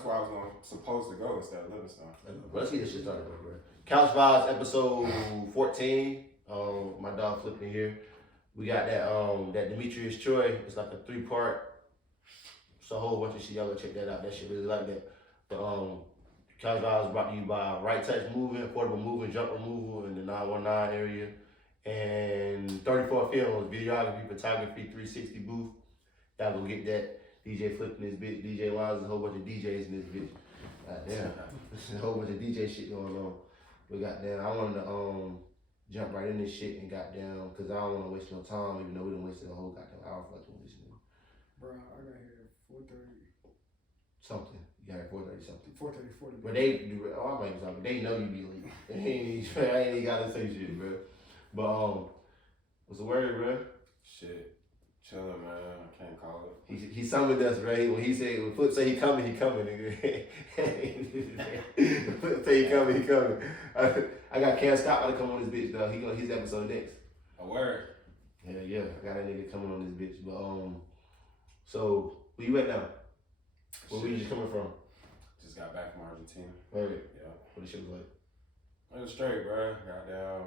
That's where I was supposed to go instead of Livingstone. Let's get this shit started, bro. Couch Vibes episode 14. My dog Flippin here. We got that Demetrius Troy. It's like a 3-part. It's a whole bunch of shit. Y'all go check that out. That shit really like that. But Couch Vibes is brought to you by Right Touch Moving, Affordable Moving, Jump Removal in the 919 area, and 34 Films, videography, photography, 360 booth. Y'all go get that. DJ Flippin this bitch, DJ Wines, a whole bunch of DJs in this bitch. Goddamn. There's a whole bunch of DJ shit going on. But goddamn, I wanted to jump right in this shit and goddamn, because I don't want to waste no time, even though we done wasted a whole goddamn hour fucking with this nigga. Bro, I got here at 4:30. Something. You got here 4:30 something. 4:30, 40. But I'm like something. They know you be late. I ain't even gotta say shit, bro. But what's the word, bro? Shit. Chilling, man. I can't call it. He summoned us, bro. When Flip say he coming, nigga. Flip say he coming. I got Cam Scott about to come on this bitch, though. His episode next. A word. Yeah. I got that nigga coming on this bitch. But so where you at now? Where you just coming from? Just got back from Argentina. Right. Yeah. What the shit was like? It was straight, bro. Goddamn.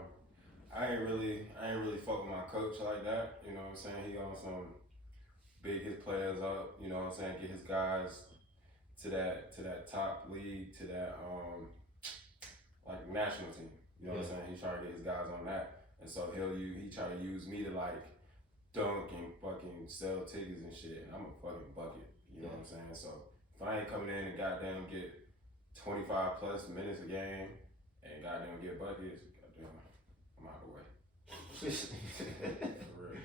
I ain't really fuck with my coach like that. You know what I'm saying? He on some big his players up. You know what I'm saying? Get his guys to that top league, to that like national team. You know what I'm saying? He's trying to get his guys on that, and so he try to use me to like dunk and fucking sell tickets and shit. And I'm a fucking bucket. You know what I'm saying? So if I ain't coming in and goddamn get 25 plus minutes a game and goddamn get buckets, goddamn. I'm out of the way. For real.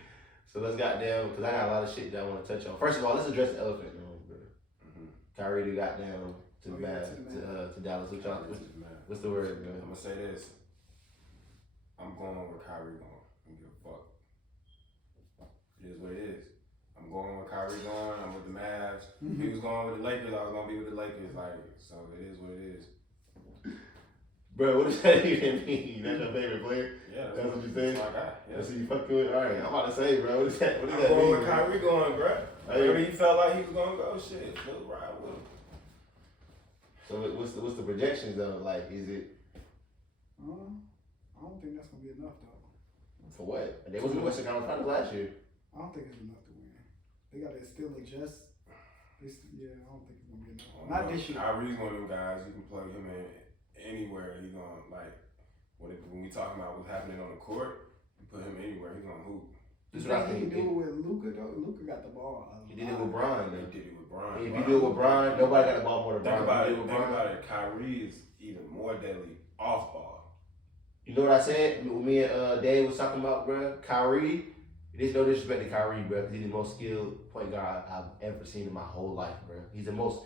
So let's goddamn, because I got a lot of shit that I want to touch on. First of all, let's address the elephant in the room, bro. Kyrie to goddamn to Dallas. What's the word, bro? I'm gonna say this. I'm going where Kyrie going. I don't give a fuck. It is what it is. I'm going where Kyrie going. I'm with the Mavs. If he was going with the Lakers, I was gonna be with the Lakers. Like, so it is what it is. Bro, what does that even mean? That's your favorite player? Yeah, that's what you saying? That's my guy. Yeah. That's who you fucking with? Alright, I'm about to say, bro, what does that mean? I'm going where Kyrie going, bro. Wherever he felt like he was gonna go, shit, let's ride with him. So what's the projections though? Like, is it? I don't think that's gonna be enough though. For what? They was in the Western Conference Finals last year. I don't think it's enough to win. They gotta still adjust. I don't think it's gonna be enough. Not this year. Kyrie's one of them guys. You can plug him in anywhere. He gonna like when we talking about what's happening on the court. You put him anywhere. He gonna hoop. This is what I think. He do it with Luka though. Luka got the ball. He did it with Bron. He did it with Bron. If you do it with Bron, nobody got the ball more than Bron. Think about it. Kyrie is even more deadly off ball. You know what I said? Me and Dave was talking about, bro. Kyrie. There's no disrespect to Kyrie, bro, because he's the most skilled point guard I've ever seen in my whole life, bro. He's the most.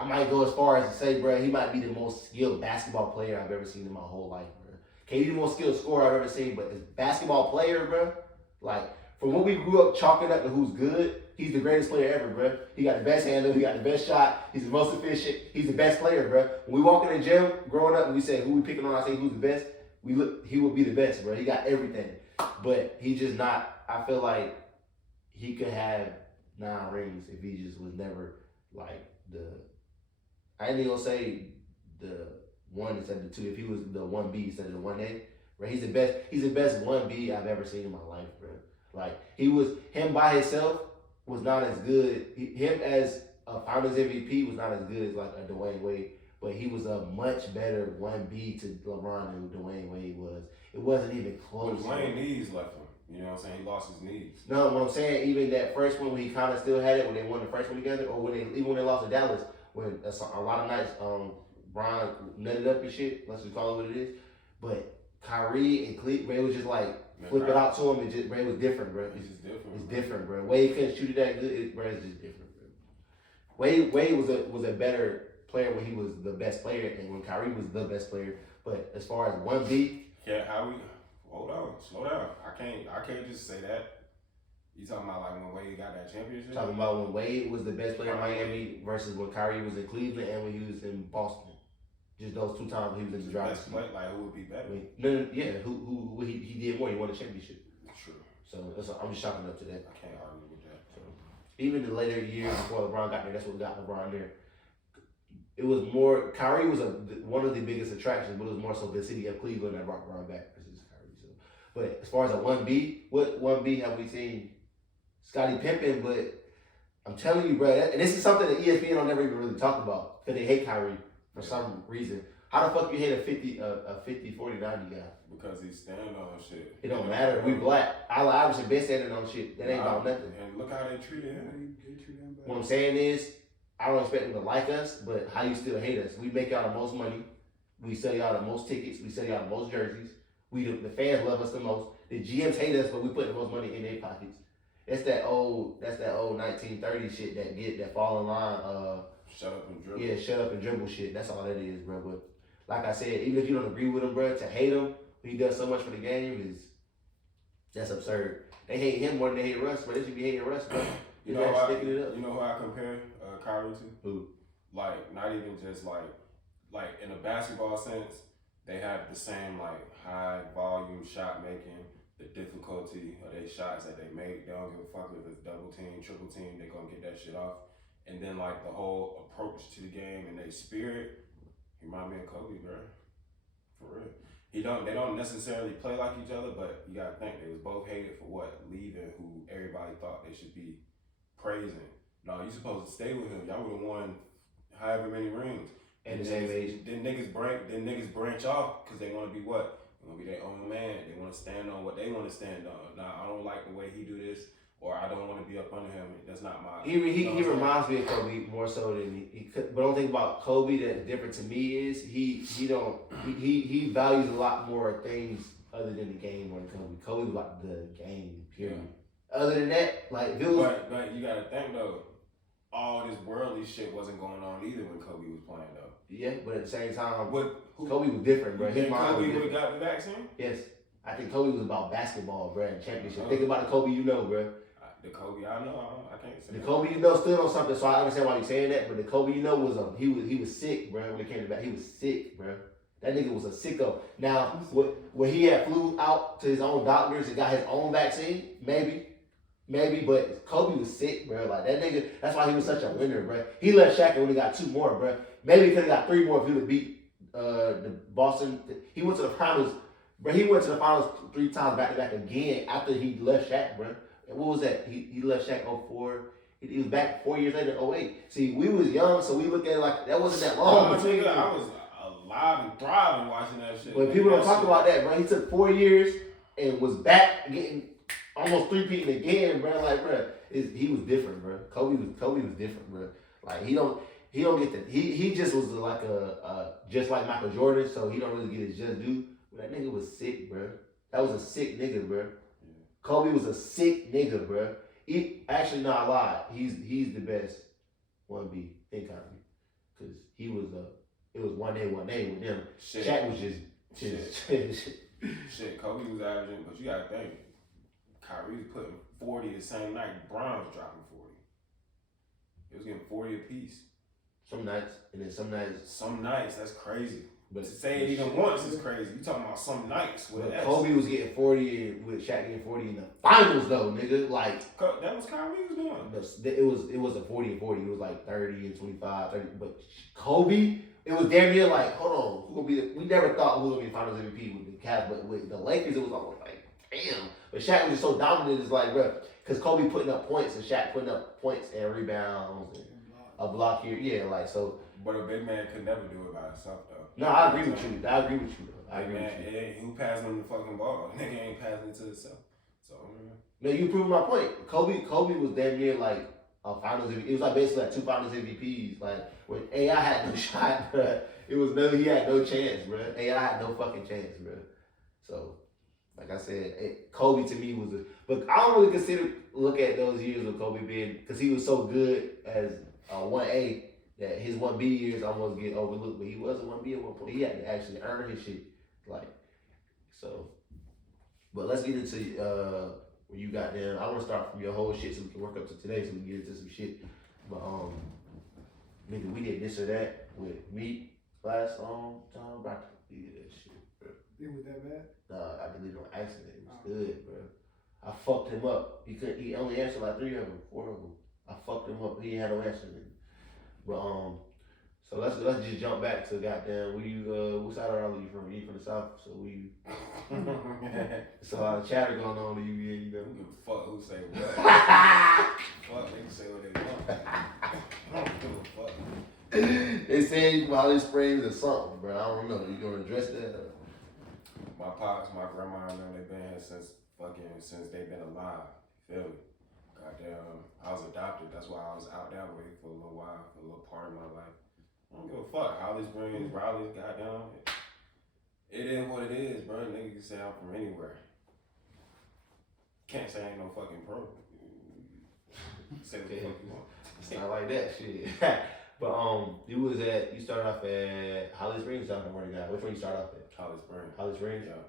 I might go as far as to say, bro, he might be the most skilled basketball player I've ever seen in my whole life, bro. KD the most skilled scorer I've ever seen, but as basketball player, bro, like from when we grew up chalking up to who's good, he's the greatest player ever, bro. He got the best handle, he got the best shot, he's the most efficient, he's the best player, bro. When we walk in the gym growing up and we say who we picking on, I say who's the best, he would be the best, bro. He got everything. But he just not, I feel like he could have 9 rings if he just was never like I ain't even gonna say the 1 instead of the 2. If he was the 1B instead of the 1A, right? He's the best 1B I've ever seen in my life, bro. Like him by himself was not as good. Him as a Finals MVP was not as good as like a Dwayne Wade, but he was a much better 1B to LeBron than Dwayne Wade was. It wasn't even close. Well, Dwayne knees left him. You know what I'm saying? He lost his knees. No, what I'm saying, even that first one when he kind of still had it when they won the first one together, or even when they lost to Dallas, when a lot of nights Bron nutted up and shit, let's just call it what it is. But Kyrie and Ray was just like flip it out to him, and just Ray was different, bro. It's just different. It's different, bro. Wade couldn't shoot it that good. Ray's just different, bro. Wade was a better player when he was the best player, and when Kyrie was the best player. But as far as 1B, yeah, hold on, slow down. I can't just say that. You talking about like when Wade got that championship? Talking about when Wade was the best player in Miami versus when Kyrie was in Cleveland and when he was in Boston. Just those 2 times he was in the driver's seat. Like who would be better? Who he did more. He won a championship. True. So I'm just chalking up to that. I can't argue with that. So, even the later years before LeBron got there, that's what got LeBron there. It was more, Kyrie was one of the biggest attractions, but it was more so the city of Cleveland that brought LeBron back versus Kyrie. So, but as far as a 1B, what 1B have we seen? Scottie Pippen, but I'm telling you, bro, and this is something that ESPN don't never even really talk about because they hate Kyrie for some reason. How the fuck you hate a 50, 40, 90 guy? Because he's standing on shit. It don't matter. We black. Allen Iverson been standing on shit. That ain't about nothing. And look how they treated him. They treat him bad. What I'm saying is, I don't expect them to like us, but how you still hate us? We make y'all the most money. We sell y'all the most tickets. We sell y'all the most jerseys. The fans love us the most. The GMs hate us, but we put the most money in their pockets. That's that old 1930 shit that fall in line. Shut up and dribble. Yeah, shut up and dribble shit. That's all that is, bro. But like I said, even if you don't agree with him, bro, to hate him, he does so much for the game that's absurd. They hate him more than they hate Russ, but they should be hating Russ, bro. You know who I compare Kyrie to? Who? Like, not even just like in a basketball sense, they have the same like high volume shot making, the difficulty of their shots that they make. They don't give a fuck if it's double team, triple team, they gonna get that shit off. And then like the whole approach to the game and their spirit, he remind me of Kobe, bro. For real. They don't necessarily play like each other, but you gotta think they was both hated for what? Leaving who everybody thought they should be praising. No, you supposed to stay with him. Y'all would have won however many rings. And the same age. Then niggas branch off because they want to be what? They want to be their own man. They want to stand on what they want to stand on. Nah, I don't like the way he do this, or I don't want to be up under him. That's not my. He reminds me of Kobe more so than he could. But the only thing about Kobe that's different to me is he values a lot more things other than the game more than Kobe. Kobe was like the game, period. Yeah. Other than that, like but you gotta think though, all this worldly shit wasn't going on either when Kobe was playing though. Yeah, but at the same time, Kobe was different, bro. His mind Kobe would have got the vaccine? Yes. I think Kobe was about basketball, bro, and championship. Think about the Kobe you know, bro. The Kobe I know, I can't say the Kobe you know stood on something, so I understand why you're saying that, but the Kobe you know was he was sick, bro, when it came to back. He was sick, bro. That nigga was a sicko. Now, when he had flew out to his own doctors and got his own vaccine, maybe, but Kobe was sick, bro. Like that nigga, that's why he was such a winner, bro. He left Shaq and only got 2 more, bro. Maybe he could have got 3 more if he would have beat the Boston. He went to the finals, bro. He went to the finals 3 times back to back again after he left Shaq, bro. And what was that? He left Shaq 04. He was back 4 years later, 08. See, we was young, so we looked at it like that wasn't that long. I was alive and thriving watching that shit. But people don't talk about that, bro. He took 4 years and was back getting almost 3-peating again, bro. Like, bro, he was different, bro. Kobe was different, bro. Like he don't get that. He just was like just like Michael Jordan, so he don't really get his just due. But that nigga was sick, bro. That was a sick nigga, bro. Yeah. Kobe was a sick nigga, bro. Actually, not a lie. He's the best 1B in Kyrie, because he was it was one day with them. Shit. Shaq was just shit. Kobe was averaging, but you gotta think. Kyrie was putting 40 the same night. Brown was dropping 40. He was getting 40 apiece. Some nights, and then some nights. Some nights, that's crazy. But to say it even once is crazy. You talking about some nights with but Kobe was getting 40 with Shaq getting 40 in the finals though, nigga. Like that was Kyrie was doing. It was a 40 and 40. It was like 30 and 25, 30. But Kobe, it was damn near like, hold on, who gonna be we never thought who was gonna be finals MVP with the Cavs, but with the Lakers it was almost like, damn. But Shaq was just so dominant, it's like, bro, because Kobe putting up points and Shaq putting up points and rebounds and a block here. Yeah, like so. But a big man could never do it by himself, though. No, I agree with you. Who passing him the fucking ball? Nigga ain't passing it to himself. So, no, you proving my point. Kobe was damn near like a finals MVP. It was like basically like 2 finals MVPs. Like when AI had no shot, bro. He had no chance, bro. AI had no fucking chance, bro. So. Like I said, Kobe to me was but I don't really look at those years of Kobe being, because he was so good as a 1A that his 1B years almost get overlooked. But he was a 1B at one point. He had to actually earn his shit. Like, so. But let's get into where you got there. I want to start from your whole shit so we can work up to today so we can get into some shit. But, nigga, we did this or that with me last time. We did that shit, bro. It was that bad? Nah, I deleted on accident. It was good, bro. I fucked him up. He only answered like 3 of them, 4 of them. I fucked him up. He ain't had no answer. But so let's just jump back to goddamn. What side of Raleigh you from? You from the south, so it's a lot of chatter going on in UVA. You know. Who give a fuck who say what? Fuck, they can say what they want. I don't give a fuck. They say you from Holly Springs or something, bro. I don't know. You gonna address that? Or? My pops, my grandma, and them, they've been here since they've been alive. Feel me? Goddamn, I was adopted. That's why I was out that way for a little while, for a little part of my life. I don't give a fuck. Holly Springs, Raleigh, goddamn. It is what it is, bro. Nigga can say I'm from anywhere. Can't say I ain't no fucking pro. Say what the fuck you want. It's not like that shit. But you started off at Holly Springs, or something, Word of God. Which one you started off at? Holly Springs. Holly Springs? Yeah.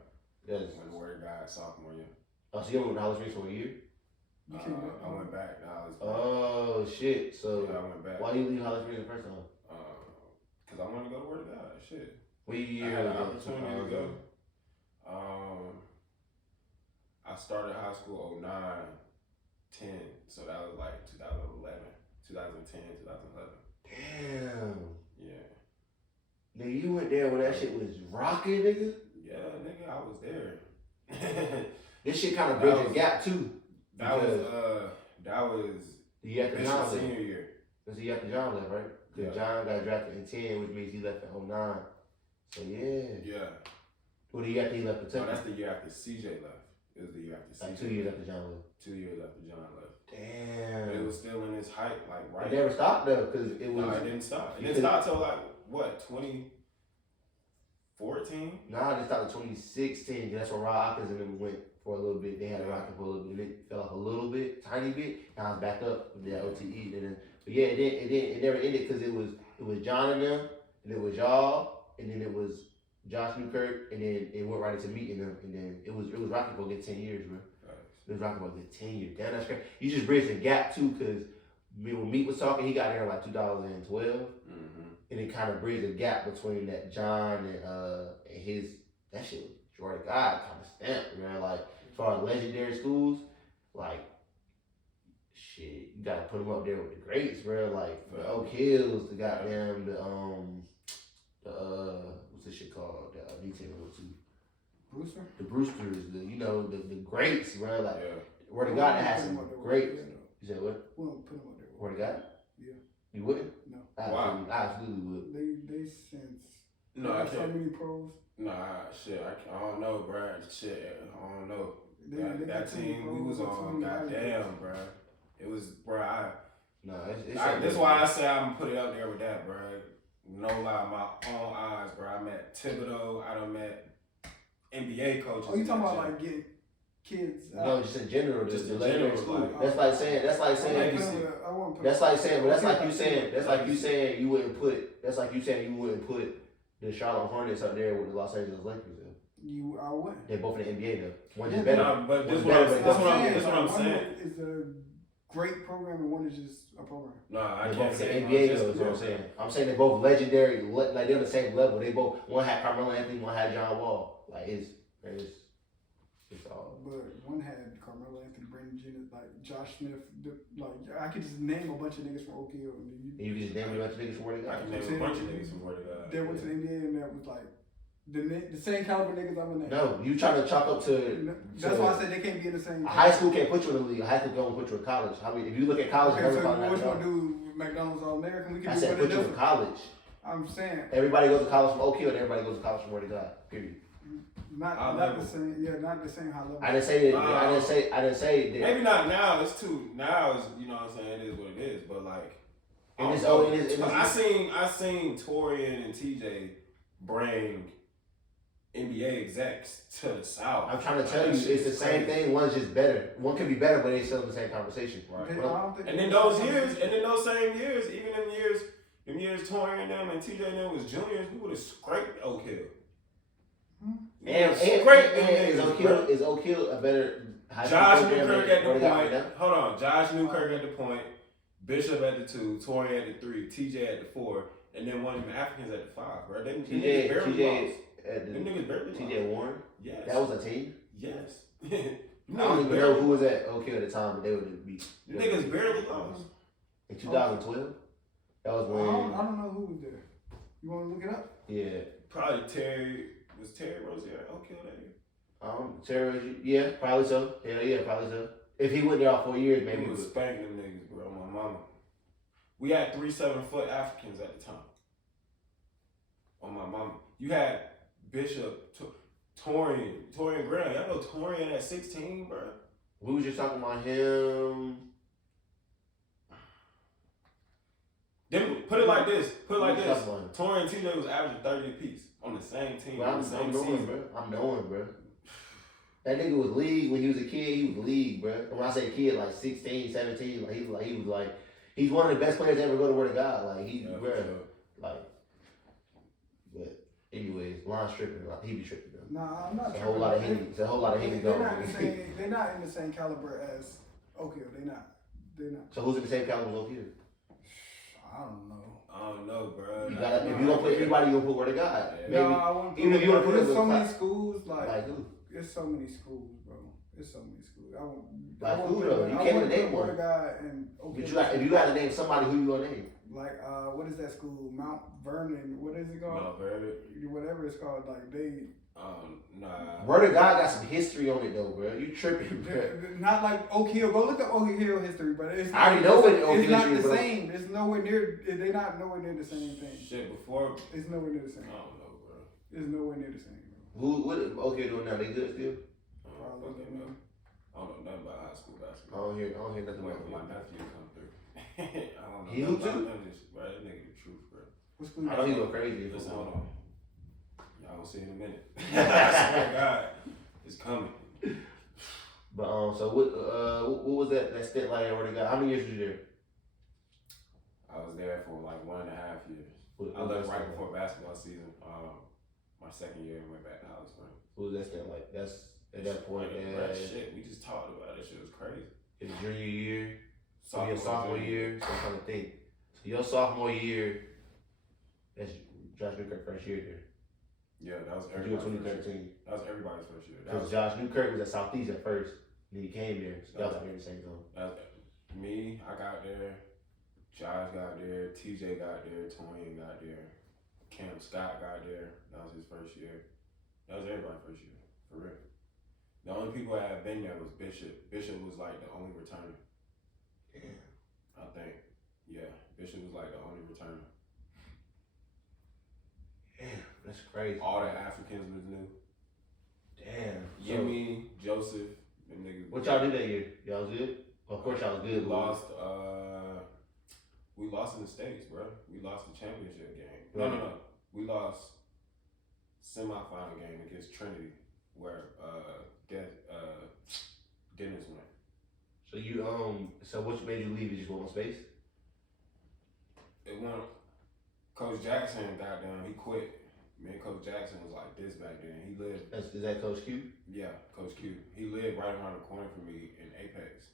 Yes. When the Word of God, sophomore year. Oh, so you went to Holly Springs for a year? I went back to Holly Springs. Oh shit! So yeah, I went back. Why you leave Holly Springs the first time? Cause I wanted to go to Word of God. Shit. What year? I had an opportunity to go. I started high school 09, 10, so that was like 2011, 2010, 2011. Damn. Yeah. Nigga, you went there when that shit was rocking, nigga? Yeah, nigga, I was there. This shit kind of bridged the gap too. That was the year after John left. senior year. That's the year after John left, right? Because John got drafted in 10, which means he left in 09. So yeah. Yeah. Well, the year after he left Kentucky. No, that's the year after CJ left. It was the year after CJ. Like 2 years after John left. 2 years after John left. Damn. But it was still in its hype, like right. It never stopped though, because it was. No, it didn't stop. It didn't stop till like what, 2014? Nah, it stopped in 2016. That's when Rod Hawkins and them went for a little bit. They had a rocket for a little bit. It fell off a little bit, tiny bit. Now it's back up with that OTE. And then, but yeah, it never ended because it was John and them, and it was y'all, and then it was Josh Newkirk, and then it went right into Meat and them, and then it was rocking for a good 10 years, bro. It was rocking for a good 10 years. Damn, that's crazy. You just bridged the gap too, because when Meat was talking, he got there in like 2012, and it kind of bridged the gap between that John and his, that shit was Jordan God kind of stamped, man. Like, as far as legendary schools, like, shit, you gotta put them up there with the greats, bro. Like, the Oak Hills, the goddamn, what's this shit called? The Brewster? The Brewsters, the greats, bro. Like, Word of God that has some greats. You said what? We don't put them up there. Word of God? Yeah. You wouldn't? No. I absolutely would. They since. No, I can't. So many pros. Nah, shit, I don't know, bro. Shit, I don't know. That team we was on, goddamn, bro. It was, bro. That's why I say I'm gonna put it up there with that, bro. No lie, my own eyes, bro. I met Thibodeau. I done met NBA coaches. Oh, you talking about like getting kids? No, just in general, just in the general. school. That's like saying, but that's like you saying you wouldn't put the Charlotte Hornets up there with the Los Angeles Lakers. I wouldn't. They're both in the NBA though. One just better. No, but this what I'm saying. One is a great program and one is just a program. No, I they're can't both say in the NBA though. Is what I'm saying. I'm saying they're both legendary. Like they're on the same level. They both, one had Carmelo Anthony, one had John Wall. Like it's all. But one had Carmelo Anthony, Brandon Jennings, like Josh Smith. I could just name a bunch of niggas from Oak Hill. And you can just name a bunch of niggas from Word of God. I can name a bunch of niggas from Word of God. They went to the NBA and that was like the same caliber niggas I'm in there. No, you trying to chalk up to. That's why I said they can't be in the same. A high school can't put you in the league. A high school don't put you in college. I mean, if you look at college, okay, so what you want to do? McDonald's All American? We can I do said put you in different. college. I'm saying everybody goes to college from Oak Hill and everybody goes to college from Word of God. Period. Not the same. Yeah, not the same high level. I didn't say that. I didn't say that. Maybe not now. It's too. Now is, you know what I'm saying. It is what it is. But like, I seen Torian and TJ bring NBA execs to the South. I'm trying to tell you, it's the same thing. One's just better. One can be better, but they still in the same conversation. Right. And then those same years, even them years Torian and them and TJ and them was juniors, we would have scraped Oak Hill. Is Oak Hill a better high school Josh program Newkirk at the than point. Hold on. Josh Newkirk at the point. Bishop at the 2. Torian at the 3. TJ at the 4. And then one of them Africans at the 5, bro. Them niggas barely TJ Warren? Yes. That was a team? Yes. I don't even know who was at Oak Hill at the time, but they would beat. Niggas barely lost. In 2012. That was when. I don't know who was there. You want to look it up? Yeah. Probably Terry Rozier at Oak Hill that year. Terry, yeah, probably so. Hell yeah, probably so. If he went there all 4 years, maybe He was spanking them niggas, bro. My mama. We had 3 7-foot Africans at the time. On my mama. You had Bishop, Torian Graham. Y'all know Torian at 16, bro. We was just talking about him. Then put it like this. Torian TJ was averaging 30 apiece on the same team. Bro, I'm knowing, bro. That nigga was league when he was a kid. He was league, bro. And when I say kid, like 16, 17, he's one of the best players to ever go to Word of God. Like bro, sure. like. But anyways, line stripping, like, he be tripping though. Nah, I'm not. It's a whole lot of Henny. It's a whole lot of Henny going. They're not in the same caliber as Oak Hill. They're not. So who's in the same caliber as Oak Hill? I don't know, bro. You gotta, if you don't put anybody, you gonna put Word of God. Yeah. Maybe. No, I won't put Even if you wanna put there's it so with many class. schools, Like who? there's so many schools, bro. There's so many schools. I won't. Like I won't who put- though? You I can't won't name put Word one. of God and Oak But Hill. if you gotta name somebody, who you gonna name? Like what is that school? Mount Vernon. What is it called? No, bro. Whatever it's called. Like they. Nah. Word of God got some history on it though, bro. You tripping, bro. Not like Oak Hill. Go look up Oak Hill history, but it's. I already know what Oak It's Hill not history the is, bro. same. It's nowhere near. They're not nowhere near the same thing. Shit, before. It's nowhere near the same. I don't know, bro. It's nowhere near the same, bro. What is Oak Hill doing now? They good still? I don't fucking know. I don't know nothing about high school I basketball. don't hear nothing Wait about for my it. nephew to come through. I don't know He nothing hoop about too? none of this shit, bro. That nigga the truth, bro. What school? I know he go crazy. Listen, hold on. Y'all gonna see in a minute. I swear to God, it's coming. But so what was that stint like? Word of God? How many years was you there? I was there for like 1.5 years. What I left was right that before basketball season. My second year and went back to Hollis Springs. What was that stint like? That's at that point. Bruh, shit, we just talked about it. That shit was crazy. It's junior year. So your sophomore year. So I'm trying to think. So your sophomore year. That's Josh Newkirk first year there. Yeah, that was You in everybody's first 2013. year. That was everybody's first year. That Because was Josh Newkirk was at Southeast at first. Then he came there. So y'all was here at the same time. me. I got there. Josh got there. TJ got there. Torian got there. Cam Scott got there. That was his first year. That was everybody's first year, for real. The only people that had been there was Bishop. Bishop was like the only returner. Damn. I think. Yeah, Bishop was like the only returner. Damn, that's crazy. All the Africans was new. Damn. Yemi, Joseph, them niggas. What y'all did that year? Y'all was good? Well, of course y'all was good. We lost in the States, bro. We lost the championship game. Right. No. We lost semifinal game against Trinity, where Dennis went. So you so what made you leave? You just want more space? It went. Coach Jackson got down. He quit. Me and Coach Jackson was like this back then. He lived. Is that Coach Q? Yeah, Coach Q. He lived right around the corner from me in Apex.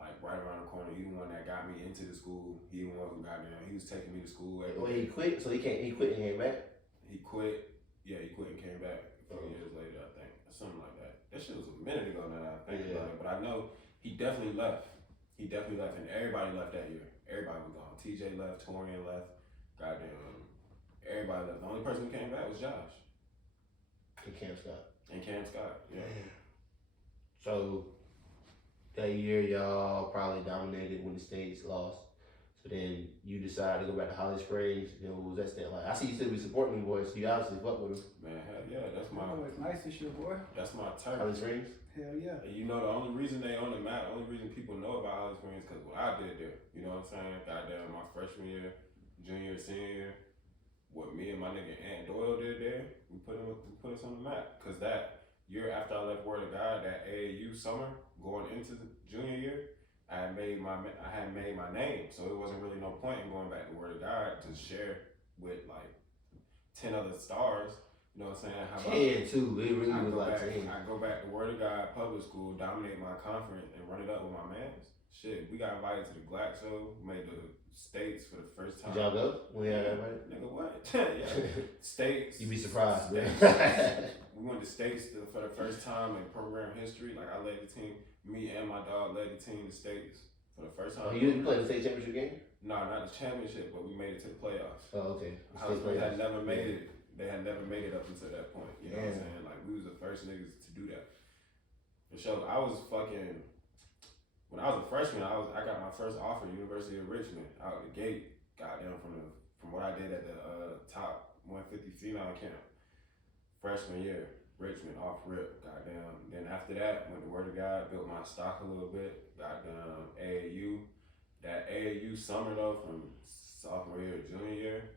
Like right around the corner. He the one that got me into the school. He the one who got down. He was taking me to school every Well, day. he quit, so he quit and came back. He quit. Yeah, he quit and came back a few years later, I think. Something like that. That shit was a minute ago now that I think about it. But I know he definitely left. And everybody left that year. Everybody was gone. TJ left, Torian left. Goddamn. Everybody left. The only person who came back was Josh. And Cam Scott. And Cam Scott, yeah. So that year y'all probably dominated when the States lost. So then you decided to go back to Holly Springs. Then what was that stint like? I see you still be supporting them boys, so you obviously fuck with them. Man, hell yeah, that's my Oh, it's nice this year, boy. that's my turn. Holly Springs? Hell yeah. And you know the only reason they on the map, the only reason people know about Holly Springs is because what I did there. You know what I'm saying? Goddamn, my freshman year, junior, senior year, what me and my nigga Ant Doyle did there, we put us on the map. Cause that year after I left Word of God, that AAU summer going into the junior year, I had made my name, so it wasn't really no point in going back to Word of God to share with like 10 other stars. You know what I'm saying? How about 10 too. It really was like 10. I go back to Word of God public school, dominate my conference, and run it up with my mans. Shit, we got invited to the Glack show, made the States for the first time. Did y'all go? When y'all got invited? Nigga, what? Yeah. States. You'd be surprised, bro. We went to States for the first time in program history. Like I led the team, me and my dog led the team to States for the first time. Oh, you played the state championship game? No, not the championship, but we made it to the playoffs. Oh, okay. They had never made it. They had never made it up until that point. You know what I'm saying? Like, we was the first niggas to do that. For sure. I was fucking. When I was a freshman, I got my first offer at University of Richmond out the gate. Goddamn, from what I did at the top 150 female camp. Freshman year, Richmond off rip. Goddamn. Then after that, went to Word of God, built my stock a little bit. Goddamn AAU. That AAU summer though, from sophomore year to junior year.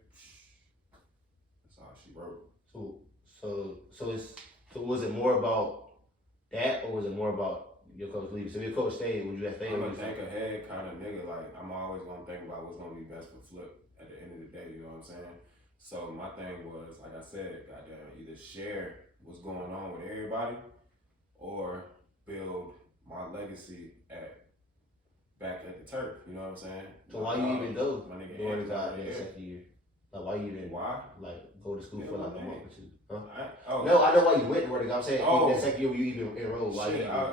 That's all she wrote. So was it more about that, or was it more about your coach leaving? So if your coach stayed, would you have stayed? I'm a think ahead kind of nigga. Like, I'm always gonna think about what's gonna be best for Flip at the end of the day. You know what I'm saying? So my thing was, like I said, goddamn, either share what's going on with everybody, or build my legacy back at the turf. You know what I'm saying? So why you even go? My nigga Word of God in the second year. Like, why you didn't go to school for like a month or two? Huh? No, I know why you went to Word of God. I'm saying in that second year when you even enrolled. Why I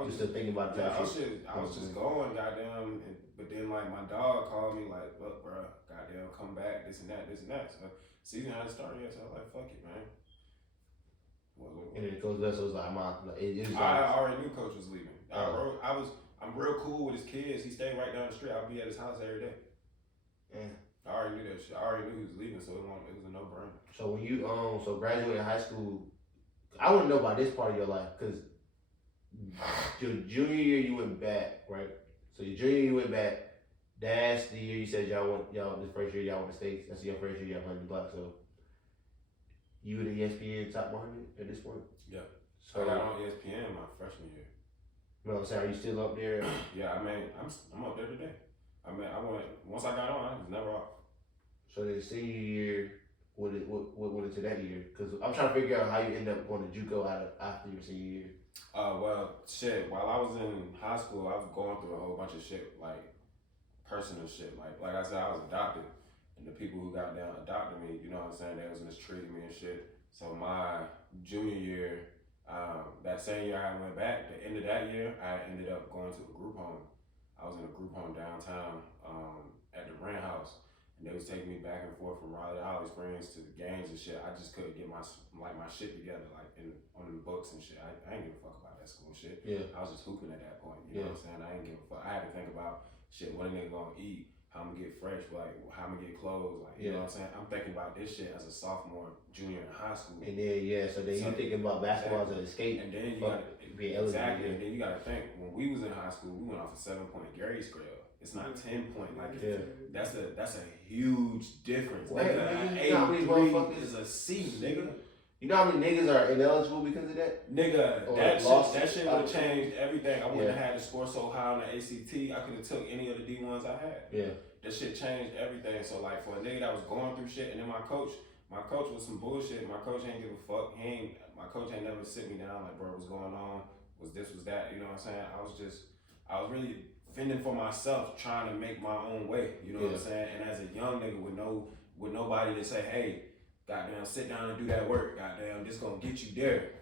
was just still thinking about that. Shit. I was just going, goddamn. But then like my dog called me like, look, bro, goddamn, come back, this and that. So season hadn't started yet, so I was like, fuck it, man. And then Coach Vessel was like, I already knew Coach was leaving. I'm real cool with his kids. He stayed right down the street. I'll be at his house every day. Yeah. I already knew that shit. I already knew he was leaving, so it was a no-brainer. So when you graduated high school, I want to know about this part of your life, because your junior year you went back, right? So your junior year you went back. That's the year you said y'all this first year y'all went to States. That's your first year y'all playing the block. So you were the ESPN top 100 at this point. Yeah. So I got on ESPN my freshman year. You know what I'm saying? Are you still up there? Yeah, I mean, I'm up there today. I mean, once I got on, I was never off. So the senior year, what went into that year? Because I'm trying to figure out how you end up going to JUCO after your senior year. Well, shit. While I was in high school, I was going through a whole bunch of shit, like personal shit. Like I said, I was adopted, and the people who got down adopted me, you know what I'm saying? They was mistreating me and shit. So my junior year, that same year I went back. The end of that year, I ended up going to a group home. I was in a group home downtown at the Rent House. And they was taking me back and forth from Raleigh to Holly Springs to the games and shit. I just couldn't get my shit together, like on the books and shit. I ain't give a fuck about that school shit. Yeah. I was just hooping at that point. You know what I'm saying? I ain't give a fuck. I had to think about shit. What a nigga gonna eat? How I'm gonna get fresh? Like how I'm gonna get clothes? Like you know what I'm saying? I'm thinking about this shit as a sophomore, junior in high school. And then so you thinking about basketball as an escape. And then you gotta And then you gotta think when we was in high school, we went off a 7-point grade scale. It's not 10-point like that's a huge difference. Nigga, is a C, nigga. You know how many niggas are ineligible because of that? Nigga, that shit would have changed everything. I wouldn't have had to score so high on the ACT. I could have took any of the D1s I had. Yeah. That shit changed everything. So like for a nigga that was going through shit, and then my coach was some bullshit. My coach ain't give a fuck. My coach ain't never sit me down like, bro, what's going on? Was this, was that? You know what I'm saying? I was really fending for myself, trying to make my own way. You know what I'm saying? And as a young nigga with nobody to say, hey, goddamn, sit down and do that work. Goddamn, this gonna get you there.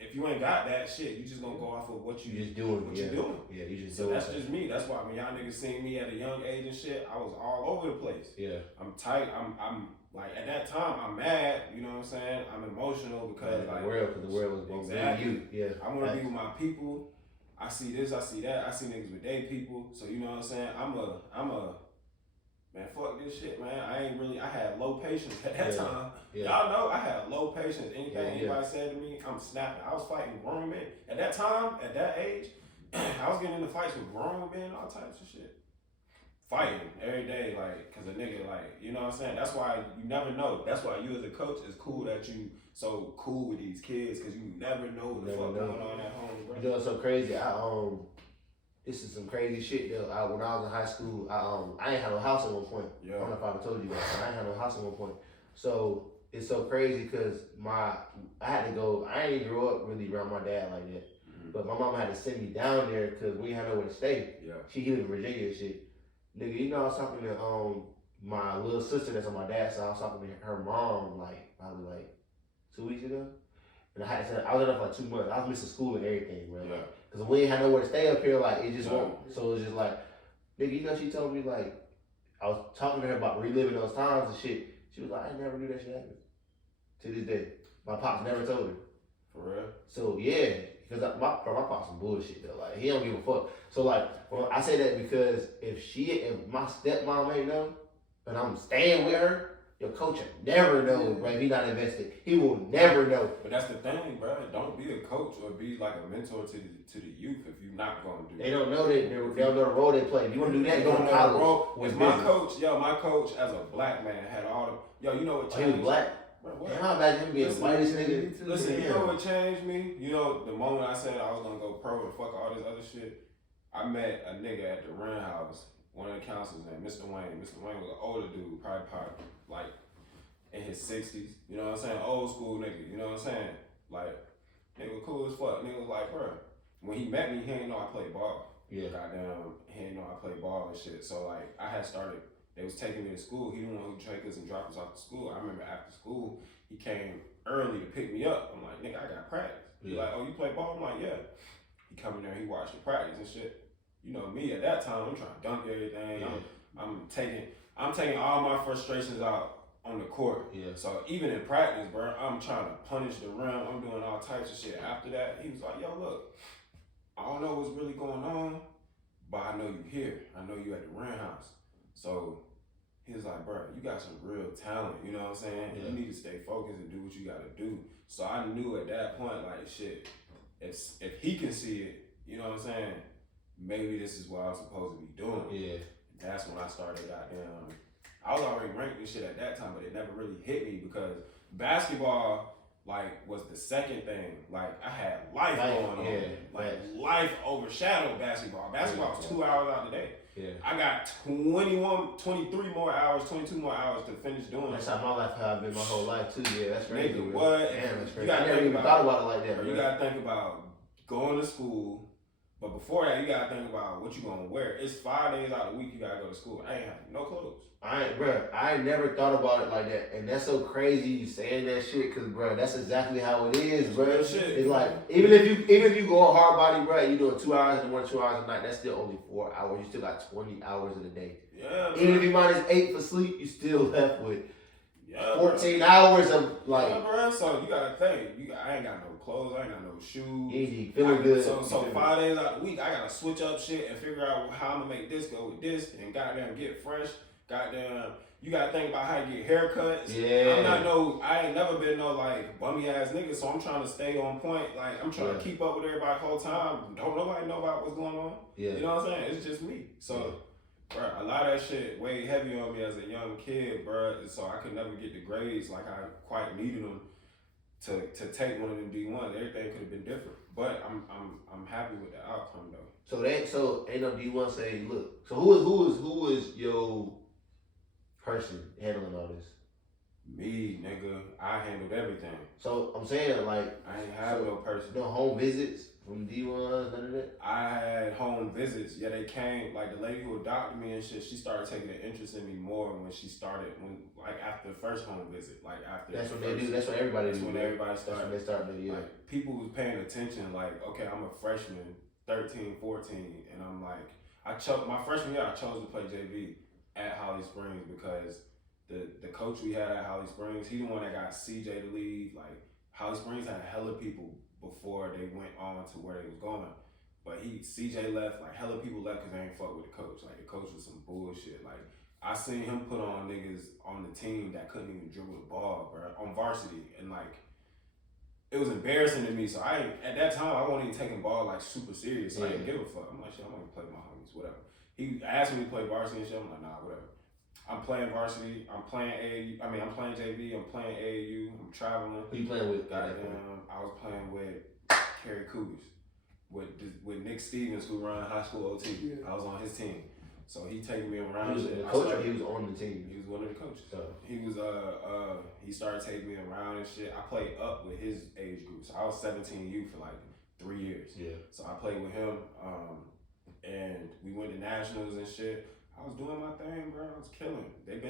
If you ain't got that shit, you just gonna go off of what you just doing. What you doing? Yeah, you just so doing. That's just me. That's why when y'all niggas seen me at a young age and shit, I was all over the place. Yeah. I'm tight. I'm like at that time I'm mad. You know what I'm saying? I'm emotional because the world was going exactly. You. Yeah. I want to be with my people. I see this. I see that. I see niggas with their people. So you know what I'm saying? I'm a man, fuck this shit, man. I had low patience at that time. Yeah. Y'all know I had low patience. Anything anybody said to me, I'm snapping. I was fighting grown men. At that time, at that age, I was getting into fights with grown men, all types of shit. Fighting every day, like, cause a nigga, like, you know what I'm saying? That's why you never know. That's why you as a coach, it's cool that you so cool with these kids, cause you never know what the fuck going on at home, bro. You know what's so crazy? This is some crazy shit though. When I was in high school, I ain't had no house at one point. I don't know if I ever told you that. I ain't had no house at one point. So it's so crazy because I ain't even grow up really around my dad like that. Mm-hmm. But my mama had to send me down there because we ain't had nowhere to stay. Yeah. She lived in Virginia and shit. Nigga, you know I was talking to my little sister that's on my dad's side. I was talking to her mom probably 2 weeks ago. And I was there for like 2 months. I was missing school and everything, bro. Yeah. Cause we ain't had nowhere to stay up here, like it just won't. So it's just like nigga, you know, she told me like, I was talking to her about reliving those times and shit. She was like, I never knew that shit happened. To this day. My pops never told her. For real? So yeah, because my pops some bullshit though. Like he don't give a fuck. So like, well, I say that because if my stepmom ain't know, and I'm staying with her, your coach will never know, bro. If he not invested, he will never know. But that's the thing, bro. Don't be a coach or be like a mentor to the youth if you're not going to do. They don't know that. They don't know the role they play. If you want to do that, go to college. If my coach as a black man had all the you know what changed? He was black. Bro, what? Damn, I imagine him being the whitest nigga. Listen, you know what changed me? You know, the moment I said I was gonna go pro and fuck all this other shit, I met a nigga at the rent house, one of the counselors named Mr. Wayne. Mr. Wayne was an older dude, probably like in his 60s. You know what I'm saying? Old school nigga, you know what I'm saying? Like, nigga was cool as fuck. Nigga was like, bro, when he met me, he didn't know I played ball. Yeah. Goddamn, he didn't know I played ball and shit. So like, I had started. They was taking me to school. He didn't want to take us and drop us off to school. I remember after school, he came early to pick me up. I'm like, nigga, I got practice. He's like, oh, you play ball? I'm like, yeah. He come in there, he watched the practice and shit. You know me at that time, I'm trying to dunk everything. Yeah. I'm taking all my frustrations out on the court. Yeah. So even in practice, bro, I'm trying to punish the rim. I'm doing all types of shit. After that, he was like, yo, look, I don't know what's really going on, but I know you here. I know you at the rent house. So he was like, bro, you got some real talent, you know what I'm saying? Yeah. You need to stay focused and do what you gotta do. So I knew at that point, like, shit, if he can see it, you know what I'm saying? Maybe this is what I'm supposed to be doing. Yeah. That's when I started goddamn. I was already ranked and shit at that time, but it never really hit me because basketball, like, was the second thing. Like, I had life going on. Like, life overshadowed basketball. Basketball was 2 hours out the day. Yeah. I got 23 more hours, 22 more hours to finish doing That's how my life has been my whole life too. Yeah, that's crazy. Nigga, what? Damn, that's crazy. I never even thought about it like that. You gotta think about going to school, but before that, you gotta think about what you gonna wear. It's 5 days out of the week you gotta go to school. I ain't have no clothes. I never thought about it like that, and that's so crazy you saying that shit, cause bro, that's exactly how it is, bro. It's like even if you go a hard body, bro, you doing 2 hours in the morning, 2 hours at night, that's still only 4 hours. You still got 20 hours in a day. Yeah. Even if you minus 8 for sleep, you still left with 14 hours of like. Yeah, bro. So you gotta think. I ain't got no clothes. I ain't got no shoes. Easy, feeling good. So 5 days out of the week, I gotta switch up shit and figure out how I'm gonna make this go with this, and goddamn get fresh. Goddamn, you gotta think about how to get haircuts. Yeah. I ain't never been no like bummy ass nigga, so I'm trying to stay on point. Like I'm trying to keep up with everybody the whole time. Don't nobody know about what's going on. Yeah. You know what I'm saying? It's just me. So, bro, a lot of that shit weighed heavy on me as a young kid, bro. So I could never get the grades like I quite needed them to take one of them D1s. Everything could have been different, but I'm happy with the outcome though. So ain't no D1 say, look. So who is your person handling all this? Me, nigga. I handled everything. So I'm saying like I ain't have no person. No home visits from D1s, none of that? I had home visits. Yeah, they came. Like the lady who adopted me and shit, she started taking an interest in me more when after the first home visit. Like after That's what they do. That's what everybody do. That's when everybody started. That's when they started, yeah. Like people was paying attention, like, okay, I'm a freshman, 13, 14, and I'm like, my freshman year I chose to play JV at Holly Springs because the coach we had at Holly Springs, he the one that got CJ to leave. Like Holly Springs had hella people before they went on to where they was going. But CJ left, like hella people left because they ain't fuck with the coach. Like the coach was some bullshit. Like I seen him put on niggas on the team that couldn't even dribble the ball, bro, on varsity. And like, it was embarrassing to me. So at that time, I wasn't even taking ball like super serious. So I didn't give a fuck. I'm like, shit, I'm gonna play with my homies, whatever. He asked me to play varsity and shit. I'm like, nah, whatever. I'm playing varsity. I'm playing AAU. I'm playing JV. I'm playing AAU. I'm traveling. Who you playing with? Goddamn, I was playing with Kerry Cougars, with Nick Stevens, who run high school OT. Yeah. I was on his team, so he taking me around. He was the coach, or he was on the team? He was one of the coaches. He started taking me around and shit. I played up with his age group, so I was 17U for like 3 years. Yeah. So I played with him, and we went to nationals and shit. I was doing my thing, bro. I was killing. They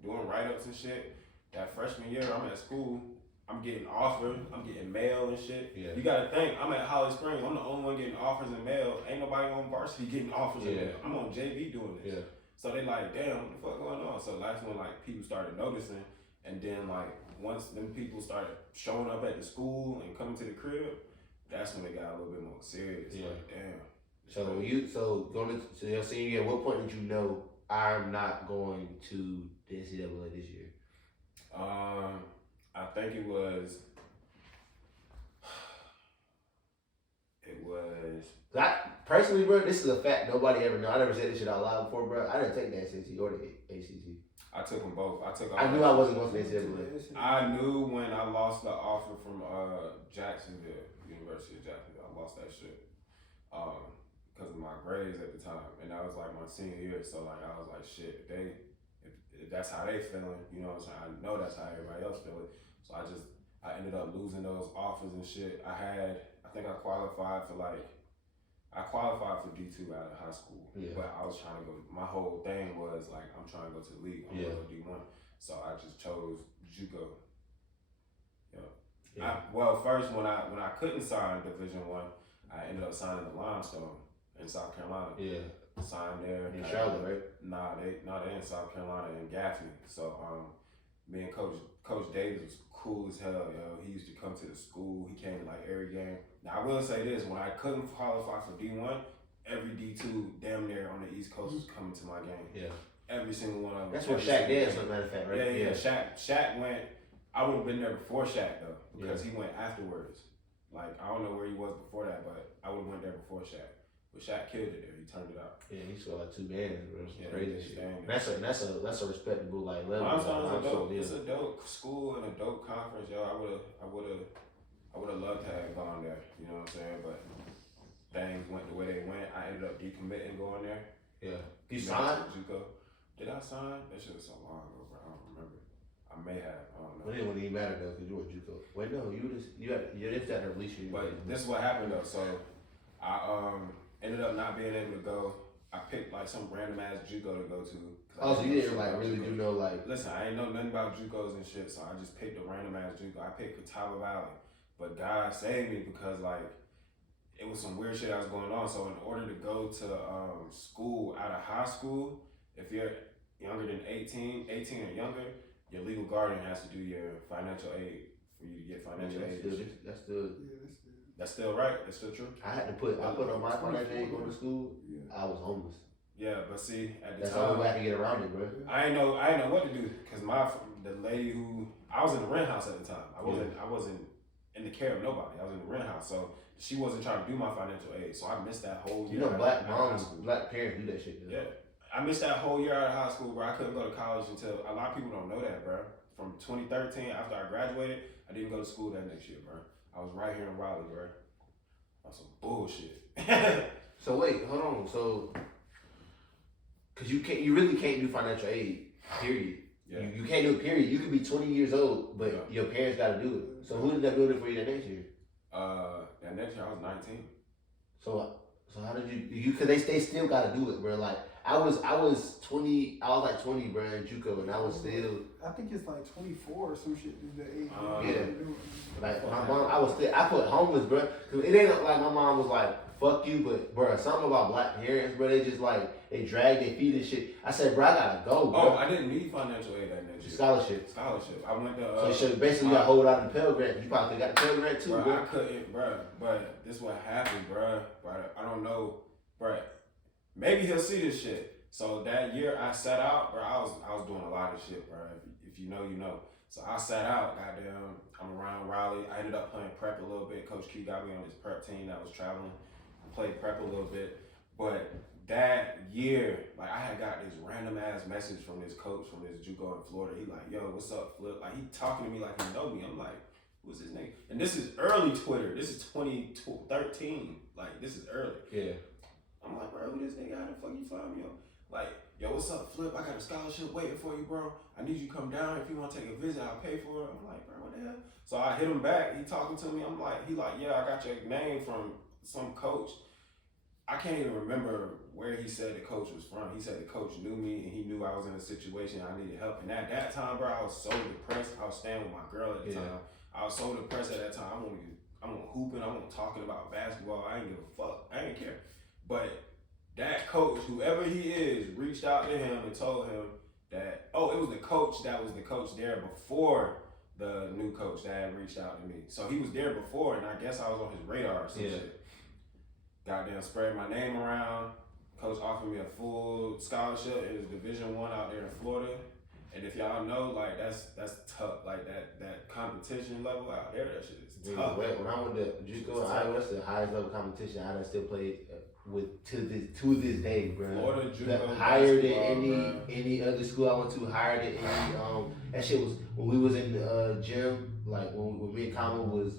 doing write-ups and shit. That freshman year, I'm at school. I'm getting offered, I'm getting mail and shit. Yeah. You gotta think, I'm at Holly Springs, I'm the only one getting offers and mail. Ain't nobody on varsity getting offers and mail. I'm on JV doing this. Yeah. So they like, damn, what the fuck going on? So that's when like people started noticing, and then like once them people started showing up at the school and coming to the crib, that's when it got a little bit more serious. Yeah. Like, damn. So when going to your senior year, what point did you know I'm not going to the NCAA this year? I think it was. Personally, bro, this is a fact nobody ever know. I never said this shit out loud before, bro. I didn't take the SAT or the ACT. I took them both. I knew I wasn't going to the NCAA. I knew when I lost the offer from Jacksonville, University of Jacksonville. I lost that shit because of my grades at the time, and that was like my senior year. So like I was like, shit, if that's how they feeling, you know what I'm saying? I know that's how everybody else feeling. So I ended up losing those offers and shit. I think I qualified for D2 out of high school, but I was trying to go. My whole thing was like, I'm trying to go to the league. I'm going to go D1, so I just chose JUCO. First when I couldn't sign Division I, I ended up signing the Livingstone in South Carolina. Yeah, signed there in Charlotte, right? Nah, they in South Carolina in Gaffney. So me and Coach Davis was cool as hell, yo. He used to come to the school. He came to like every game. Now I will say this: when I couldn't qualify for D1, every D2 damn near on the East Coast was coming to my game. Yeah, every single one of them. That's where Shaq did, as a matter of fact, right? Yeah. Shaq went. I would have been there before Shaq though, because he went afterwards. Like I don't know where he was before that, but I would have went there before Shaq. But Shaq killed it there. He turned it out. Yeah, he scored like 2 bands, bro. It's crazy shit. That's a respectable like level. It's a dope school and a dope conference, yo. I would have loved to have gone there. You know what I'm saying? But things went the way they went. I ended up decommitting going there. Yeah. You signed? JUCO. Did I sign? That shit was so long ago, bro. I don't remember. I may have. I don't know. But it wouldn't even matter though, because you were JUCO. Wait, no, you had to release you. But this is what happened though. So I ended up not being able to go. I picked like some random ass JUCO to go to. Oh, so you didn't like really do no like. Listen, I ain't know nothing about JUCOs and shit, so I just picked a random ass JUCO. I picked Catawba Valley, but God saved me because like it was some weird shit that was going on. So in order to go to school out of high school, if you're younger than 18 or younger, your legal guardian has to do your financial aid for you to get financial aid. That's still right. That's still true. I put on my financial aid going to school. Yeah. I was homeless. Yeah, but see, at the that's time, the only way I could get around it, bro. I ain't know what to do because the lady who I was in the rent house at the time. I wasn't in the care of nobody. I was in the rent house, so she wasn't trying to do my financial aid. So I missed that whole year. You know, black moms, black parents do that shit. Though. Yeah, I missed that whole year out of high school, bro. I couldn't go to college until a lot of people don't know that, bro. From 2013, after I graduated, I didn't go to school that next year, bro. I was right here in Raleigh, bro. That's some bullshit. So wait, hold on. So, cause you really can't do financial aid. Period. Yeah. You can't do it. Period. You could be 20 years old, but your parents got to do it. So who ended up doing it for you that next year? That next year I was 19. So how did you? Cause they still got to do it, bro. Like I was 20. I was like 20, bro, in JUCO, and I was still. I think it's like 24 or some shit. The age. Like my mom, I put homeless, bro. Cause it ain't like my mom was like, fuck you, but bro, something about black parents, bro, they just like, they drag their feet and shit. I said, bro, I gotta go, bro. Oh, I didn't need financial aid that next year. Scholarship. I went to, so basically got hold out of the Pell Grant. You probably got the Pell Grant too, bro. I couldn't, bro, but this what happened, bro. I don't know, bro. Maybe he'll see this shit. So that year I sat out, bro, I was doing a lot of shit, bro. If you know, you know. So I sat out, goddamn, I'm around Raleigh. I ended up playing prep a little bit. Coach Q got me on his prep team that was traveling. I played prep a little bit. But that year, like I had got this random ass message from this coach from this JUCO in Florida. He like, yo, what's up, Flip? Like he talking to me like he know me. I'm like, what's his name? And this is early Twitter. This is 2013. Like this is early. Yeah. I'm like, bro, who this nigga? How the fuck you find me on? Like, yo, what's up, Flip? I got a scholarship waiting for you, bro. I need you to come down. If you want to take a visit, I'll pay for it. I'm like, bro, what the hell? So I hit him back. He talking to me. I'm like, he like, yeah, I got your name from some coach. I can't even remember where he said the coach was from. He said the coach knew me and he knew I was in a situation I needed help. And at that time, bro, I was so depressed. I was staying with my girl at the time. I was so depressed at that time. I'm hooping, I'm talking about basketball. I ain't give a fuck. I ain't care. But that coach, whoever he is, reached out to him and told him that, it was the coach that was the coach there before the new coach that had reached out to me. So he was there before, and I guess I was on his radar or some shit. Goddamn, spread my name around. Coach offered me a full scholarship. It was Division I out there in Florida. And if y'all know, like that's tough. Like that competition level out there, that shit is tough. When I went to JUCO, that's the highest level competition I done still played with to this day, bro. Florida JUCO higher than any other school I went to. Higher than any that shit was when we was in the gym. Like when me and Kama was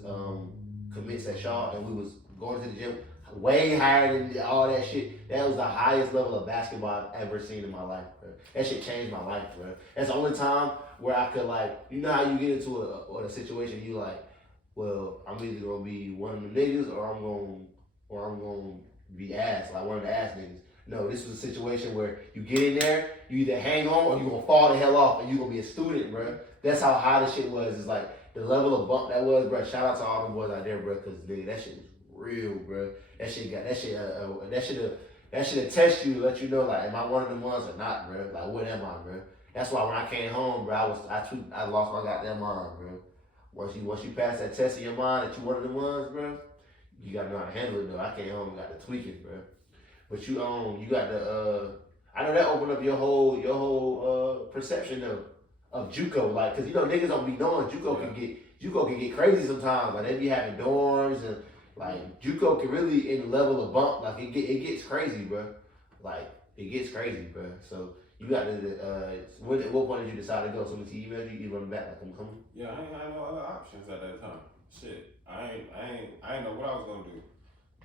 commits at Shaw and we was going to the gym. Way higher than all that shit. That was the highest level of basketball I've ever seen in my life, bro. That shit changed my life, bro. That's the only time where I could you know how you get into a situation you like, well, I'm either gonna be one of the niggas or I'm gonna be ass, like one of the ass niggas. No, this was a situation where you get in there, you either hang on or you gonna fall the hell off and you gonna be a student, bro. That's how high the shit was. It's like the level of bump that was, bro. Shout out to all the boys out there, bro, cause nigga, that shit was real, bro. That shit test you, let you know, like, am I one of them ones or not, bro? Like, what am I, bro? That's why when I came home, bro, I lost my goddamn mind, bro. Once you pass that test in your mind that you one of them ones, bro, you gotta know how to handle it though. I came home and got to tweak it, bro. But you got the I know that opened up your whole perception of JUCO, like, cause you know niggas don't be knowing JUCO can get crazy sometimes. Like they be having dorms and. Like JUCO can really in the level of bump, like it gets crazy, bro. Like it gets crazy, bro. So you got to at what point did you decide to go? Someone emailed you run back like I'm coming? Yeah, I ain't had no other options at that time. Shit, I ain't know what I was gonna do.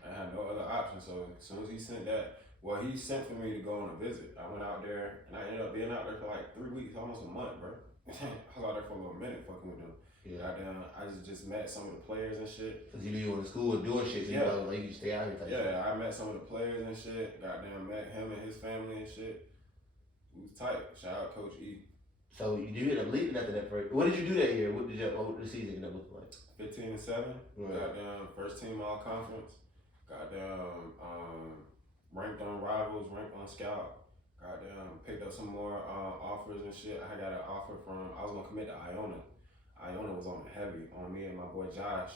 I had no other options. So as soon as he sent that, he sent for me to go on a visit. I went out there and I ended up being out there for like 3 weeks, almost a month, bro. I was out there for a little minute fucking with them. Yeah. I just met some of the players and shit. Cause you knew you were in school and doing shit, so you know, like you could stay out here. Yeah, I met some of the players and shit. Goddamn, met him and his family and shit. We was tight. Shout out Coach E. So you ended up leaving after that first. What did you do that year? What the season end up looking like? 15-7. Right. Goddamn, first team all conference. Goddamn, ranked on Rivals, ranked on Scout. Goddamn, picked up some more offers and shit. I got an offer I was gonna commit to Iona. Iona was on heavy on me and my boy Josh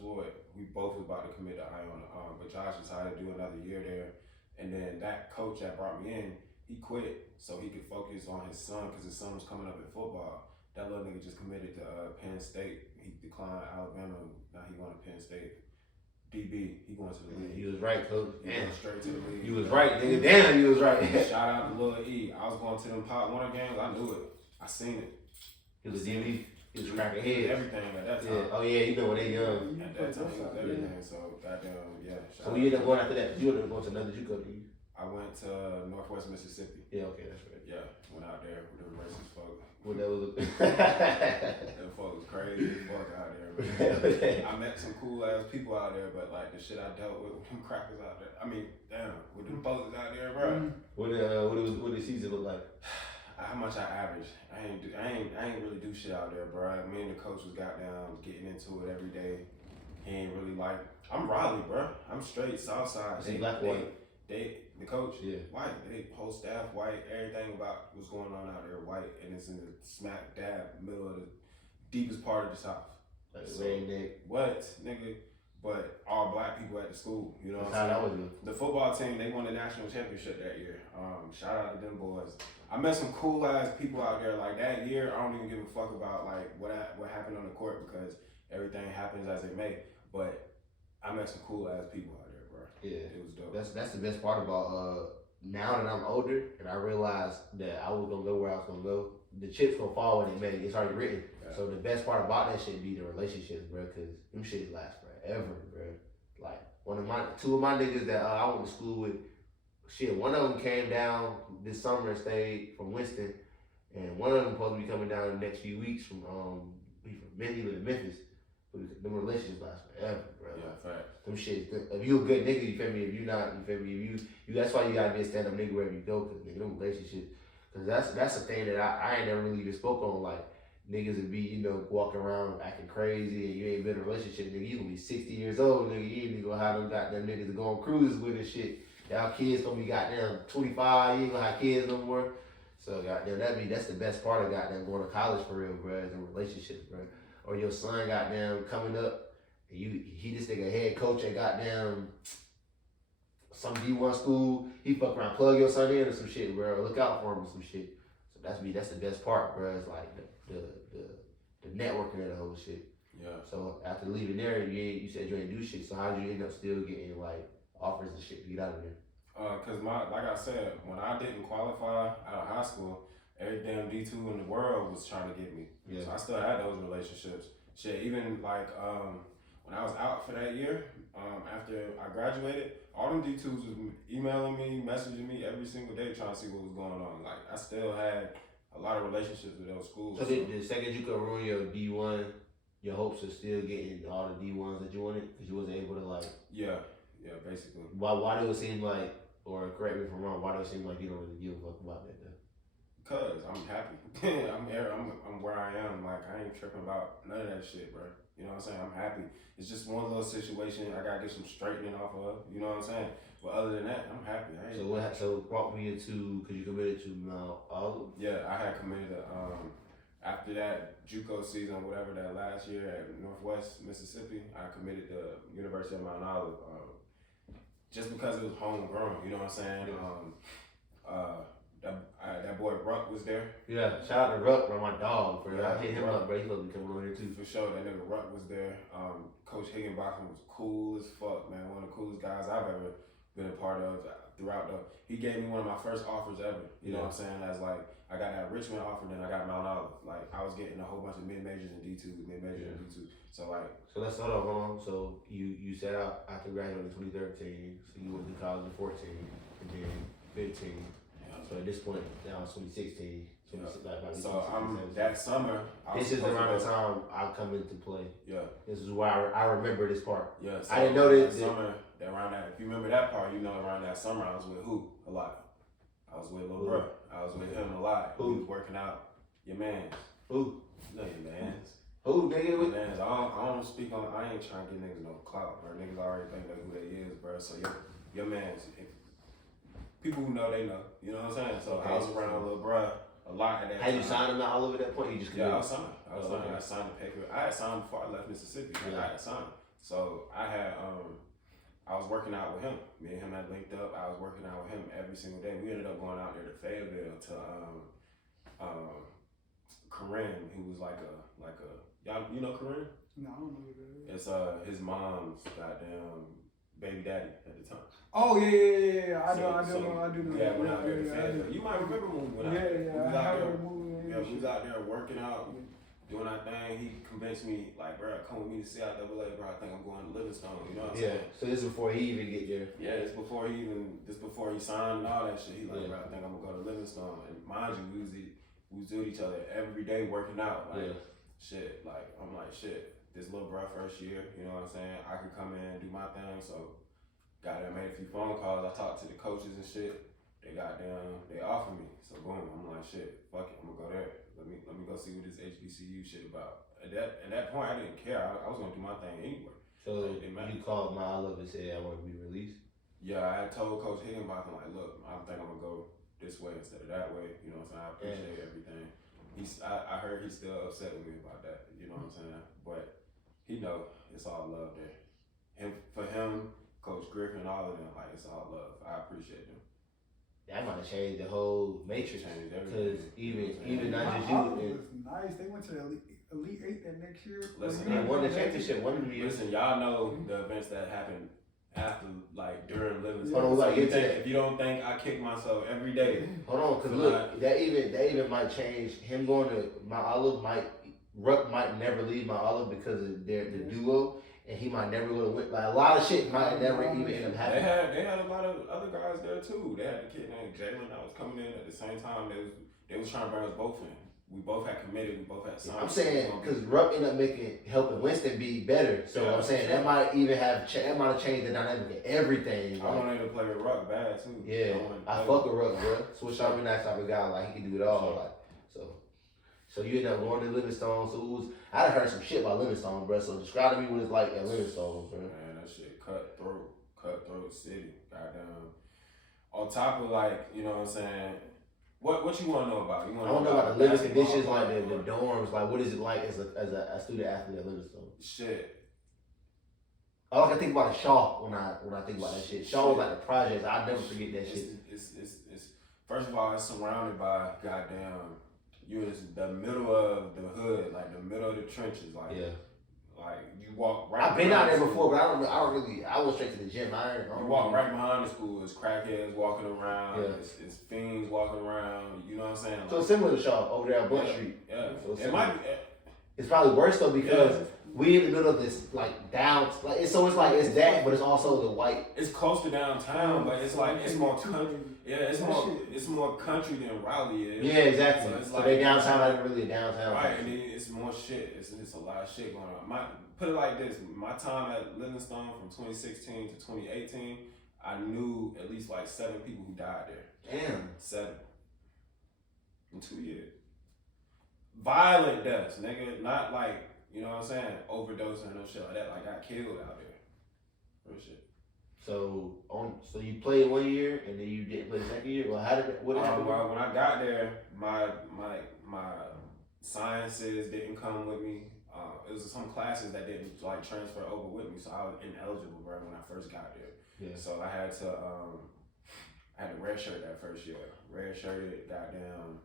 Floyd. We both was about to commit to Iona, but Josh decided to do another year there. And then that coach that brought me in, he quit so he could focus on his son because his son was coming up in football. That little nigga just committed to Penn State. He declined Alabama. Now he going to Penn State. DB, he going to the league. You was right, coach. He went straight to the league. You was right, nigga. Damn, you was right. Shout out to Lil E. I was going to them Pop Warner games. I knew it. I seen it. It was DB. He was cracking heads. Everything at that time. Yeah. Oh yeah, you know when they young. At that time, he was everything. So goddamn, yeah. So you ended up going after that. You ended up going to another JUCO, didn't you? I went to Northwest Mississippi. Yeah, okay, that's right. Yeah, went out there with them racist folk. What that was? Them folk was crazy as fuck out there, man. I met some cool ass people out there, but like the shit I dealt with them crackers out there. I mean, damn, with them folks out there, bro. What the season look like? How much I average? I ain't really do shit out there, bro. Me and the coach was goddamn getting into it every day. He ain't really like. I'm Raleigh, bro. I'm straight Southside. The coach, white. They whole staff white. Everything about what's going on out there white, and it's in the smack dab middle of the deepest part of the South. Like so, what, nigga? But all black people at the school, you know what I'm saying? saying? The football team, they won the national championship that year. Shout out to them boys. I met some cool ass people out there. Like that year, I don't even give a fuck about like what happened on the court because everything happens as it may. But I met some cool ass people out there, bro. Yeah, it was dope. That's the best part about now that I'm older and I realized that I was gonna go where I was gonna go. The chips gonna fall when they made it. It's already written. Yeah. So the best part about that shit be the relationships, bro. Cause them shit last forever, bro. Like two of my niggas that I went to school with. Shit, one of them came down this summer and stayed from Winston, and one of them supposed to be coming down in the next few weeks from Memphis. Them relationships last forever, bro. Yeah, facts. Them shit. If you a good nigga, you feel me. If you not, you feel me. If you that's why you gotta be a stand up nigga wherever you go, cause nigga, them relationships. Cause that's the thing that I ain't never really even spoke on. Like niggas would be, you know, walking around acting crazy and you ain't been in a relationship, nigga. You gonna be 60 years old, nigga. You ain't even gonna have them goddamn niggas to go on cruises with and shit. Y'all kids gonna be goddamn 25, you ain't gonna have kids no more. So goddamn, that's the best part of goddamn going to college for real, bro, is the relationships, bro. Or your son goddamn coming up and he just nigga head coach at goddamn some D1 school, he fuck around, plug your son in or some shit, bro. Or look out for him or some shit. So that's the best part, bro. It's like the networking of the whole shit. Yeah. So after leaving there, you said you ain't do shit. So how did you end up still getting like offers and shit to get out of there? Cause like I said, when I didn't qualify out of high school, every damn D2 in the world was trying to get me. Yeah. So I still had those relationships. Shit, even like when I was out for that year, after I graduated, all them D2s was emailing me, messaging me every single day trying to see what was going on. Like I still had a lot of relationships with those schools. So the second you could ruin your D1, your hopes of still getting all the D1s that you wanted, because you wasn't able to like. Yeah, basically. Why do it seem like, or correct me if I'm wrong, why do it seem like you don't really give a fuck about that though? Cause I'm happy. I'm where I am. Like I ain't tripping about none of that shit, bro. You know what I'm saying? I'm happy. It's just one little situation I gotta get some straightening off of. You know what I'm saying? But other than that, I'm happy. So walk me into, because you committed to Mount Olive? Yeah, I had committed to, after that JUCO season, whatever, that last year at Northwest Mississippi, I committed to University of Mount Olive. Just because it was homegrown, you know what I'm saying? That boy Ruck was there. Yeah, shout out to Ruck, bro, my dog, bro. Yeah, I hit him up, bro. He supposed to be coming over here too. For sure, that nigga Ruck was there. Coach Higginbotham was cool as fuck, man. One of the coolest guys I've ever been a part of throughout he gave me one of my first offers ever. You know what I'm saying? As like, I got that Richmond offer, then I got Mount Olive. Like, I was getting a whole bunch of mid-majors and D2, mid-majors and D2. So like. So let's hold on. So you set out after graduating in 2013. So you went to college in 14, and then 15. So at this point, now it's 2016. So I'm that summer. This is around the time I come into play. Yeah. This is why I remember this part. Yeah. So I didn't know that summer. Around that, if you remember that part, you know around that summer I was with who a lot. I was with Lil Bro. I was with him a lot. Who? He was working out. Your mans. Who? No, your mans. Who, nigga? Your mans. I don't speak on. I ain't trying to get niggas no clout, bro. Niggas already think that's who they is, bro. So your mans. People who know, they know. You know what I'm saying? So I was around Lil Bro a lot at that time. Had you signed him out all over that point? You just I was signed. I signed the paper. I had signed before I left Mississippi. Yeah. I had signed. So I had I was working out with him. Me and him had linked up. I was working out with him every single day. We ended up going out there to Fayetteville to Corinne, who was like a y'all, you know Corinne? No, I don't know who that is. It's his mom's goddamn baby daddy at the time. Oh yeah. I do know. Yeah, went out there to Fayetteville. You might remember when we went out there. Yeah. We was out there working out. Doing our thing, he convinced me, like, bro, come with me to CIAA, bro. I think I'm going to Livingstone. You know what I'm saying? So this is before he even get there. Yeah, this before he signed and all that shit. He like, bro, I think I'm gonna go to Livingstone. And mind you, we was with each other every day working out. Like, shit. Like, I'm like, shit. This little bro first year, you know what I'm saying? I could come in and do my thing. So, I made a few phone calls. I talked to the coaches and shit. They offered me. So boom, I'm like, shit, fuck it, I'm gonna go there. Let me go see what this HBCU shit about. At that point, I didn't care. I was gonna do my thing anyway. So you called my Olive and said I want to be released? Yeah, I had told Coach Higginbotham, like, look, I think I'm gonna go this way instead of that way. You know what I'm saying? I appreciate everything. I heard he's still upset with me about that. You know what I'm saying? But he know it's all love there. For him, Coach Griffin, all of them, like, it's all love. I appreciate them. That might have changed the whole matrix. Because even not just you. Was nice. They went to the Elite Eight that next year. Listen, they won the championship one of the years. Listen, y'all know the events that happened after, like, during Livingstone. Hold on, if you don't think I kick myself every day. Hold on, because look, that even might change. Him going to my Olive Ruck might never leave my Olive because of the duo. And he might never go to win. Like, a lot of shit might never even end up happening. They had a lot of other guys there too. They had a kid named Jalen that was coming in at the same time. They was trying to bring us both in. We both had committed. We both had signed. I'm saying because Rupp ended up helping Winston be better. So I'm saying that might have changed the dynamic of everything. I wanted to play with Ruck bad too. Yeah, I fuck with Ruck, bro. Switch up and that type of guy. Like, he can do it all. Like, so So you ended up going to Livingstone. So I done heard some shit about Livingstone, bro. So describe to me what it's like at Livingstone, bro. Man, that shit cutthroat city. Goddamn. On top of like, you know what I'm saying? What you want to know about? You want I to want to know about the living conditions, like the the dorms. Like, what is it like as a student athlete at Livingstone? shit. All I can think about is Shaw when I think about that shit. Shaw was like the projects. I'll never forget that shit. It's first of all, it's surrounded by goddamn. You're in the middle of the hood, like the middle of the trenches, like Yeah. like you walk right. I've been out there behind the before, school. but I don't really. I went straight to the gym. I You don't walk really- right behind the school. It's crackheads walking around. Yeah. It's fiends walking around. You know what I'm saying? So it's similar to Shaw over there on Blunt Yeah, Street. yeah. So it's It similar. might be. It's probably worse though because we in the middle of this like down. Like it's like it's that, but it's also the white. It's close to downtown, but it's like it's more country. country. Yeah, it's more country than Raleigh is. Yeah, exactly. So it's So like- they downtown, not really a downtown. Right, and then it's more shit. It's a lot of shit going on. Put it like this: my time at Livingstone from 2016 to 2018, I knew at least like 7 people who died there. Damn. 7 in 2 years. Violent deaths, nigga. Not like, you know what I'm saying, overdosing or no shit like that. Like got killed out there. Real shit. So you played 1 year and then you didn't play the second year. Well, how did what happened? Well, when I got there, my sciences didn't come with me. It was some classes that didn't like transfer over with me, so I was ineligible, bro, when I first got there. Yeah. So I had to redshirt that first year. Redshirted, goddamn.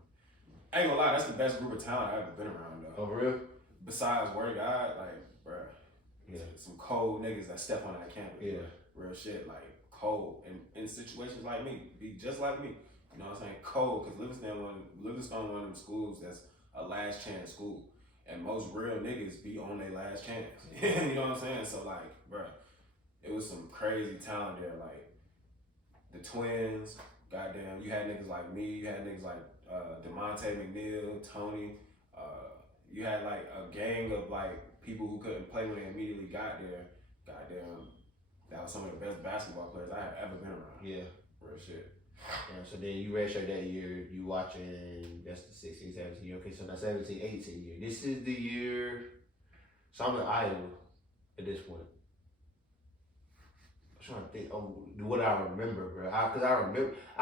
I ain't gonna lie, that's the best group of talent I've ever been around though. Oh, for real? Besides word of God, like, bro, Yeah. some cold niggas that step on that campus. Yeah. Real shit, like cold. And in situations like me, be just like me. You know what I'm saying? Cold, because Livingstone one of them schools that's a last chance school. And most real niggas be on their last chance. You know what I'm saying? So like, bruh, it was some crazy talent there. Like the twins, goddamn, you had niggas like me, you had niggas like DeMonte McNeil, Tony. You had like a gang of like people who couldn't play when they immediately got there. Goddamn, that was some of the best basketball players I have ever been around. Yeah. Real shit. Yeah, so then you redshirt that year, you watching, that's the 16, 17 year. Okay, so now 17, 18 year. This is the year, so I'm in Iowa at this point. I'm trying to think what I remember, bro. I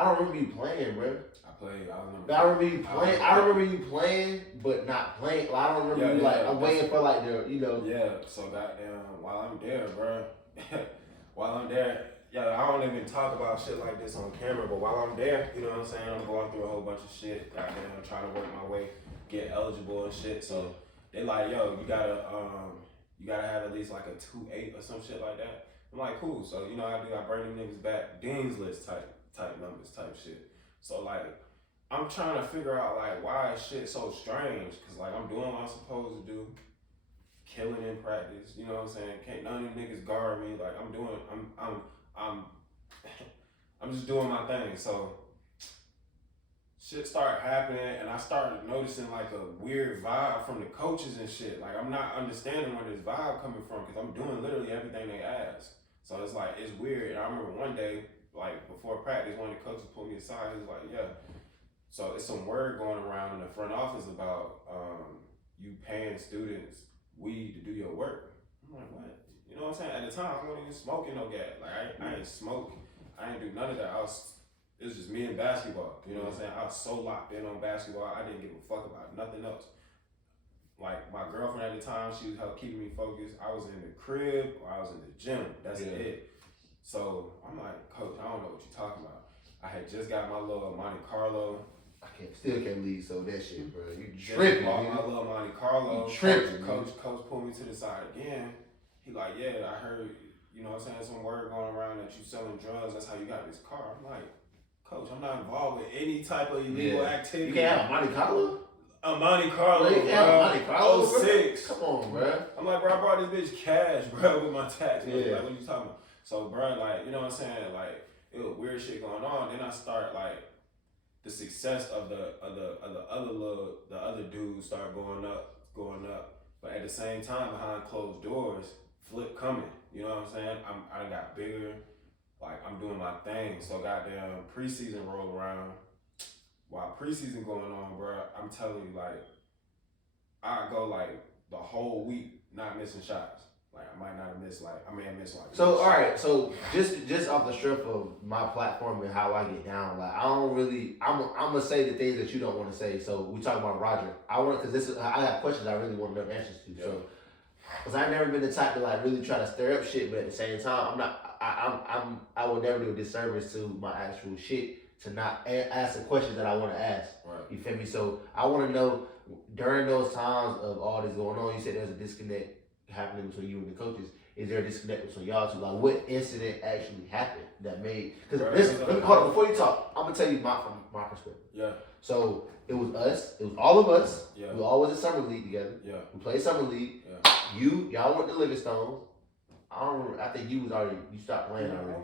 don't remember you playing, bro. I remember you playing, but not playing. Like, I don't remember you I'm waiting for like the, you know. Yeah, so goddamn, while I'm there, bro, I don't even talk about shit like this on camera, but while I'm there, you know what I'm saying, I'm going through a whole bunch of shit, goddamn, trying to work my way, get eligible and shit. So they like, yo, you gotta have at least like a 2.8 or some shit like that. I'm like, cool. So you know, I bring them niggas back, Dean's List type numbers type shit. So like, I'm trying to figure out like why is shit so strange? Cause like I'm doing what I'm supposed to do, killing in practice. You know what I'm saying? Can't none of them niggas guard me. Like I'm just doing my thing. So shit started happening, and I started noticing like a weird vibe from the coaches and shit. Like I'm not understanding where this vibe coming from because I'm doing literally everything they ask. So it's like it's weird. And I remember one day, like before practice, one of the coaches pulled me aside. He was like, "Yeah." So it's some word going around in the front office about you paying students weed to do your work. I'm like, what? You know what I'm saying? At the time, I wasn't even smoking no gas. Like I ain't smoke. I ain't do none of that. It was just me and basketball. You know what I'm saying? I was so locked in on basketball. I didn't give a fuck about nothing else. Like my girlfriend at the time, she was helping keeping me focused. I was in the crib or I was in the gym. That's it. So I'm like, Coach, I don't know what you're talking about. I had just got my little Monte Carlo. Still can't believe so that shit, bro. You Just tripping, bought man. my little Monte Carlo. You tripping, Coach pulled me to the side again. He like, yeah, I heard, you know what I'm saying, some word going around that you selling drugs. That's how you got this car. I'm like, Coach, I'm not involved with any type of illegal activity. You can't have a Monte Carlo? A Monte Carlo, You can't have a Monte Carlo, bro? 06. Come on, bro. I'm like, bro, I brought this bitch cash, bro, with my tax. Yeah. Like, what you talking about? So, bro, like, you know what I'm saying? Like, it was weird shit going on. Then I start, like, the success of the other dudes start going up. But at the same time, behind closed doors, Flip coming. You know what I'm saying? I done got bigger. Like, I'm doing my thing. So goddamn preseason roll around. While preseason going on, bro, I'm telling you, like, I go like the whole week not missing shots. Like I might not have missed like I may have missed like. So all right, so just off the strength of my platform and how I get down, like I don't really, I'm gonna say the things that you don't want to say. So we talk about Roger. I want because I got questions I really want to know answers to. So because I've never been the type to like really try to stir up shit, but at the same time, I'm not. I will never do a disservice to my actual shit to not ask the questions that I want to ask. Right. You feel me? So I want to know during those times of all this going on. You said there's a disconnect happening between you and the coaches. Is there a disconnect between y'all two? Like, what incident actually happened that made? Because listen, hold on, before you talk, I'm gonna tell you from my perspective. Yeah. So it was us. It was all of us. Yeah. We all was in summer league together. Yeah. We played summer league. Yeah. Y'all went to Livingstone. I don't remember. I think you was already. You stopped playing already.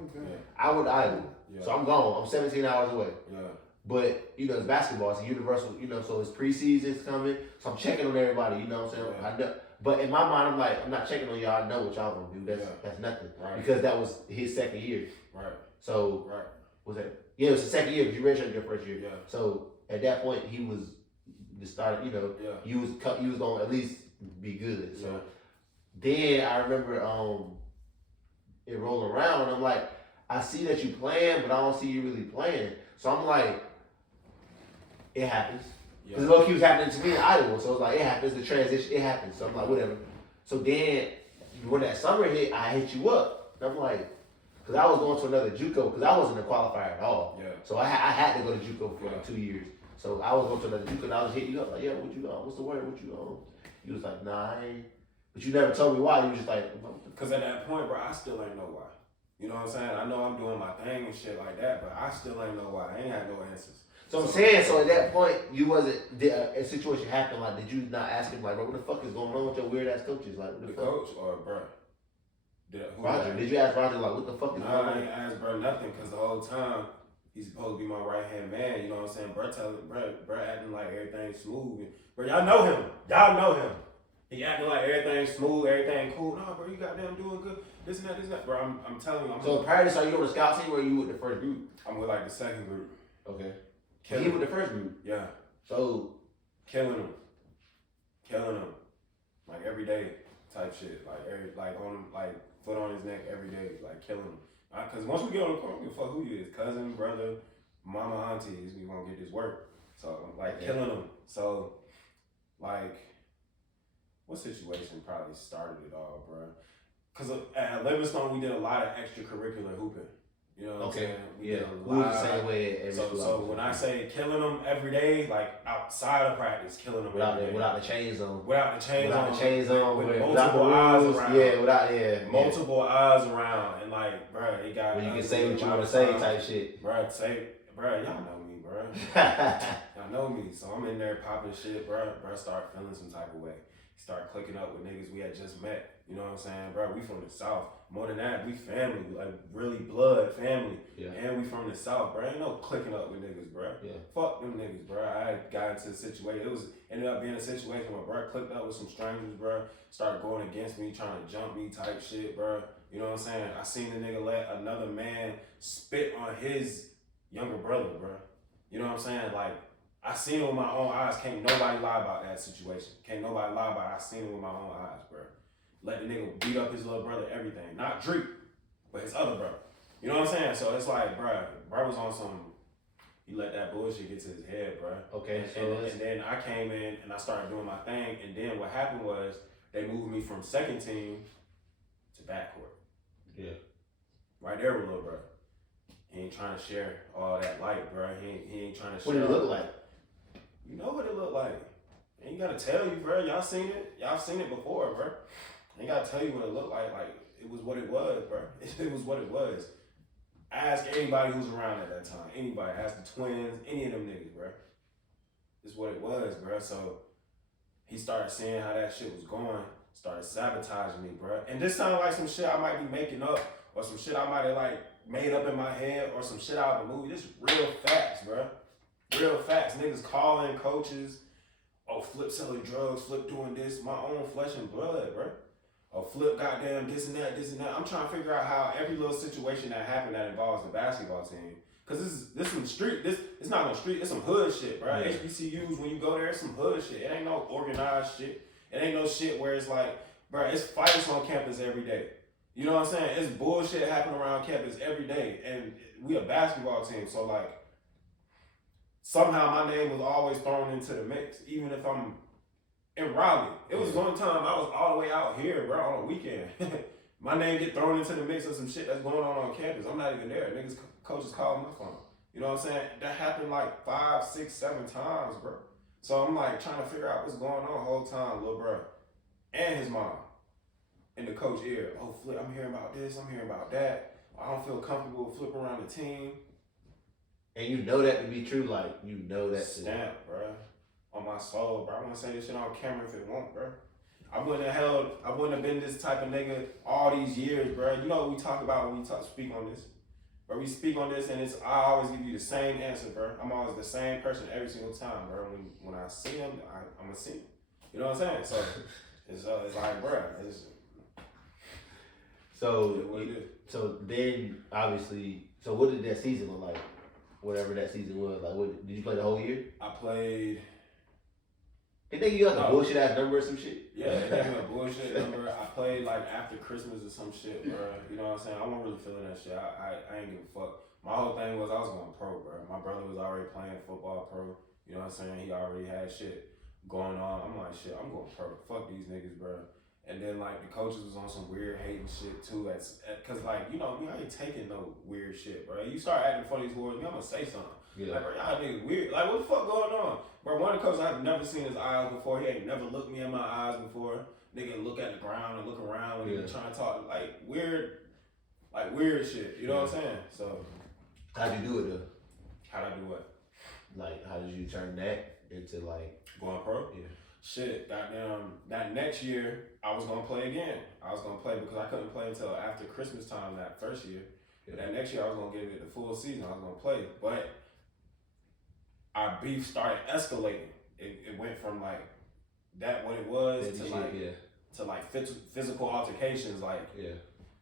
I went to Iowa. Yeah. So I'm gone. I'm 17 hours away. Yeah. But, you know, it's basketball. It's a universal, you know, so it's preseason's coming. So I'm checking on everybody, you know what I'm saying? Yeah. I know, but in my mind, I'm like, I'm not checking on y'all. I know what y'all gonna do. That's nothing. Right. Because that was his second year. Right. So, right. Was that? Yeah, it was the second year. You redshirted your first year. Yeah. So at that point, he was the starter, you know, you was gonna at least be good. So then I remember it rolling around. I'm like, I see that you playing, but I don't see you really playing. So I'm like, it happens. Because low key was happening to me in Iowa. So it's like, it happens, the transition, it happens. So I'm like, whatever. So then, when that summer hit, I hit you up. And I'm like, because I was going to another JUCO, because I wasn't a qualifier at all. Yeah. So I had to go to JUCO for like 2 years. So I was going to another JUCO, and I was hitting you up like, yeah, what you what's the word? What you You was like, nah, I ain't. But you never told me why. You was just like, because at that point, bro, I still ain't know why. You know what I'm saying? I know I'm doing my thing and shit like that, but I still ain't know why. I ain't had no answers. So I'm saying, so at that point, you wasn't, did a situation happen, like, did you not ask him, like, bro, what the fuck is going on with your weird ass coaches? Like, what the fuck? Coach or bro? Roger, did you ask Roger, like, what the fuck is going on? I ain't asked bro nothing, because the whole time, he's supposed to be my right hand man, you know what I'm saying? Bro acting like everything's smooth. Bro, y'all know him. Y'all know him. He acting like everything's smooth, everything cool. No, bro, you goddamn doing good. This and that. Bro, I'm telling you. So prior to this, are you on the scout team or are you with the first group? I'm with like the second group. Okay. He with the first group? Yeah. So. Killing him. Like every day type shit. Like foot on his neck every day. Like killing him. Because once we get on the court, we give a fuck who he is. Cousin, brother, mama, aunties. We gonna get this work. So like killing him. So like. What situation probably started it all, bro? Because at Livingstone, we did a lot of extracurricular hooping. You know what I'm saying? We did a lot. We was the same way at every school. So when I say killing them every day, like outside of practice, killing them without the chains on. Without the chains on. With multiple eyes around. Multiple eyes around. And like, bro, it got... When you can say what you want to say type shit. Bro, y'all know me, bro. Y'all know me. So I'm in there popping shit, bro. Bro, start feeling some type of way. Start clicking up with niggas we had just met. You know what I'm saying? Bro, we from the South. More than that, we family. Like, really blood family. Yeah. And we from the South, bro. Ain't no clicking up with niggas, bro. Yeah. Fuck them niggas, bro. I got into a situation. Ended up being a situation where bro clicked up with some strangers, bro. Started going against me, trying to jump me type shit, bro. You know what I'm saying? I seen the nigga let another man spit on his younger brother, bro. You know what I'm saying? Like, I seen it with my own eyes. Can't nobody lie about that situation. Can't nobody lie about it. I seen it with my own eyes, bro. Let the nigga beat up his little brother, everything. Not Drake, but his other brother. You know what I'm saying? So it's like, bro was on some, he let that bullshit get to his head, bro. Okay, and then I came in and I started doing my thing. And then what happened was they moved me from second team to backcourt. Yeah. Right there with little bro. He ain't trying to share all that light, bro. He ain't trying to share. What did it look like? You know what it looked like. I ain't gotta tell you, bro. Y'all seen it. Y'all seen it before, bro. I ain't gotta tell you what it looked like. Like, it was what it was, bro. It was what it was. Ask anybody who's around at that time. Anybody. Ask the twins. Any of them niggas, bro. It's what it was, bro. So, he started seeing how that shit was going. Started sabotaging me, bro. And this sounded like some shit I might be making up. Or some shit I might have, like, made up in my head. Or some shit out of a movie. This is real facts, bro. Real facts. Niggas calling coaches. Oh, Flip selling drugs. Flip doing this. My own flesh and blood, bro. Oh, Flip goddamn this and that. I'm trying to figure out how every little situation that happened that involves the basketball team. Cause this some street, it's not no street, it's some hood shit, bro. Yeah. HBCUs, when you go there, it's some hood shit. It ain't no organized shit. It ain't no shit where it's like, bro, it's fights on campus every day. You know what I'm saying? It's bullshit happening around campus every day. And we a basketball team, so like, somehow my name was always thrown into the mix, even if I'm in Raleigh. It was one time I was all the way out here, bro, on a weekend. My name get thrown into the mix of some shit that's going on campus. I'm not even there. Niggas, coaches calling my phone. You know what I'm saying? That happened like 5, 6, 7 times, bro. So I'm like trying to figure out what's going on the whole time, little bro. And his mom in the coach ear. Oh, Flip, I'm hearing about this, I'm hearing about that. I don't feel comfortable with flipping around the team. And you know that to be true, like, you know that. Stamp, bro. On my soul, bro. I want to say this shit on camera if it won't, bro. I wouldn't have been this type of nigga all these years, bro. You know what we talk about when we speak on this? But we speak on this and I always give you the same answer, bro. I'm always the same person every single time, bro. When I see him, I'm gonna see him. You know what I'm saying? So it's like, bro, So then obviously, so what did that season look like? Whatever that season was, like, did you play the whole year? I played. They think you got the bullshit ass number or some shit? Yeah, they gave me a bullshit number. I played like after Christmas or some shit, bro. You know what I'm saying? I wasn't really feeling that shit. I ain't give a fuck. My whole thing was I was going pro, bro. My brother was already playing football pro. You know what I'm saying? He already had shit going on. I'm like, shit, I'm going pro. Fuck these niggas, bro. And then like the coaches was on some weird hating shit too. Cause like, you know me, I ain't taking no weird shit, bro. You start acting funny towards me, I'm gonna say something. Yeah. Like, bro, y'all niggas weird. Like, what the fuck going on? Bro, one of the coaches, I've never seen his eyes before. He ain't never looked me in my eyes before. Nigga look at the ground and look around when he was trying to talk. Like weird shit. You know what I'm saying? So. How'd you do it though? How'd I do what? Like, how did you turn that into like. Going pro? Yeah. Shit, goddamn, that next year, I was gonna play again. I was gonna play because I couldn't play until after Christmas time that first year. But that next year, I was gonna give it the full season. I was gonna play. But our beef started escalating. It went from like that what it was to like physical altercations. Like,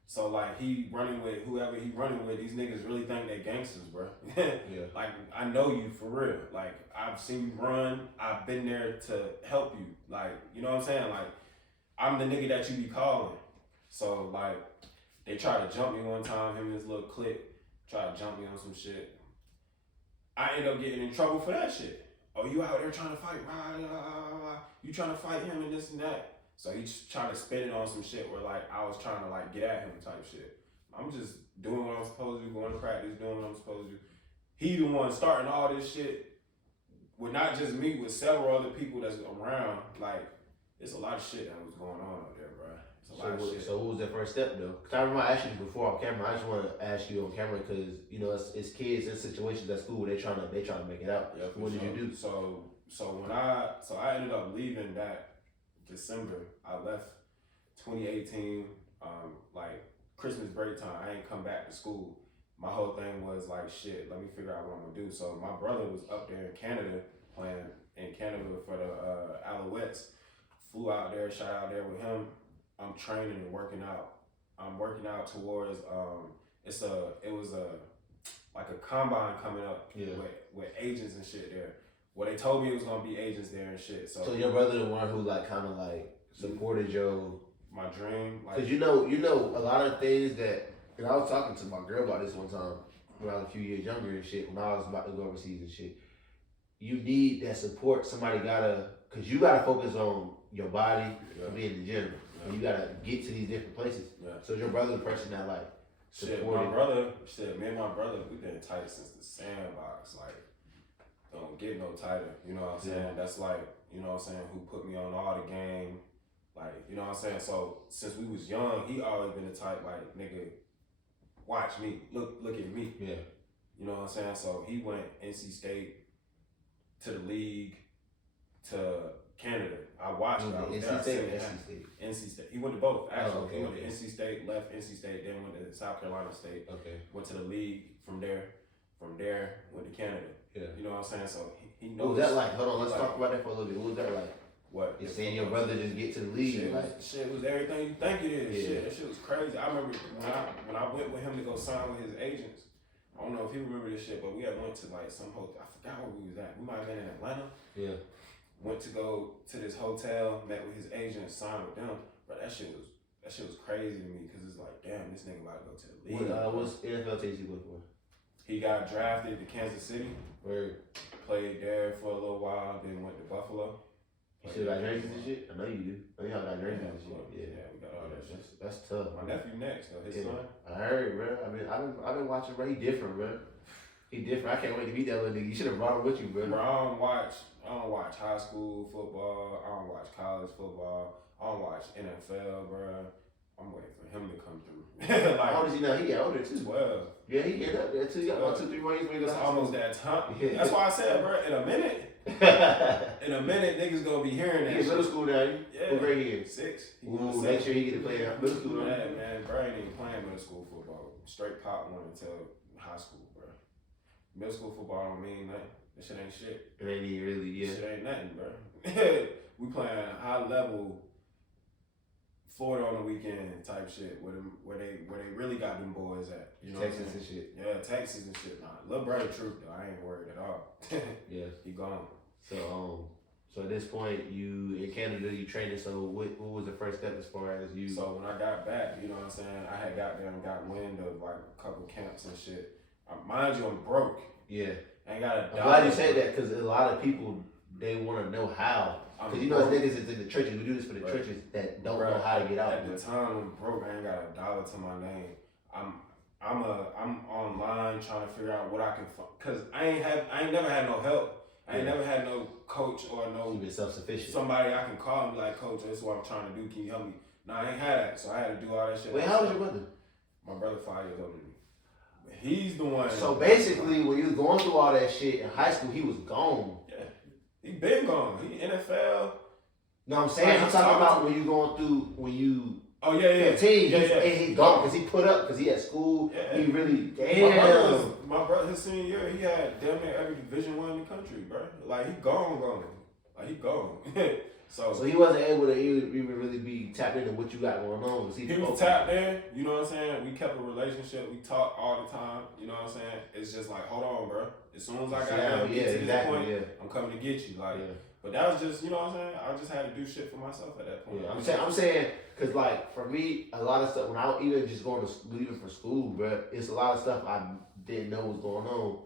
so like he running with whoever he running with, these niggas really think they gangsters, bro. Like, I know you for real. Like, I've seen you run. I've been there to help you. Like, you know what I'm saying? Like, I'm the nigga that you be calling. So like, they tried to jump me one time. Him and his little clique tried to jump me on some shit. I ended up getting in trouble for that shit. Oh, you out there trying to fight? You trying to fight him and this and that. So he tried to spin it on some shit where like I was trying to like get at him type shit. I'm just doing what I'm supposed to do, going to practice, doing what I'm supposed to do. He the one starting all this shit with not just me, with several other people that's around. Like, it's a lot of shit that was going on out there, bro. It's a lot of shit. So what was that first step though? Cause I remember I asked you before on camera. I just want to ask you on camera because you know it's kids in situations at school where they trying to make it out. Yeah, what did you do? So I ended up leaving that December. I left 2018, like Christmas break time. I ain't come back to school. My whole thing was like, shit, let me figure out what I'm gonna do. So my brother was up there in Canada, playing in Canada for the Alouettes. Flew out there, shot out there with him. I'm training and working out. I'm working out towards it was a combine coming up with agents and shit there. Well, they told me it was gonna be agents there and shit. So your brother the one who like kind of like supported my dream, like, cause you know a lot of things that. And I was talking to my girl about this one time when I was a few years younger and shit. When I was about to go overseas and shit, you need that support. Somebody cause you gotta focus on your body and being in the gym, and you gotta get to these different places. So your brother the person that like supported. Me and my brother, we've been tight since the sandbox. Like, don't get no tighter. You know what I'm saying? That's like, you know what I'm saying, who put me on all the game. Like, you know what I'm saying? So since we was young, he always been the type like, nigga, watch me, look at me. Yeah. You know what I'm saying? So he went NC State to the league to Canada. I watched it. NC State. NC State. He went to both, actually. He went to NC State, left NC State, then went to South Carolina State. Okay. Went to the league from there. From there, went to Canada. Yeah. You know what I'm saying? So he knows. What was that like? Hold on, let's talk about that for a little bit. What was that like? What? You're saying your brother just get to the league. Shit was everything you think it is. Yeah. Shit, that shit was crazy. I remember when I went with him to go sign with his agents, I don't know if he remember this shit, but we had went to like some hotel. I forgot where we was at. We might have been in Atlanta. Yeah. Went to go to this hotel, met with his agent, signed with them. But that shit was crazy to me because it's like, damn, this nigga about to go to the league. What's NFL team he went for? He got drafted to Kansas City. Where? Played there for a little while, then went to Buffalo. You still got jerseys and shit? I know you do. I know y'all got jerseys and shit. Yeah, we got all that shit. That's tough. My nephew next, though. His son. I heard, bro. I've been watching, bro. He different, bro. He different. I can't wait to meet that little nigga. You should have brought him with you, bro. Bro, I don't watch high school football. I don't watch college football. I don't watch NFL, bro. I'm waiting for him to come through. Like, how old is he now? He got older too. 12. Yeah, he get up there too. He got about 2-3 more years. It's almost that time. Yeah. That's why I said, bro, in a minute, niggas gonna be hearing that. He in middle school now. Yeah. What grade he in? 6. Ooh, make sure he get to play in middle school. Yeah, man, bro ain't even playing middle school football. Straight pop one until high school, bro. Middle school football don't mean nothing. That shit ain't shit. It ain't even really, yeah. Shit ain't nothing, bro. We playing high level Florida on the weekend type shit where they really got them boys at. You know Texas and shit. Yeah, Texas and shit. Nah, little brother truth though. I ain't worried at all. Yeah. He gone. So at this point you in Canada you training, so what was the first step as far as you? So when I got back, you know what I'm saying, I had got there and got wind of like a couple camps and shit. Mind you, I'm broke. Yeah. I ain't got a dollar. I'm glad you said that because a lot of people, they want to know how. Because you know, as niggas is in the churches, we do this for the churches that don't know how to get out. At the time I'm broke, I ain't got a dollar to my name. I'm online trying to figure out what I can find. Cause I ain't never had no help. I ain't never had no coach or no. You been self-sufficient. Somebody I can call and be like, coach, this is what I'm trying to do. Can you help me? No, I ain't had that, so I had to do all that shit. Wait, how old is your brother? My brother 5 years older than me. He's the one. So basically, when you was going through all that shit in high school, he was gone. Yeah, he been gone. He NFL. No, I'm saying I'm talking about when you going through when you. Oh yeah. 15, he gone because he put up because he at school. Yeah. He really damn. My brother, his senior year, he had damn near every Division I in the country, bro. Like he gone. Like he gone. So he wasn't able to even really be tapped into what you got going on. He was tapped in, you know what I'm saying? We kept a relationship, we talk all the time, you know what I'm saying? It's just like, hold on, bro. As soon as I got to this point, I'm coming to get you. Like, but that was just, you know what I'm saying? I just had to do shit for myself at that point. Yeah, I'm saying, cause like for me, a lot of stuff when I even just going to leaving for school, bro, it's a lot of stuff I didn't know was going on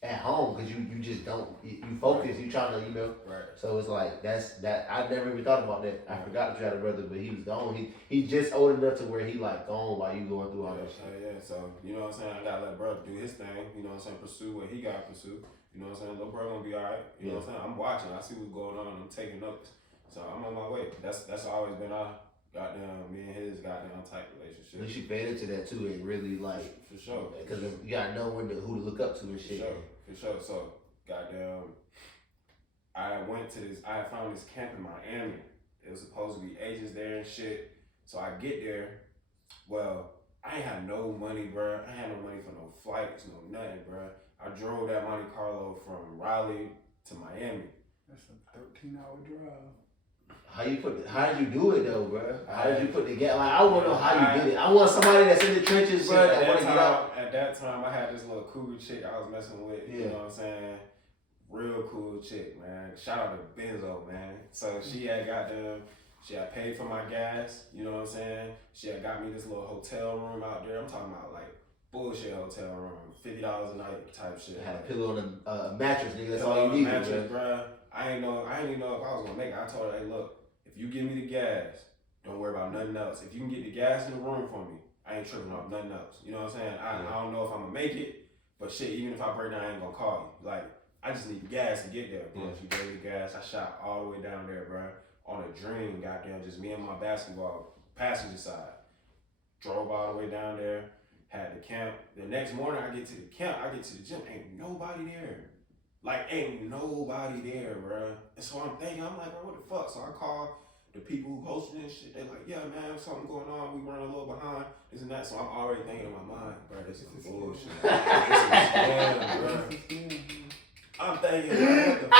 at home because you just don't you focus, you trying to, you know. Right. So it's like that I never even thought about that. I forgot that you had a brother, but he was gone. He just old enough to where he like gone while you going through all that shit. Yeah. So you know what I'm saying? I gotta let brother do his thing, you know what I'm saying, pursue what he gotta pursue. You know what I'm saying? Little brother gonna be alright. You know what I'm saying? I'm watching, I see what's going on, I'm taking notes. So I'm on my way. That's always been our goddamn me and his goddamn tight relationship. At least you paid into that too and really like for sure. Because you gotta know who to look up to and shit. For sure. So goddamn, I found this camp in Miami. It was supposed to be agents there and shit. So I get there. Well, I ain't had no money, bro. I had no money for no flights, no nothing, bro. I drove that Monte Carlo from Raleigh to Miami. That's a 13-hour drive. How did you do it though, bro? How did you put the gas? Like I want to know how you did it. I want somebody that's in the trenches, bro. That want to get out. At that time, I had this little cougar chick I was messing with. You know what I'm saying? Real cool chick, man. Shout out to Benzo, man. So she had paid for my gas. You know what I'm saying? She had got me this little hotel room out there. I'm talking about like bullshit hotel room, $50 a night type shit. Had a pillow on a mattress, nigga. That's all you needed, bro. I didn't even know if I was gonna make it. I told her, hey, look, if you give me the gas, don't worry about nothing else. If you can get the gas in the room for me, I ain't tripping off nothing else. You know what I'm saying? I don't know if I'm gonna make it, but shit, even if I break down, I ain't gonna call you. Like, I just need the gas to get there. Bro. She gave me the gas. I shot all the way down there, bro. On a dream, goddamn, just me and my basketball passenger side. Drove all the way down there, had the camp. The next morning, I get to the camp, I get to the gym, ain't nobody there. Like, ain't nobody there, bro. And so I'm thinking, I'm like, bro, what the fuck? So I call the people who hosting this shit. They like, yeah, man, something going on. We running a little behind, this and that. So I'm already thinking in my mind, bro, this is bullshit. This is scam, bro. I'm thinking, bro, what the fuck?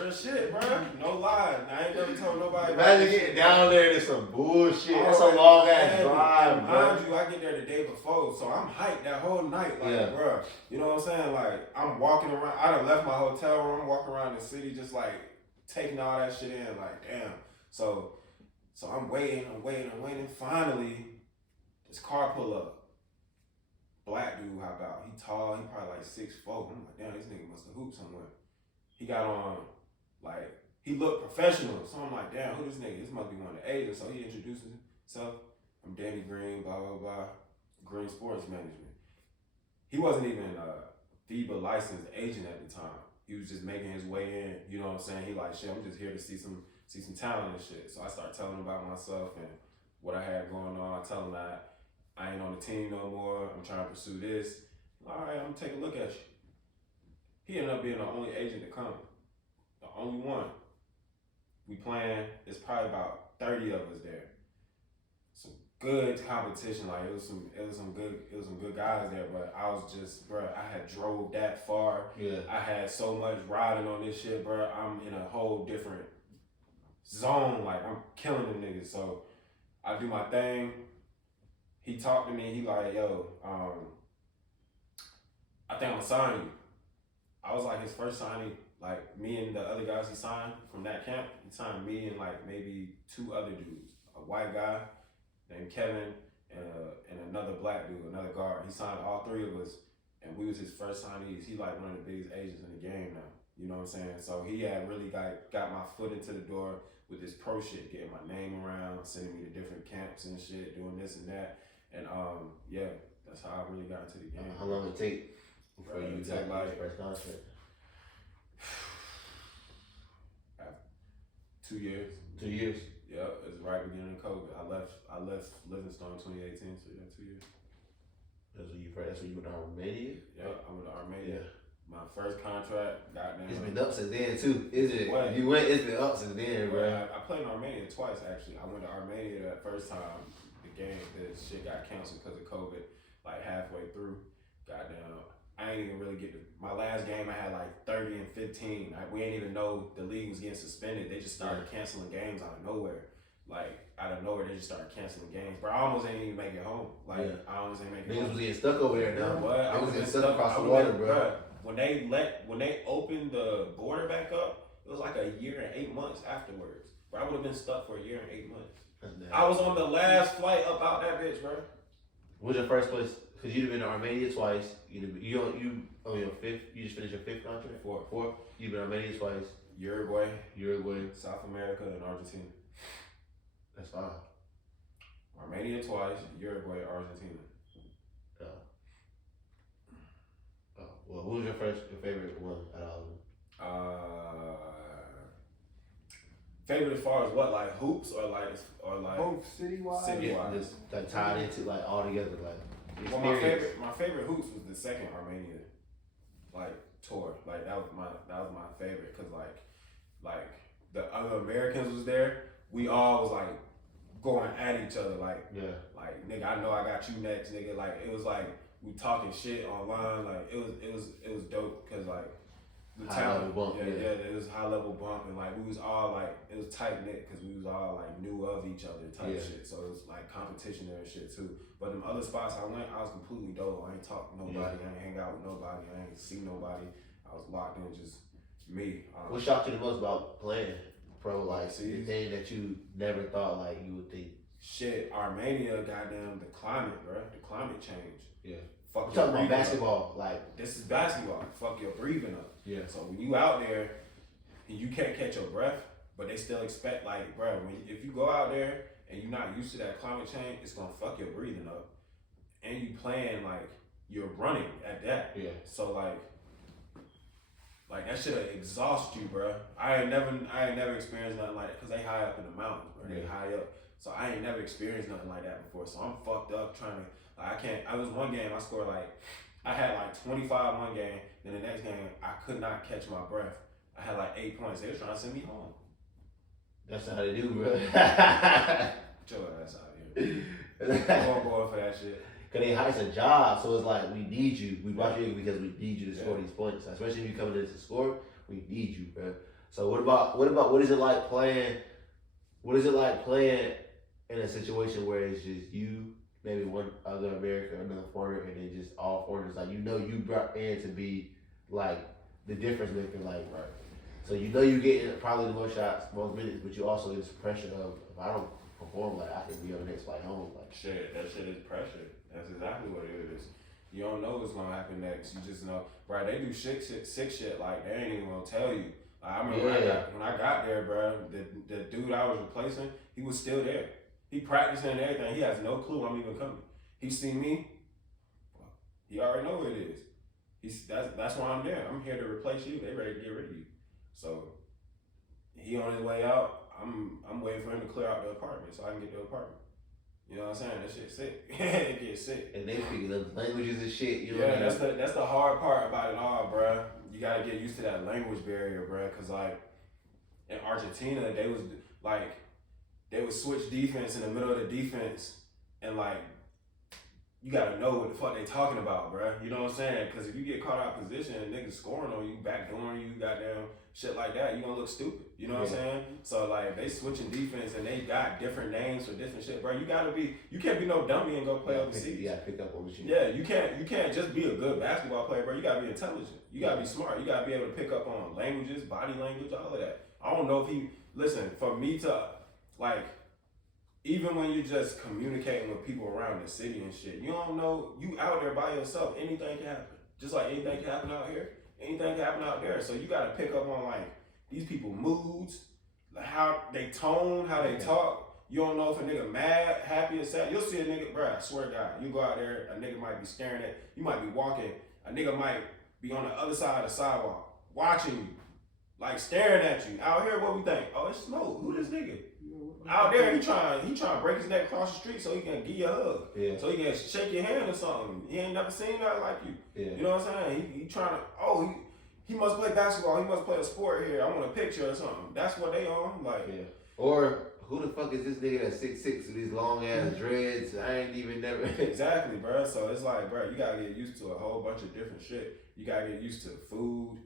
Real shit, bro. No lie. I ain't never told nobody Imagine getting down there and it's some bullshit. That's a long ass drive, bro. Mind you, I get there the day before, so I'm hyped that whole night. Like, Yeah. bro, you know what I'm saying? Like, I'm walking around. I done left my hotel room, walking around the city, just like taking all that shit in. Like, damn. So I'm waiting. Finally, this car pull up. Black dude hop out. He tall. He probably like 6'4". I'm like, damn, this nigga must have hooped somewhere. He got on, like, he looked professional. So I'm like, damn, who this nigga? This must be one of the agents. So he introduces himself. I'm Danny Green, blah, blah, blah. Green Sports Management. He wasn't even a FIBA licensed agent at the time. He was just making his way in. You know what I'm saying? He like, shit, I'm just here to see some talent and shit. So I started telling him about myself and what I had going on. I tell him that I ain't on the team no more. I'm trying to pursue this. All right, I'm gonna take a look at you. He ended up being the only agent to come. The only one. We playing, it's probably about 30 of us there. Some good competition, like it was some good guys there, but I was just, bro, I had drove that far. Yeah. I had so much riding on this shit, bro. I'm in a whole different zone, like I'm killing them niggas. So I do my thing. He talked to me, he like, yo, I think I'm gonna sign you. I was like his first signing. Like me and the other guys he signed from that camp, he signed me and like maybe 2 other dudes. A white guy named Kevin and another black dude, another guard. He signed all 3 of us and we was his first signees. He like one of the biggest agents in the game now. You know what I'm saying? So he had really got my foot into the door with this pro shit, getting my name around, sending me to different camps and shit, doing this and that. And yeah, that's how I really got into the game. How long did it take before you got like your first contract? 2 years. 2 years. Yeah, it was right beginning of COVID. I left Livingstone in 2018, so yeah, 2 years. That's when you went to Armenia? Yeah, I went to Armenia. Yeah. My first contract, goddamn. It's been up since then too, isn't it? What? You went, it's been up since then, bro. I played in Armenia twice actually. I went to Armenia that first time. The shit got canceled because of COVID, like halfway through. Goddamn, I ain't even really get to my last game. I had like 30 and 15. We didn't even know the league was getting suspended. They just started canceling games out of nowhere. Like out of nowhere, they just started canceling games. But I almost ain't even make it home. Like I almost ain't make it home. Niggas was getting stuck over there now. What? I was getting stuck across the water, bro. When they opened the border back up, it was like a year and 8 months afterwards. But I would have been stuck for a year and 8 months. I was on the last flight up out that bitch, bro. What was your first place? Cause you've been to Armenia twice. You on your 5th. You just finished your 5th contract. 4th. You've been to Armenia twice. Uruguay, South America, and Argentina. That's fine. Armenia twice, Uruguay, Argentina. Yeah. Oh, well, who was your favorite one out of all of them? Favorite as far as what, like hoops or like both city-wise? City-wise. Just like tied into like all together, like. Well, my favorite hoops was the second Armenia like tour. Like that was my favorite because like the other Americans was there. We all was like going at each other like nigga, I know I got you next, nigga. Like it was like we talking shit online. Like it was dope because like the talent, it was high level bump and like we was all like it was tight knit because we was all like knew of each other type shit. So it was like competition there and shit too. But them other spots I went, I was completely dope. I ain't talk to nobody. I ain't hang out with nobody. I ain't see nobody. I was locked in just me. What shocked you the most about playing pro? Like the thing that you never thought like you would think. Shit, Armenia, goddamn the climate, bro. The climate change. Yeah. Fuck I'm your talking about breathing basketball. up. Like this is basketball. Fuck your breathing up. Yeah. So when you out there and you can't catch your breath, but they still expect like, bro, if you go out there and you're not used to that climate change, it's gonna fuck your breathing up. And you playing like you're running at that. Yeah. So like that shit'll exhaust you, bro. I ain't never experienced nothing like that because they high up in the mountains, bro. They high up. So I ain't never experienced nothing like that before. So I'm fucked up trying to. I was one game I scored I had 25 one game. Then the next game I could not catch my breath. I had 8 points. They was trying to send me home. That's how they do, bro. Get your ass out of here. I'm going for that shit. Cause they hire a job, so it's like we need you. We brought you in because we need you to score these points. Especially if you coming in to score, we need you, bro. So what is it like playing What is it like playing in a situation where it's just you, maybe one other American, another foreigner, and then just all foreigners? Like you brought in to be like the difference maker, like Right. so you getting probably the most shots, most minutes, but you also get this pressure of if I don't perform, like I could be on the next flight home, like Shit, that shit is pressure. That's exactly what it is. You don't know what's gonna happen next. You just know, bro. They do sick shit like they ain't even gonna tell you. Like, I remember when I got there, bro. The dude I was replacing, he was still there. He practicing and everything. He has no clue I'm even coming. He see me. He already know what it is. That's why I'm there. I'm here to replace you. They ready to get rid of you. So he on his way out. I'm waiting for him to clear out the apartment so I can get the apartment. You know what I'm saying? That shit's sick. It gets sick. and they speak the languages and shit. You know Yeah, that's the hard part about it all, bruh. You gotta get used to that language barrier, bruh. Cause like in Argentina, they would switch defense in the middle of the defense, and like you gotta know what the fuck they talking about, bruh. You know what I'm saying? Cause if you get caught out of position and niggas scoring on you, backdooring you, goddamn shit like that, you gonna look stupid. You know what I'm saying? So like they switching defense and they got different names for different shit, bro. You can't be no dummy and go play overseas. You gotta pick up on what you. Yeah, you can't just be a good basketball player, bro. You gotta be intelligent. You gotta be smart. You gotta be able to pick up on languages, body language, all of that. I don't know if for me to like, even when you're just communicating with people around the city and shit, you don't know, you out there by yourself, anything can happen. Just like anything can happen out here, anything can happen out there. So you gotta pick up on like these people's moods, like how they tone, how they talk. You don't know if a nigga mad, happy, or sad. You'll see a nigga, bruh, I swear to God, you go out there, a nigga might be staring at, you might be walking, a nigga might be on the other side of the sidewalk, watching you, like staring at you. Out here, what we think? Oh, it's Smoke. Who this nigga? Out there, he trying to break his neck across the street so he can give you a hug. Yeah. So he can shake your hand or something. He ain't never seen that like you. Yeah. You know what I'm saying? He trying to, he must play basketball. He must play a sport here. I want a picture or something. That's what they on. Like, yeah. Or who the fuck is this nigga that's 6'6" with these long ass dreads? I ain't even never. Exactly, bro. So it's like, bro, you gotta get used to a whole bunch of different shit. You gotta get used to food,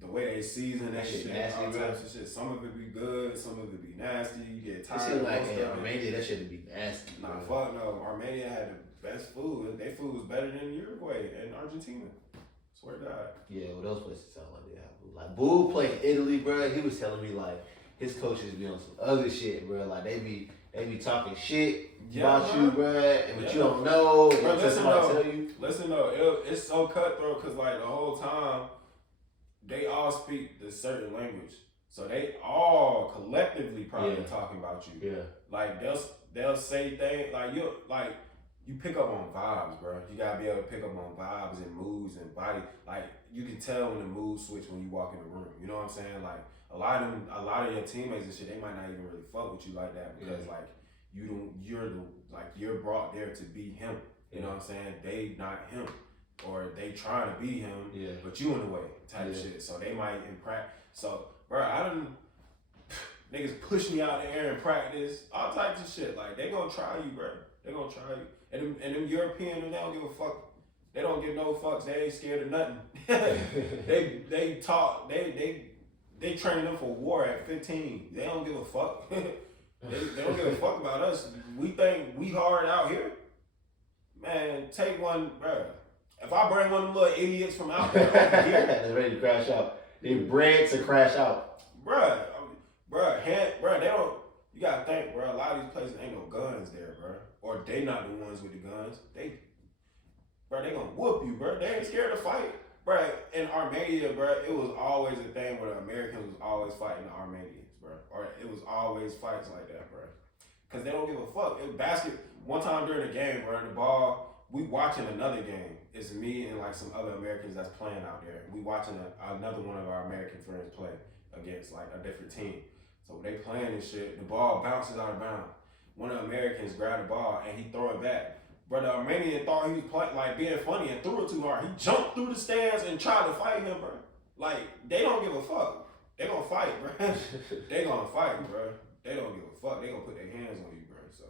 the way they season that shit, nasty, all bro. types of shit. Some of it be good, some of it be nasty. You get It tired. seems like in Armenia that shit would be nasty. Nah, fuck no. Armenia had the best food. Their food was better than Uruguay and Argentina. Swear to God. Yeah, well, those places sound like they have food. Like Bull played Italy, bro. He was telling me like his coaches be on some other shit, bro. Like they be talking shit about you, bro, and but you don't know. Bro, listen though, it's so cutthroat because like the whole time they all speak the certain language, so they all collectively probably talking about you. Yeah, like they'll say things like you pick up on vibes, bro. You gotta be able to pick up on vibes and moods and body. Like you can tell when the mood switch when you walk in the room. You know what I'm saying? Like a lot of your teammates and shit, they might not even really fuck with you like that because like you're brought there to be him. You know what I'm saying? They not him. Or they trying to be him, but you in the way type shit. So they might in practice. So, bro, niggas push me out there in practice, all types of shit. Like, they gonna try you, bro. They gonna try you. And them Europeans, they don't give a fuck. They don't give no fucks. They ain't scared of nothing. they talk, they train them for war at 15. They don't give a fuck. they don't give a fuck about us. We think we hard out here. Man, take one, bro. If I bring one of them little idiots from out there over here, that's ready to crash out. They bred to crash out. Bruh, they don't, you gotta think, bro, a lot of these places ain't no guns there, bro. Or they not the ones with the guns. They gonna whoop you, bro. They ain't scared to fight. Bro, in Armenia, bro, it was always a thing where the Americans was always fighting the Armenians, bro. Or it was always fights like that, bro. Cause they don't give a fuck. One time during the game, bro, the ball, we watching another game. It's me and like some other Americans that's playing out there. We watching another one of our American friends play against like a different team. So they playing and shit. The ball bounces out of bounds. One of the Americans grabbed the ball and he throw it back. But the Armenian thought he was being funny and threw it too hard. He jumped through the stands and tried to fight him, bro. Like they don't give a fuck. They gonna fight, bro. They gonna fight, bro. They don't give a fuck. They gonna put their hands on you, bro. So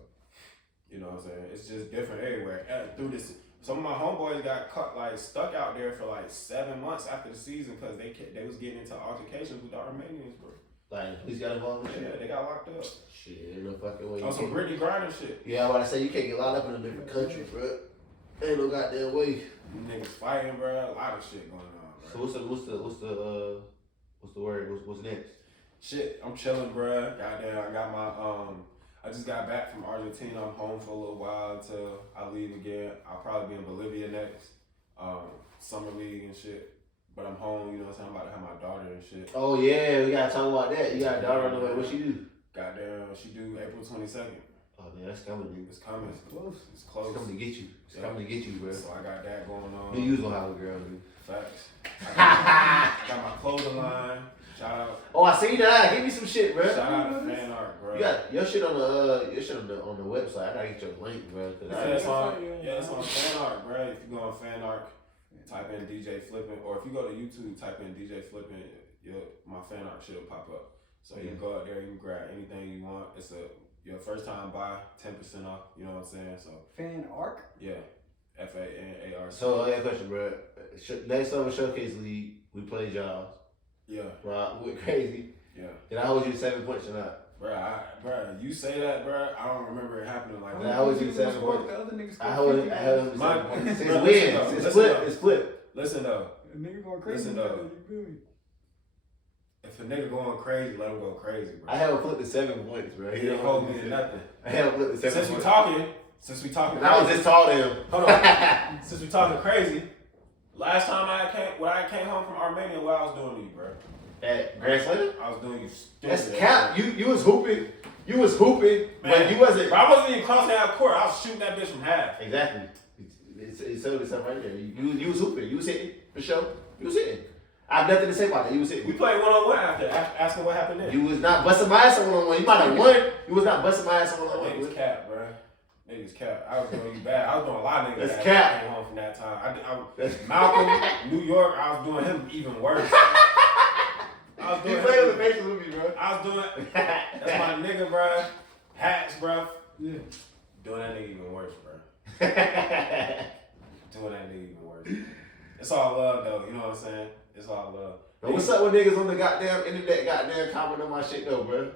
you know what I'm saying? It's just different everywhere. Through this. Some of my homeboys got stuck out there for like 7 months after the season because they was getting into altercations with the Armenians, bro. Like, the police got involved with shit? Yeah, they got locked up. Shit, ain't no fucking way. On some Brittany Griner shit. Yeah, I was about to say, you can't get locked up in a different country, bro. Ain't no goddamn way. Niggas fighting, bro. A lot of shit going on, bro. So what's the word? What's next? Shit, I'm chilling, bro. Goddamn, I got my I just got back from Argentina. I'm home for a little while until I leave again. I'll probably be in Bolivia next. Summer league and shit. But I'm home, you know what I'm saying? I'm about to have my daughter and shit. Oh yeah, we gotta talk about that. You got a daughter on the way. What she do? Goddamn, she due April 22nd. Oh man, that's coming, dude. It's coming. It's close. It's close. It's coming to get you. It's coming to get you, bro. So I got that going on. You was gonna have a girl, dude. Facts. Got my clothing line. Shout out. Oh, I seen that. Give me some shit, bro. Shout out to fan art, bro. You got your shit on the website. I gotta get your link, bro. Yeah, it's on fan art, bro. If you go on fan art, type in DJ Flippin, or if you go to YouTube, type in DJ Flippin, my fan art shit will pop up. So you can go out there, you can grab anything you want. It's your first time buy, 10% off. You know what I'm saying? So Fan arc? yeah, FANARC. So I got a question, bro. Next summer showcase league, we played y'all. Yeah. Right, we went crazy. Yeah. Did I hold you to 7 points or not? Bruh, you say that, bruh. I don't remember it happening like I that. hold you to 7 points. The other niggas I held him to 7 points. It's Bro, wins. It's flip. Listen though. A nigga going crazy. Listen, though. You feel me? If a nigga going crazy, let him go crazy, bro. I held Flip to 7 points, bro. He didn't hold me to nothing. I held Flip to 7 Since points. we talking And I was just talking to him. Hold on. Since we talking crazy, last time I came home from Armenia, what I was doing to you, bro? At Grand Slam? I was doing you stupid. That's cap. You was hooping. You was hooping, Man, but you wasn't. Bro, I wasn't even crossing half court. I was shooting that bitch from half. Exactly. It sold itself right there. You was hooping. You was hitting for sure. You was hitting. I have nothing to say about that. You was hitting. We played one-on-one after, asking what happened there. You was not busting my ass on one-on-one. You might have won. You was not busting my ass on one-on-one. Niggas cap, bro. Niggas cap. I was doing you bad. I was doing a lot of niggas That's that cap. came home from that time. Malcolm, New York, I was doing him even worse. I was doing You played with the faces with me, bro. I was doing, that's my nigga, bro. Hats, bro. Yeah. Doing that nigga even worse, bro. Doing that nigga even worse. It's all love, though. You know what I'm saying? It's all love. Bro, what's up with niggas on the goddamn internet, goddamn comment on my shit, though, bro?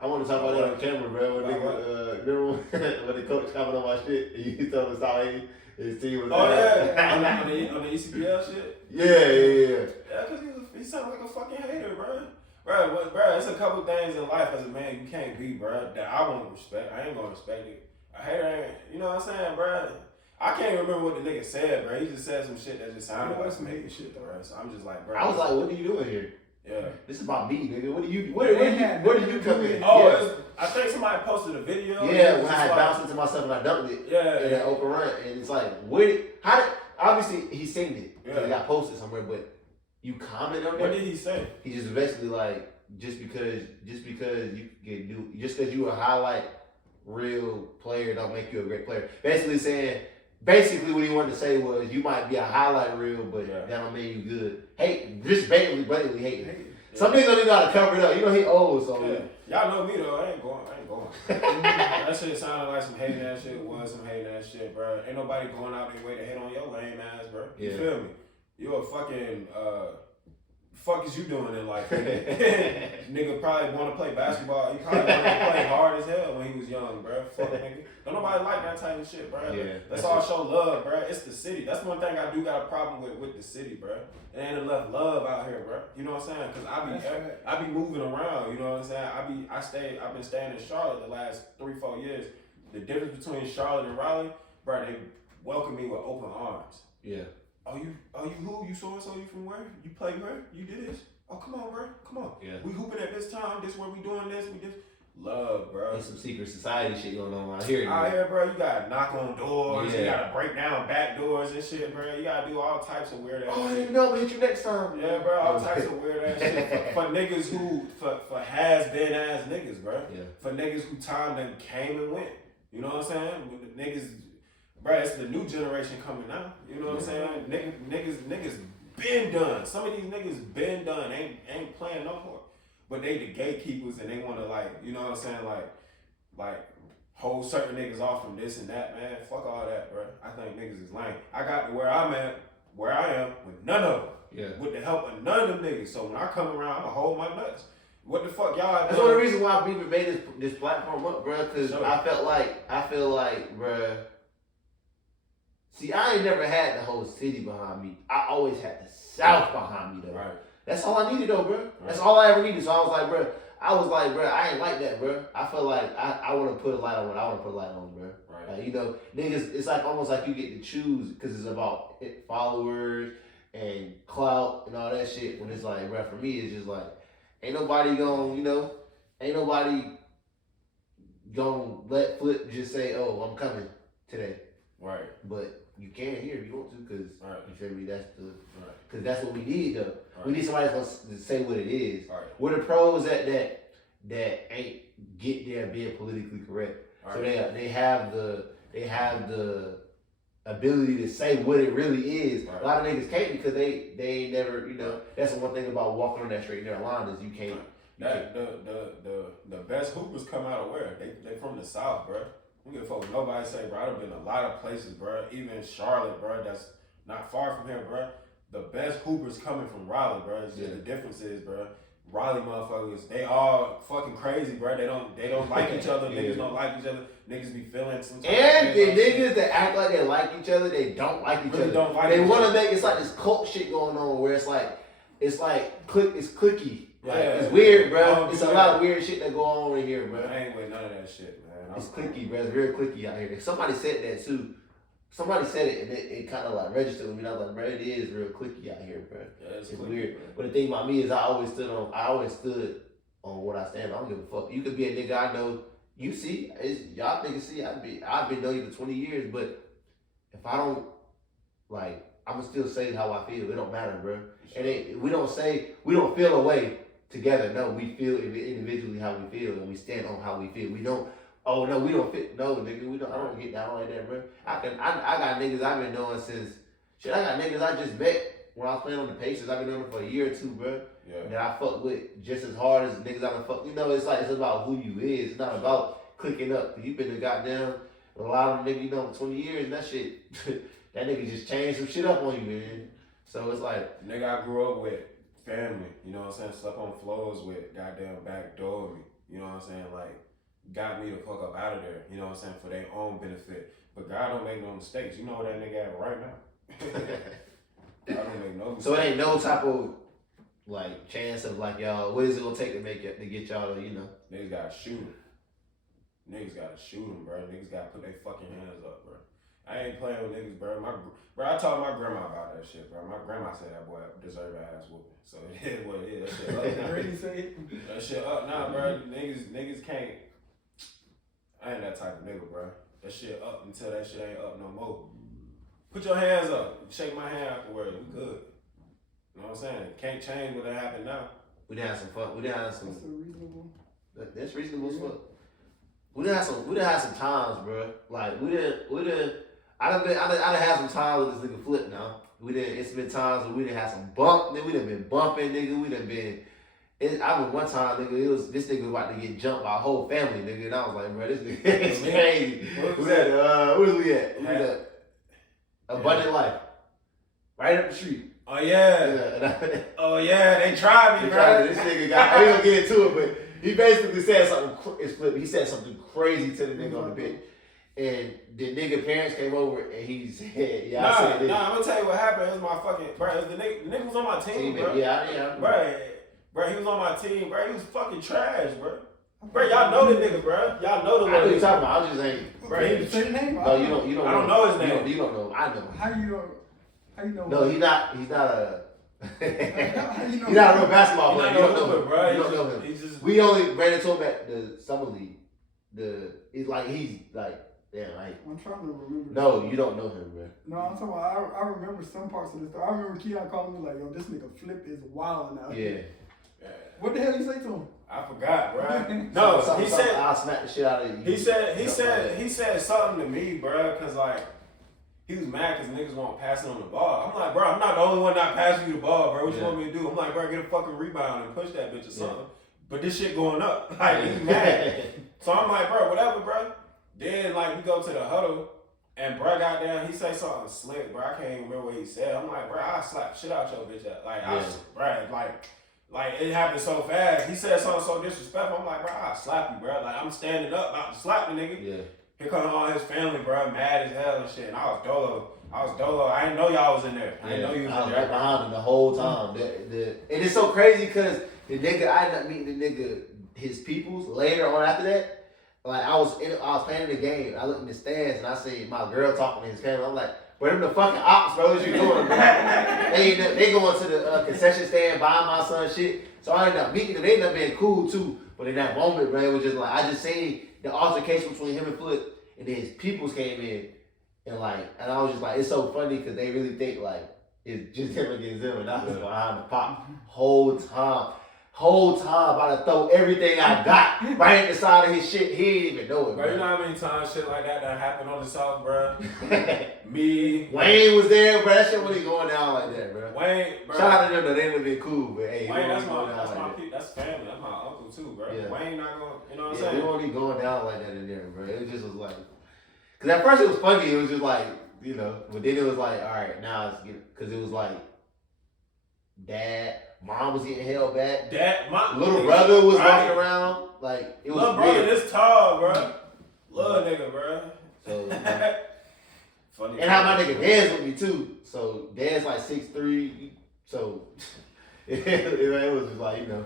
I want to talk about that on camera, bro. When nigga, remember when the coach comment on my shit and you told him to stop hating? His team was Oh, yeah. on the ECPL shit? Yeah. Yeah, because he sounded like a fucking hater, bro. Bro, it's a couple things in life as a man you can't be, bro, that I won't respect. I ain't gonna respect it. A hater ain't, you know what I'm saying, bro? I can't remember what the nigga said, bro. He just said some shit that just sounded like some hating shit, though, bro. So I'm just like, bro. I was like, what are you doing here? Yeah. This is about me, nigga. What do you, where do you come in? Oh, yeah. I think somebody posted a video. Yeah, when I had bounced into myself and I dunked it. Yeah. In that open run. And it's like, obviously he seen it. Yeah. It got posted somewhere, but you comment on it. What did he say? He just basically like, just because you can do, just because you a highlight real player don't make you a great player. Basically what he wanted to say was you might be a highlight reel, but that don't make you good. Hate, just blatantly hating. Yeah. Some niggas don't even know how to cover it up. You know he old, so y'all know me though. I ain't going. That shit sounded like some hating ass shit. It was some hating ass shit, bro. Ain't nobody going out their way to hate on your lame ass, bro. You feel me? You a fucking fuck is you doing in life? Nigga probably want to play basketball. He probably wanted to play hard as hell when he was young, bro. Fuck nigga. Don't nobody like that type of shit, bro. Yeah, let's all show love, bro. It's the city. That's one thing I do got a problem with the city, bro. There ain't enough love out here, bro. You know what I'm saying? Cause I be moving around. You know what I'm saying? I've been staying in Charlotte the last 3-4 years. The difference between Charlotte and Raleigh, bro, they welcome me with open arms. Yeah. Oh, you who? You so and so? You from where? You play where? You did this? Oh, come on, bro. Come on. Yeah. We hooping at this time. This where we doing this. We just love, bro. There's some secret society shit going on out here. Out here, bro. You gotta knock on doors. Yeah. You gotta break down back doors and shit, bro. You gotta do all types of weird ass shit. I didn't know. I'll hit you next time. Yeah, bro. All types of weird ass shit for niggas who for has been ass niggas, bro. Yeah. For niggas who time then came and went. You know what I'm saying? With the niggas. Bro, it's the new generation coming now. You know what I'm saying? Niggas been done. Some of these niggas been done. Ain't playing no more. But they the gatekeepers and they want to like, you know what I'm saying? Like hold certain niggas off from this and that, man. Fuck all that, bro. I think niggas is lame. I got to where I am with none of them. Yeah. With the help of none of them niggas. So when I come around, I'ma hold my nuts. What the fuck y'all? That's one of the reasons why I even made this platform up, bro. Because Sure. I feel like, bro. See, I ain't never had the whole city behind me. I always had the South behind me, though. Right. That's all I needed, though, bro. Right. That's all I ever needed. So I was like, bro. I ain't like that, bro. I feel like I want to put a light on what I want to put a light on, bro. Right. Like, you know, niggas, it's like almost like you get to choose because it's about followers and clout and all that shit. When it's like, bro, for me, it's just like, ain't nobody gonna let Flip just say, oh, I'm coming today. Right. But you can here if you want to, because right. you feel me? Right. Because that's what we need, though. Right. We need somebody that's gonna say what it is. Right. We're the pros that ain't get there being politically correct. Right. So they have the ability to say what it really is. Right. A lot of niggas can't because they ain't never, you know. That's the one thing about walking on that straight and narrow line is you can't. The best hoopers come out of where? They from the South, bro. Don't give a fuck what nobody say, bro. I've been a lot of places, bro. Even Charlotte, bro. That's not far from here, bro. The best hoopers coming from Raleigh, bro. It's just the difference is, bro. Raleigh motherfuckers, they all fucking crazy, bro. They don't like each other. Niggas don't like each other. Niggas be feeling sometimes. And the niggas that act like they like each other, they don't like each other. Don't like they want to make it's like this cult shit going on where it's clicky. Like, it's weird, bro. It's a lot of weird shit that go on in here, bro. I ain't with none of that shit, man. It's clicky, bro. It's real clicky out here. Somebody said that too. Somebody said it and it kind of like registered with me. And I was like, bro, it is real clicky out here, bro. Yeah, it's clicky, weird. Bro. But the thing about me is I always stood on what I stand on. I don't give a fuck. You could be a nigga I know. You see, y'all niggas see. I've been knowing you for 20 years, but if I don't like, I'ma still say how I feel. It don't matter, bro. Sure. And we don't feel a way together. No, we feel individually how we feel, and we stand on how we feel. We don't. Oh no, we don't fit. No, nigga, we don't. I don't get down like that, bro. I got niggas I've been knowing since. Shit, I got niggas I just met when I was playing on the Pacers. I've been knowing them for a year or two, bro. Yeah. That I fuck with just as hard as niggas I done fuck. You know, it's about who you is. It's not about clicking up. You been a goddamn a lot of them niggas you know for 20 years and that shit. That nigga just changed some shit up on you, man. So it's like nigga I grew up with family. You know what I'm saying? Slept on floors with goddamn backdoor me. You know what I'm saying? Like. Got me the fuck up out of there, you know what I'm saying, for their own benefit. But God don't make no mistakes. You know where that nigga at right now. God don't make no mistakes. So it ain't no type of like chance of like y'all, what is it gonna take to get y'all to, you know? Niggas gotta shoot him. Niggas gotta shoot him, bro. Niggas gotta put their fucking hands up, bro. I ain't playing with niggas, bro. Bro, I told my grandma about that shit, bro. My grandma said that boy deserve an ass whooping. So it is what it is. That shit up. That shit up. Nah, bro. Niggas can't. I ain't that type of nigga, bro. That shit up until that shit ain't up no more. Put your hands up. Shake my hand afterwards. We good. You know what I'm saying? Can't change what happened now. We done had some fun. We done had some. That's reasonable. That's reasonable as fuck. We done had some times, bro. Like I done had some times with this nigga Flip now. It's been times where we done had some bump. Then we done been bumping, nigga. We done been. I remember one time, nigga, this nigga was about to get jumped by a whole family, nigga, and I was like, bro, this nigga is crazy. Where was we at? We was at Abundant Life, right up the street. Oh yeah. Oh yeah, they tried me, bro. This nigga got. I ain't gonna get into it, but he basically said something. He said something crazy to the nigga on the bench, and the nigga parents came over and he said, "Yeah, I said this." Nah, I'm gonna tell you what happened. It was my fucking bro. The nigga was on my team, bro. Yeah. Bro, he was on my team, bro. He was fucking trash, bro. Bro, y'all know the nigga, bro. Y'all know the nigga. I know what you're talking about. I was just ain't. Bro, he say the name. No, you don't. I don't know his name. You don't know. I know. How you know? No, he's not a. He's not a real basketball player. You don't know him, bro. You don't know him. He just. We only ran into him at the summer league. He's like damn, like. I'm trying to remember. No, you don't know him, bro. No, I'm talking about. I remember some parts of the story. I remember Keon calling me like, "Yo, this nigga Flip is wilding out." Yeah. What the hell you say to him? I forgot, bro. No, he said I'll smack the shit out of you. He said something to me, bro, cause like he was mad cause niggas won't pass it on the ball. I'm like, bro, I'm not the only one not passing you the ball, bro. What you want me to do? I'm like, bro, get a fucking rebound and push that bitch or something. Yeah. But this shit going up, like he's mad. So I'm like, bro, whatever, bro. Then like we go to the huddle. And bro got down, he say something slick, bro. I can't even remember what he said. I'm like, bro, I'll slap shit out your bitch out. Like, like it happened so fast. He said something so disrespectful. I'm like, bro, I'll slap you, bro. Like I'm standing up, about to slap the nigga. Yeah. Here come all his family, bro, mad as hell and shit. And I was dolo. I didn't know y'all was in there. I didn't know you was I in was there. right behind him the whole time. And it's so crazy because the nigga, I ended up meeting the nigga, his peoples later on after that. Like I was playing the game. I looked in the stands and I see my girl talking to his family. I'm like, bro, them the fucking ops, bro. What you doing, bro? they going to the concession stand buying my son shit. So I ended up meeting them. They ended up being cool too. But in that moment, bro, it was just like I just seen the altercation between him and Foot, and then his peoples came in, and I was just like, it's so funny because they really think like it's just him against them, and I was behind the pop whole time about to throw everything I got right at the side of his shit. He didn't even know it, bro. You know how many times shit like that happened on the South, bro? Me, Wayne was there, bro. That shit really going down like that, bro. Wayne, bro. Shout out to them, though. They would have been cool, but hey, Wayne, that's family. that's my uncle too, bro. Yeah. Wayne not gonna, you know what I'm Yeah, saying? we won't be going down like that in there, bro. It just was like, cause at first it was funny. It was just like, you know, but then it was like, all right, now it's cause it was like, dad, mom was getting held back. My little brother was right. walking around like it was. Little brother this tall, bro. Little nigga, bro. So, funny. And how my nigga Dad's with me too. So Dad's like 6'3". So it was just like, you know,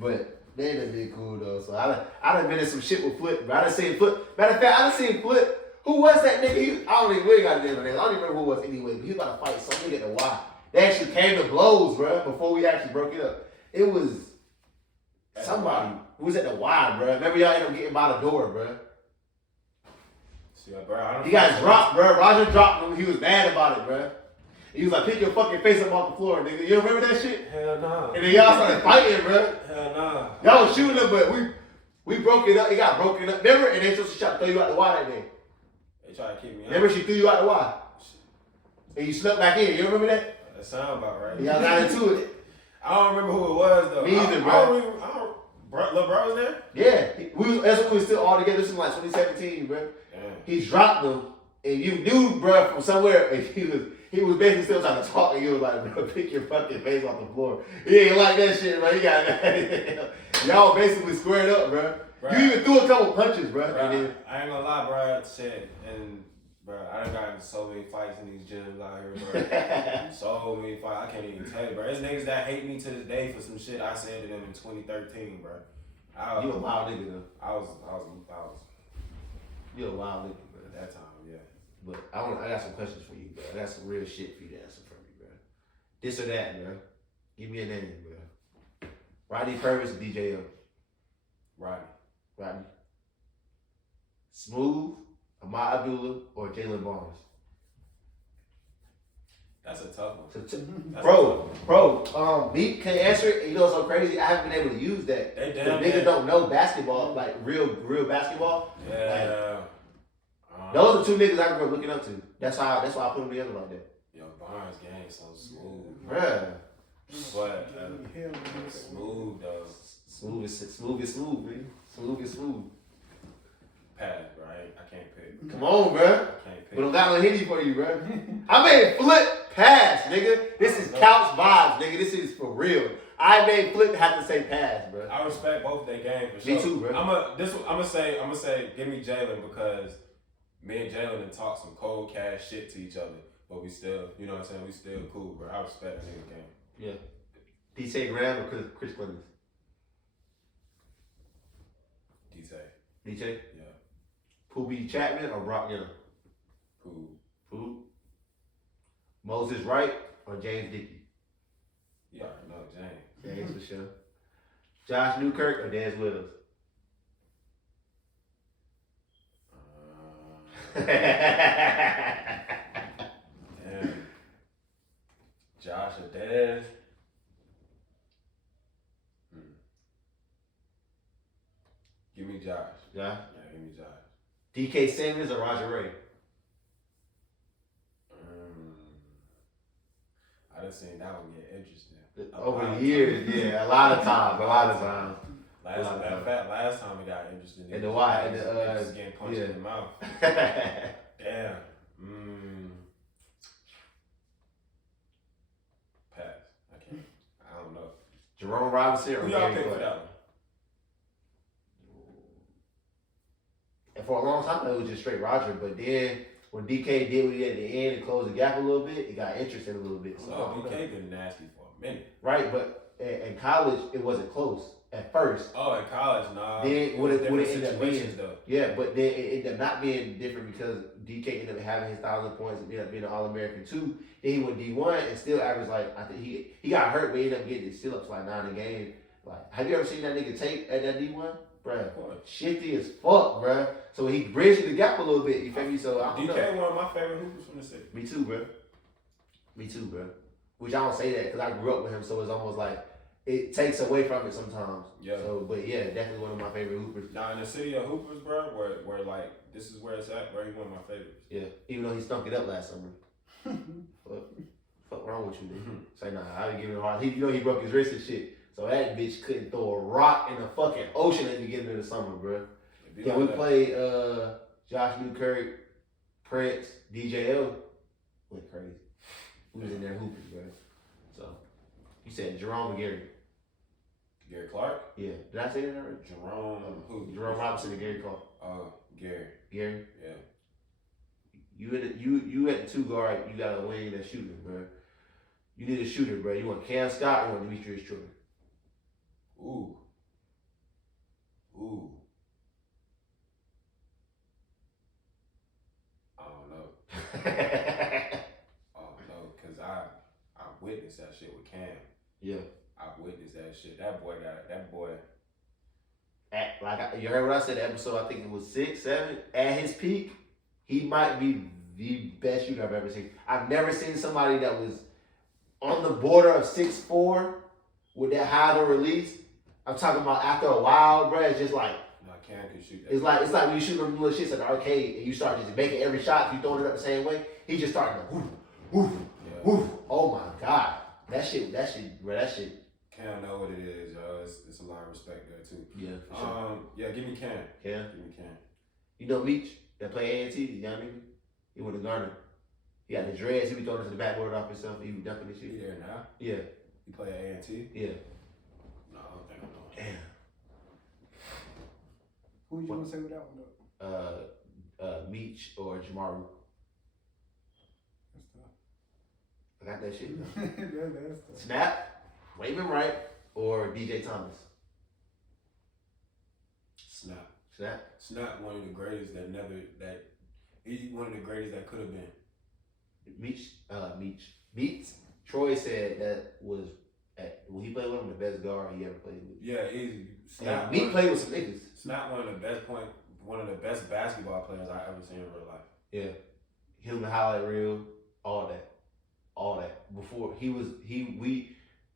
but they done been cool though. So I done been in some shit with Foot, bro. I done seen Foot. Matter of fact, I done seen Foot. Who was that nigga? I don't even really got the name of that. I don't even remember who it was anyway. But he was about to fight some nigga at the Y. They actually came to blows, bro. Before we actually broke it up, it was somebody who was at the Y, bro. Remember y'all ended up getting by the door, bro. Yeah, bro, He got dropped, bro. Roger dropped him. He was mad about it, bro. He was like, pick your fucking face up off the floor, nigga. You remember that shit? Hell no. And then y'all started fighting, bro. Hell no. Y'all was shooting him, but we broke it up. It got broken up. Remember? And then she tried to throw you out the Y that day. They tried to keep me out. Remember she threw you out the Y? And you snuck back in. You remember that? That sound about right. Y'all got into it. I don't remember who it was, though. Me either, bro. Lil' bro was there? Yeah. That's when we were still all together. This was like 2017, bro. Damn. He dropped them. And you knew, bro, from somewhere, and he was basically still trying to talk, and you was like, bro, pick your fucking face off the floor. He ain't like that shit, bro. He got mad. Y'all basically squared up, bro. You even threw a couple punches, bro. I ain't gonna lie, bro. Shit, and bro, I done got in so many fights in these gyms out here, bro. So many fights, I can't even tell you, bro. There's niggas that hate me to this day for some shit I said to them in 2013, bro. You a wild nigga, though. I was. You a wild nigga, bro. At that time, yeah. But I got some questions for you, bro. I got some real shit for you to answer for me, bro. This or that, bro. Give me a name, bro. Rodney Purvis or DJ O? Rodney. Smooth, Ahmad Abdullah, or Jalen Barnes? That's a tough one. Bro, me can answer it. And you know what's so crazy? I haven't been able to use that. They The damn niggas don't know basketball, like real basketball. Yeah. Those are two niggas I grew up looking up to. That's why I put them together like that. Yo, Barnes game so smooth. Bruh. But smooth though. Smooth is man. Smooth is smooth. Pass, right? I can't pick. Come on, bruh. I can't pick. We don't got no Henny for you, bruh. I made Flip pass, nigga. This is couch vibes, nigga. This is for real. I made Flip have to say pass, bruh. I respect both their game for sure. Me too, bro. I'm gonna say, give me Jalen because me and Jalen done talk some cold cash shit to each other, but we still, you know what I'm saying? We still cool, bro. I respect the nigga game. Yeah. DJ Graham or Chris Clemens? DJ? Yeah. Poobie Chapman or Brock Young? Who? Moses Wright or James Dickey? Yeah, I know James. James for sure. Josh Newkirk or Dez Williams? Damn. Josh or Dez? Give me Josh. Yeah? Yeah, give me Josh. DK Simmons or Roger Ray? I done seen that one get interesting. Over the years, yeah, a lot of times. Last time it got interesting. And the why? And just getting punched in the mouth. Damn. Pass. I can't. I don't know. Jerome Robinson or Who y'all Gary pick for Clark. that one? And for a long time, it was just straight Roger. But then when DK did what he did at the end and closed the gap a little bit, it got interesting a little bit. So No, DK been nasty for a minute. right, but in college, it wasn't close at first. Oh, in college, nah. Then what it ended up being, situations though. yeah, but then it ended up not being different because DK ended up having his 1,000 points and ended up being an All-American too. Then he went D1 and still averaged like, I think he got hurt, but he ended up getting his still ups like 9 a game. Like, have you ever seen that nigga tape at that D1? Bruh, shifty as fuck, bruh. So he bridged the gap a little bit, you feel me? So I don't DK know. one of my favorite hoopers from the city. Me too, bruh. Me too, bruh. Which I don't say that because I grew up with him, so it's almost like it takes away from it sometimes. Yeah. So, but yeah, definitely one of my favorite hoopers. Now in the city of hoopers, bro, where like this is where it's at, bro. He's one of my favorites. Yeah, even though he stunk it up last summer. Fuck wrong with you, nigga? Say nah, I be giving him a hard. He broke his wrist and shit. So that bitch couldn't throw a rock in the fucking ocean at the beginning of the summer, bro. Yeah, we played Josh Newkirk, Prince, DJL. Went crazy. We was in there hooping, bro. So you said Jerome or Gary? Gary Clark? Yeah. Did I say that already? Jerome who? Jerome Robinson and Gary Clark. Gary. Gary? Yeah. You at the 2 guard, you got a wing that's shooting, bro. You need a shooter, bro. You want Cam Scott or you want Demetrius Jordan? Ooh. I don't know. Cause I witnessed that shit with Cam. Yeah. I witnessed that shit. That boy. You heard what I said in the episode, I think it was 6, 7. At his peak, he might be the best shooter I've ever seen. I've never seen somebody that was on the border of 6'4" with that high to release. I'm talking about after a while, bro. It's just like Cam can shoot that. it's like when you shoot them little shits at the arcade and you start just making every shot, you throwing it up the same way. He just starting to woof. Oh my god, that shit, bro. That shit. Cam know what it is, yo. It's a lot of respect there too. Yeah, for sure. Yeah, give me Cam. Cam. Give me Cam. You know Meech that play A&T, the young nigga. He went to Garner. He got the dreads. He be throwing it to the backboard off himself. He be dunking and shit. He there now? Yeah. He play at A&T? Yeah. No, I don't think I know him. Damn. Who you want to say with that one though? Meech or Jamaru. That's tough. I got that shit. That's tough. Snap, Raven Wright, or DJ Thomas. Snap, one of the greatest he's one of the greatest that could have been. Meech. Troy said that was when he played with him the best guard he ever played with. Yeah, easy. Snap. Meech played with some niggas. Snap one of the best basketball players I ever seen in real life. Yeah. Him the highlight reel, all that. Before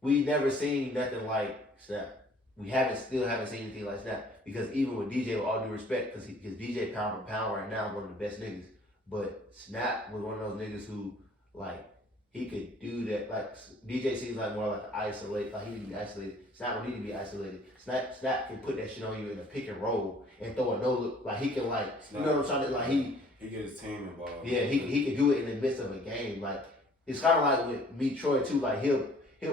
we never seen nothing like Snap. We still haven't seen anything like Snap. Because even with DJ, with all due respect, because DJ pound for pound right now is one of the best niggas. But Snap was one of those niggas who, like, he could do that. Like, DJ seems like more like isolate. Like, he need to be isolated. Snap don't need to be isolated. Snap can put that shit on you in a pick and roll and throw a no look. Like, he can, like, Snap, you know what I'm trying to, like, he get his team involved. Yeah, he can do it in the midst of a game. Like, it's kind of like with me, Troy, too. Like, he'll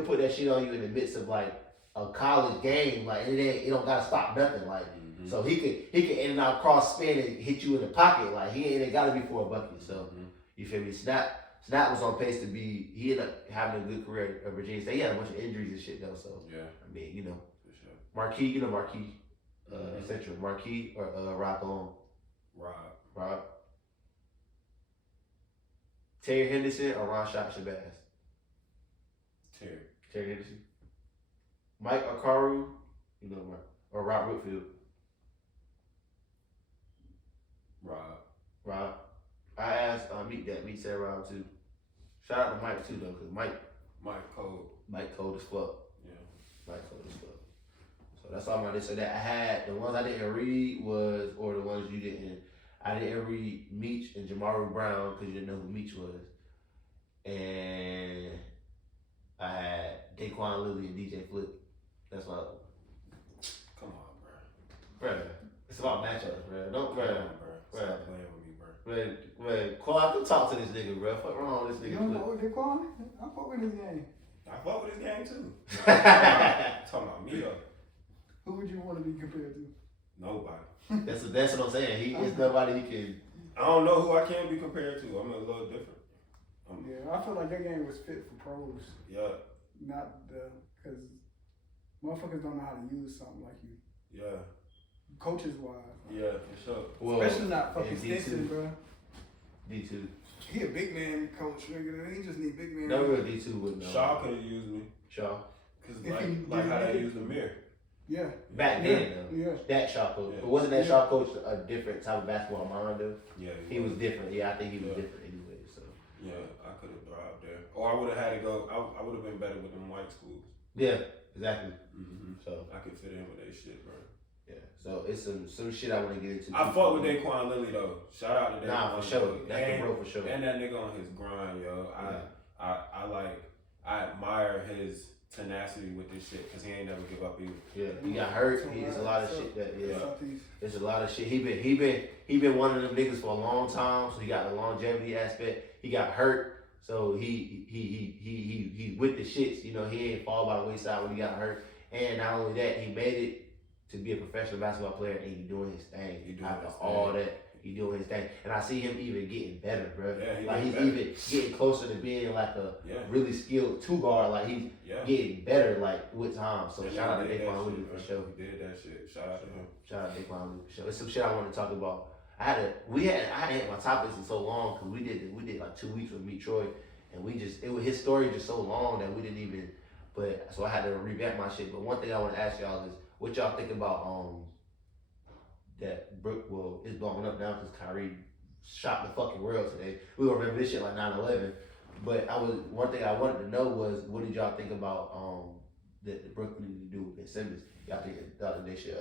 put that shit on you in the midst of, like, a college game, like it don't gotta stop nothing, like so he could in and out cross spin and hit you in the pocket, like he ain't gotta be for a bucket. So you feel me? Snap was on pace to be. He ended up having a good career at Virginia State. He had a bunch of injuries and shit though. So yeah, I mean, you know, for sure. Marquis, Central, Marquis or Rock on. Rob. Terry Henderson or Ron Shabazz? Terry Henderson. Mike Okaru, you know, or Rob Whitfield. Rob. I asked Meek said Rob too. Shout out to Mike too though, cause Mike cold as fuck. Yeah. Mike cold as fuck. So that's all I'm gonna say. That I had the ones I didn't read or the ones you didn't. I didn't read Meech and Jamaru Brown because you didn't know who Meech was, and I had Daquan Lilly and DJ Flip. That's why. Come on, bro. It's about matchups, bro. Don't, bro. Stop playing with me, bro. Quan, come talk to this nigga, bro. Fuck wrong with this You nigga. don't know Daquan? I fuck with his game. I fuck with his game too. Talking about me though. Who would you want to be compared to? Nobody. That's what I'm saying. He is nobody he can. I don't know who I can be compared to. I'm a little different. Yeah, I feel like that game was fit for pros. Yeah. Not because motherfuckers don't know how to use something like you. Yeah. Coaches wise. Yeah, for sure. Well, especially not fucking D2. Stinson, bro. D2. He a big man coach, nigga. He just need big man. No real D2 would know. Shaw could have used me. Shaw. Cause like how they used the mirror. Yeah. Back then, though. Yeah. That Shaw coach. Yeah. But wasn't that Shaw coach a different type of basketball mind, though? Yeah. He was different. Yeah, I think he was different anyway. So. Yeah, I could have thrived there. Or I would have had to go. I would have been better with them white schools. Yeah, exactly. Mm-hmm. So I could fit in with that shit, bro. yeah. So it's some shit I want to get into. I fuck with Daquan Lilley though. Shout out to Daquan. Nah, for sure. That's the bro for sure. And that nigga on his grind, yo. I admire his tenacity with this shit because he ain't never give up either. Yeah, he got hurt. He has a lot of shit that there's a lot of shit. He been one of them niggas for a long time, so he got the longevity aspect. He got hurt, so he with the shits. You know, he ain't fall by the wayside when he got hurt. And not only that, he made it to be a professional basketball player, and he doing his thing. After all that, he doing his thing, and I see him even getting better, bro. Yeah, he's even getting closer to being like a really skilled two guard. Like he's getting better, like with time. So shout out to Daquan Lilley for sure. He did that shit. Shout out to him. Shout out to Daquan Lilley for sure. It's some shit I want to talk about. I hadn't hit my topics in so long because we did like 2 weeks with Meet Troy, and his story just so long that we didn't even. But so I had to revamp my shit. But one thing I want to ask y'all is, what y'all think about that Brook? Well, it's blowing up now because Kyrie shocked the fucking world today. We gonna remember this shit like 9/11. But one thing I wanted to know was, what did y'all think about that Brook needed to do with Ben Simmons? Y'all think that they should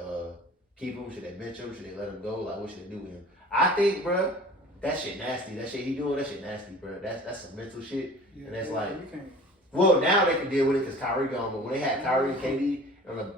keep him? Should they bench him? Should they let him go? Like, what should they do with him? I think, bro, that shit nasty. That shit he doing, that shit nasty, bro. That's some mental shit. Yeah, and that's like, you can't. well, now they can deal with it because Kyrie gone. But when they had Kyrie and KD on the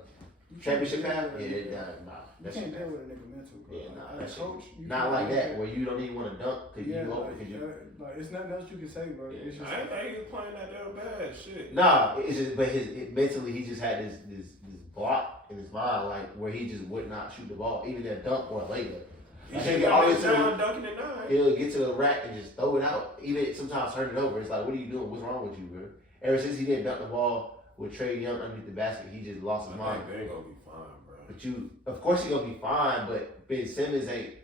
championship path, nah. You That can't shit deal with a nigga mental, bro. Yeah, nah, Like, that coach, shit. Not like that, where you don't even want to dunk because you open. Like, it's nothing else you can say, bro. Yeah. It's just, I ain't think he was playing that damn bad shit. Nah, it's just, but mentally he just had this block in his mind, like where he just would not shoot the ball, even a dunk or a layup. He should get always down dunking at 9. He'll get to the rack and just throw it out. Even sometimes turn it over. It's like, what are you doing? What's wrong with you, bro? Ever since he didn't dunk the ball with Trae Young underneath the basket, he just lost his mind. They ain't gonna be fine, bro. But of course he gonna be fine. But Ben Simmons ain't.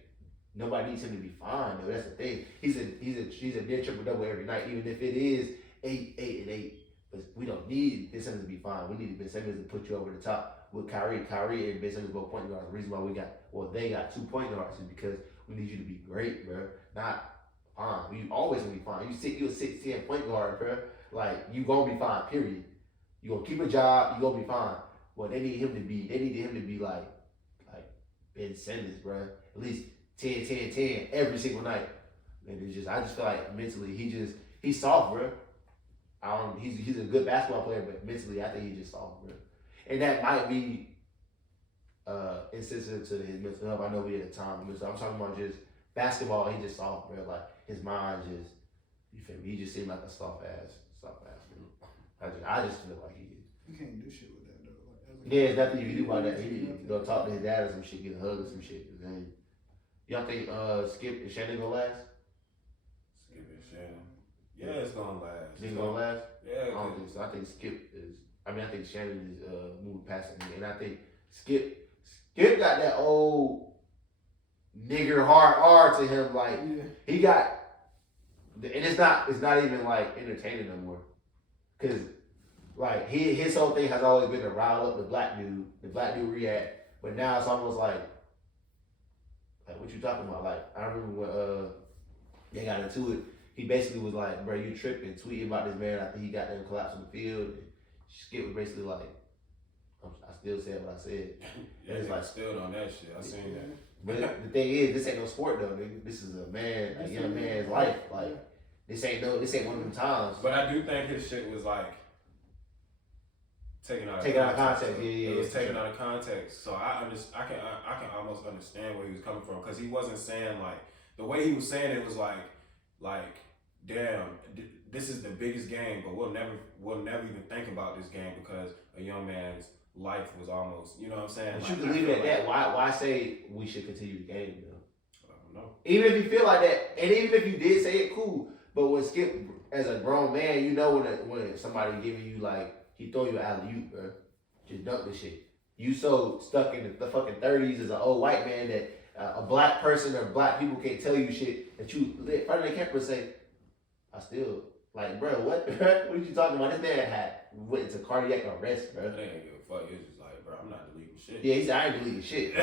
Nobody needs him to be fine, though. That's the thing. He's a near triple double every night, even if it is 8, 8, and 8. But we don't need Ben Simmons to be fine. We need Ben Simmons to put you over the top with Kyrie. Kyrie and Ben Simmons both point guards. The reason why they got 2 point guards is because we need you to be great, bro. Not fine. You always gonna be fine. You're a 6'10" point guard, bro. Like, you gonna be fine, period. You gonna keep a job, you gonna be fine. Well, they need him to be like Ben Simmons, bro. At least 10, 10, 10 every single night. And I just feel like mentally he's soft, bro. He's a good basketball player, but mentally I think he's just soft, bro. And that might be insensitive to his mental health. I know we had a time, so I'm talking about just basketball. He just soft, bro. Like his mind just, you feel me? He just seemed like a soft ass. I just feel like he is. you can't do shit with that, though. Like, Yeah, there's nothing you can do about that. He need to go talk to his dad or some shit, get a hug or some shit. Then y'all think Skip and Shannon gonna last? Skip and Shannon. Yeah, it's gonna last. Think gonna last? Yeah. I don't think so. I think Skip is. I think Shannon is moving past it, and I think Skip got that old nigger hard R to him. Like he got, and it's not even like entertaining no more, cause like his whole thing has always been to rile up the black dude react, but now it's almost like what you talking about? Like I remember when they got into it. He basically was like, bro, you tripping, tweeting about this man after he got them collapse on the field. And Skip was basically like, I still said what I said. Yeah, it's like still on that shit. I seen that. But the thing is, this ain't no sport though, nigga. This is a young man's life. Like this ain't one of them times. But I do think his shit was like taken out of context. Yeah, it was taken out of context. So I can almost understand where he was coming from because he wasn't saying like the way he was saying it was like damn, this is the biggest game, but we'll never even think about this game because a young man's life was almost, you know what I'm saying? But like, you can leave it at that. Why say we should continue the game, though? I don't know. Even if you feel like that, and even if you did say it, cool. But when Skip, as a grown man, you know when somebody giving you like, he throw you an alley-oop, bro. Just dunk this shit. You so stuck in the fucking 30s as an old white man that a black person or black people can't tell you shit that you in front of the camera say, I still, like, bro, what? What are you talking about? This man went into cardiac arrest, bro. They ain't give a fuck. It's just like, bro, I'm not deleting shit. Yeah, he said, I ain't deleting shit.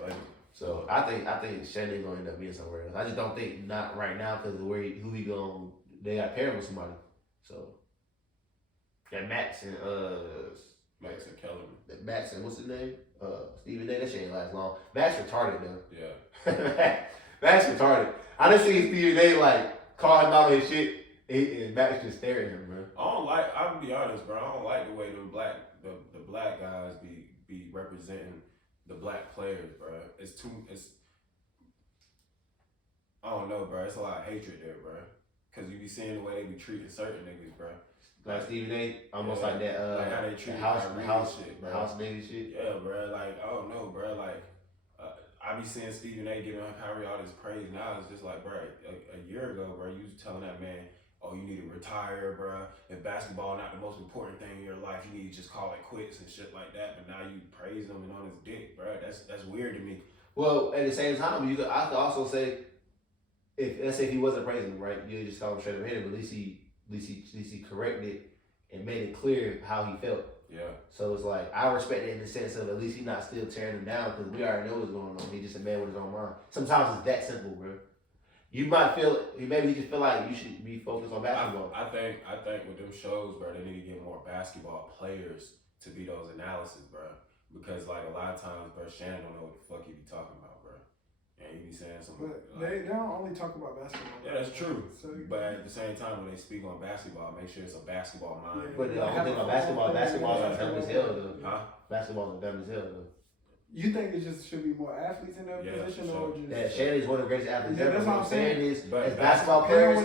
Like. So I think Shannon gonna end up being somewhere else. I just don't think not right now because of who he going. They got paired with somebody. So that Max and Kellerman. Max and what's his name? Stephen A. That shit ain't last long. Max retarded though. Yeah. Max retarded. I done seen Stephen A. like call him out on his shit and Max just staring at him, bro. I'm gonna be honest, bro. I don't like the way the black guys be representing the black players, bro. I don't know, bro. It's a lot of hatred there, bro. Cause you be seeing the way they be treating certain niggas, bro. Like Stephen A. Almost like that. Like how they treat the house shit, bro. House nigga shit. Yeah, bro. Like I don't know, bro. Like I be seeing Stephen A. giving Kyrie all this praise. Now it's just like, bro. A year ago, bro, you was telling that man, oh, you need to retire, bro. If basketball not the most important thing in your life, you need to just call it quits and shit like that. But now you praise him and on his dick, bro. That's weird to me. Well, at the same time, I could also say, let's say if he wasn't praising him, right, you just call him straight up hater, but at least he corrected and made it clear how he felt. Yeah. So it's like I respect it in the sense of at least he's not still tearing him down because we already know what's going on. He's just a man with his own mind. Sometimes it's that simple, bro. You might maybe you just feel like you should be focused on basketball. I think with them shows, bro, they need to get more basketball players to be those analysis, bro. Because like a lot of times, bro, Shannon don't know what the fuck he be talking about, bro. And he be saying something. But like, they don't only talk about basketball. Yeah, that's true. So, but at the same time, when they speak on basketball, make sure it's a basketball mind. Yeah, but the whole thing about basketball's dumb as hell, though. Huh? Basketball's dumb as hell, though. You think it just should be more athletes in that position, or just that Shannon's one of the greatest athletes ever. That's What I'm saying is, but as basketball players,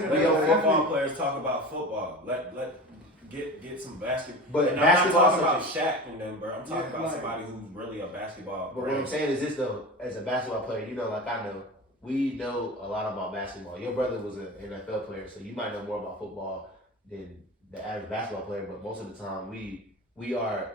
football players talk about football. Let get some basketball. But and basketball, I'm not talking about Shaq and them, bro. I'm talking about somebody who's really a basketball. But what I'm saying is this though, as a basketball player, you know, like I know, we know a lot about basketball. Your brother was an NFL player, so you might know more about football than the average basketball player. But most of the time, we are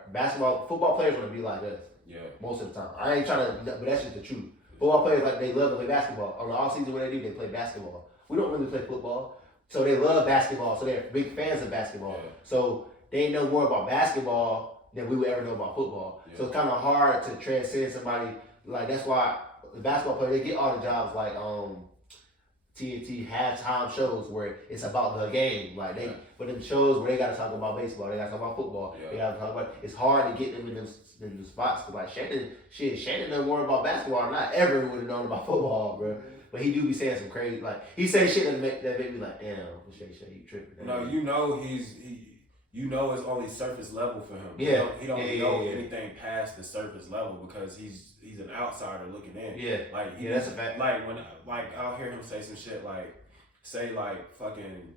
football players want to be like us. Yeah. Most of the time, I ain't trying to, but that's just the truth. Football players like they love to play basketball. On the off season, what they play basketball. We don't really play football, so they love basketball. So they're big fans of basketball. Yeah. So they know more about basketball than we would ever know about football. Yeah. So it's kind of hard to transcend somebody. Like that's why the basketball players, they get all the jobs like TNT halftime shows where it's about the game. Like but them shows where they gotta talk about baseball, they gotta talk about football, they gotta talk about. It's hard to get them in them spots. Cause like Shannon knows more about basketball than I ever would have known about football, bro. But he do be saying some crazy, like he say shit that make me like, damn, Shay, you tripping. No, you know it's only surface level for him. Yeah. He don't know anything past the surface level because he's an outsider looking in. Yeah. Like that's a fact. Like when I'll hear him say some shit like fucking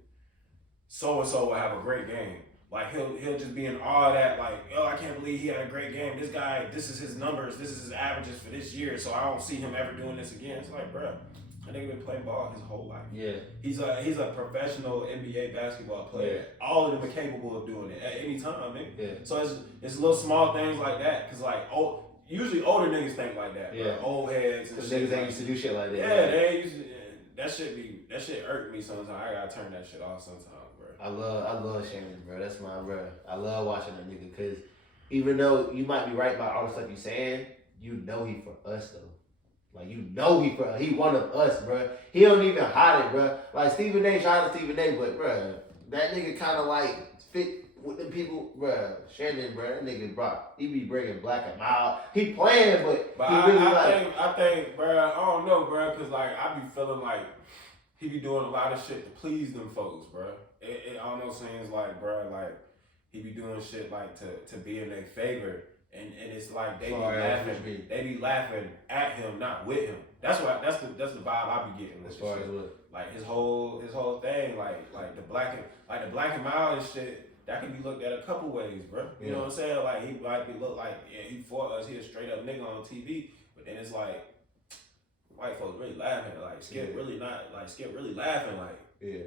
so and so will have a great game. Like he'll just be in awe that like, oh, I can't believe he had a great game. This guy, this is his numbers, this is his averages for this year, so I don't see him ever doing this again. It's like, bruh, that nigga been playing ball his whole life. Yeah. He's a professional NBA basketball player. Yeah. All of them are capable of doing it at any time, nigga. Yeah. So it's little small things like that, cause like usually older niggas think like that. Yeah. Bro. Old heads and shit. Niggas ain't used to do shit like that. Yeah, they used to. That shit irked me sometimes. I gotta turn that shit off sometimes, bro. I love Shannon, bro. That's my bro. I love watching that nigga because even though you might be right about all the stuff you saying, you know he for us though. Like you know he one of us, bro. He don't even hide it, bro. Like Stephen A. Shout out to Stephen A. But bro, that nigga kind of like fit with the people, bro. Shannon, bro, that nigga, bro, he be bringing black and mild. He playing, but he really I think, bro, I don't know, bro, cause like I be feeling like he be doing a lot of shit to please them folks, bro. It almost seems like, bro, like he be doing shit like to be in their favor, and it's like they As be laughing at him, not with him. That's the vibe I be getting with as far this as shit. what? Like his whole thing, like the black and mild and shit. That can be looked at a couple ways, bro. You know what I'm saying? Like he might be look like he fought us. He a straight up nigga on TV, but then it's like white folks really laughing. Like Skip really not like Skip really laughing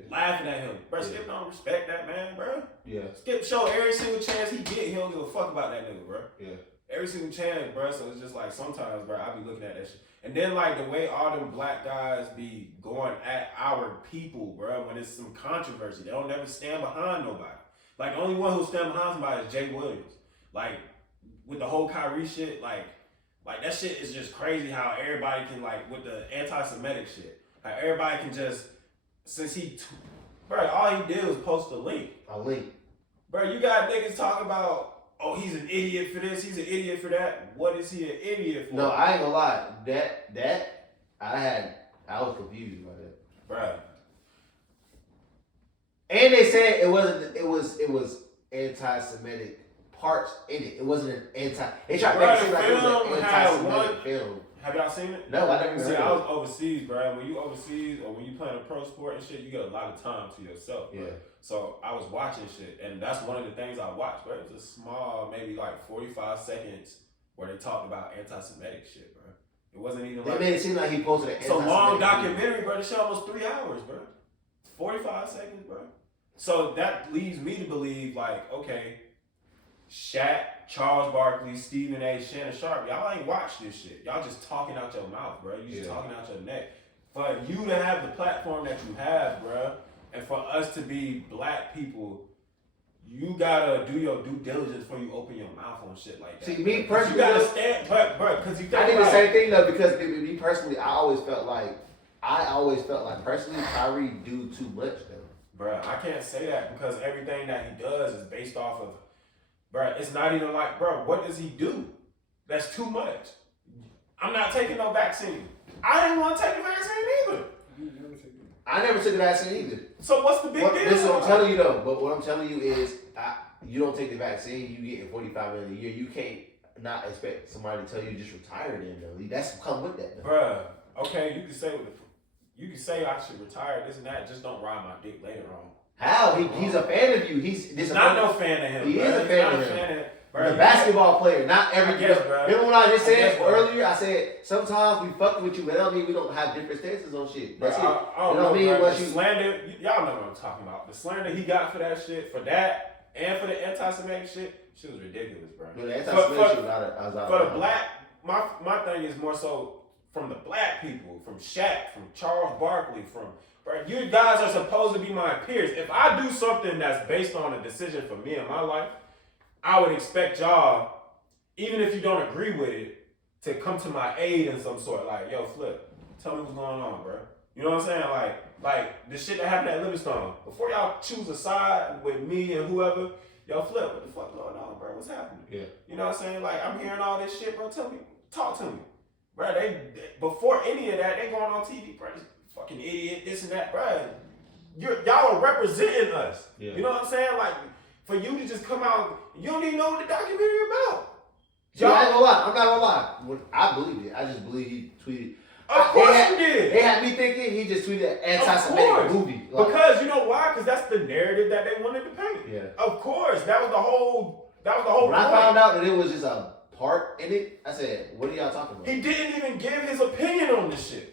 laughing at him, bro. Skip don't respect that man, bro. Yeah. Skip show every single chance he get, he don't give a fuck about that nigga, bro. Yeah. Every single chance, bro. So it's just like sometimes, bro, I be looking at that shit. And then like the way all them black guys be going at our people, bro, when it's some controversy, they don't never stand behind nobody. Like the only one who stand behind somebody is Jay Williams. Like with the whole Kyrie shit, like that shit is just crazy how everybody can like with the anti-Semitic shit. How everybody can just bro, all he did was post a link. Bro, you got niggas talking about, oh, he's an idiot for this, he's an idiot for that. What is he an idiot for? No, I ain't gonna lie. That I was confused about that. Bro. And they said it was anti-Semitic parts in it. It wasn't an anti. They tried to make it seem like it was an anti-Semitic film. Have y'all seen it? No, I never See, seen it. I was overseas, bro. When you overseas or when you playing a pro sport and shit, you get a lot of time to yourself, bro. Yeah. So I was watching shit, and that's one of the things I watched, bro. It was a small, maybe like 45 seconds where they talked about anti-Semitic shit, bro. It wasn't even They made it seem like he posted an so anti-Semitic long video. documentary, bro. The shit almost 3 hours, bro. 45 seconds, bro. So that leads me to believe, like, okay, Shaq, Charles Barkley, Stephen A, Shannon Sharp, y'all ain't watched this shit. Y'all just talking out your mouth, bro. You just talking out your neck. For you to have the platform that you have, bro, and for us to be black people, you gotta do your due diligence before you open your mouth on shit like that. See, me personally, you gotta stand, bro, because you. I did the same thing though, because me personally, I always felt like personally, Kyrie do too much though. Bro, I can't say that because everything that he does is based off of, bro, it's not even like, bro, what does he do? That's too much. I'm not taking no vaccine. I didn't want to take the vaccine either. I never took the vaccine either. So what's the big deal? This is what I'm telling you though, but what I'm telling you is, you don't take the vaccine, you get $45 million a year. You can't not expect somebody to tell you just retire then though. That's come with that though. Bruh, okay, you can say I should retire, this and that, just don't ride my dick later on. How? He's a fan of you. He's not no fan of him. He is a fan of him. Bro, a basketball player, not every. Guess, bro. Remember what I just said earlier? I said sometimes we fuck with you, but that don't mean we don't have different stances on shit. That's it. I don't know, bro. The slander, y'all know what I'm talking about. The slander he got for that shit, for that, and for the anti-Semitic shit was ridiculous, bro. No, the anti-Semitic shit was out. For the black, my thing is more so from the black people, from Shaq, from Charles Barkley, from. Bro, you guys are supposed to be my peers. If I do something that's based on a decision for me in my life, I would expect y'all, even if you don't agree with it, to come to my aid in some sort. Like, yo, Flip, tell me what's going on, bro. You know what I'm saying? Like the shit that happened at Livingstone. Before y'all choose a side with me and whoever, yo, Flip, what the fuck going on, bro? What's happening? Yeah. You know what I'm saying? Like, I'm hearing all this shit, bro. Tell me, talk to me. Bro, before any of that, they going on TV, bro. Fucking idiot, this and that, bro. Y'all are representing us. Yeah. You know what I'm saying? Like, for you to just come out, you don't even know what the documentary about. Y'all, I ain't gonna lie. I'm not gonna lie. I believe it. I just believe he tweeted. Of course you did. They had me thinking he just tweeted an anti-Semitic movie. Like, because you know why? Because that's the narrative that they wanted to paint. Yeah. Of course, that was the whole. When point. I found out that it was just a part in it, I said, "What are y'all talking about?" He didn't even give his opinion on this shit.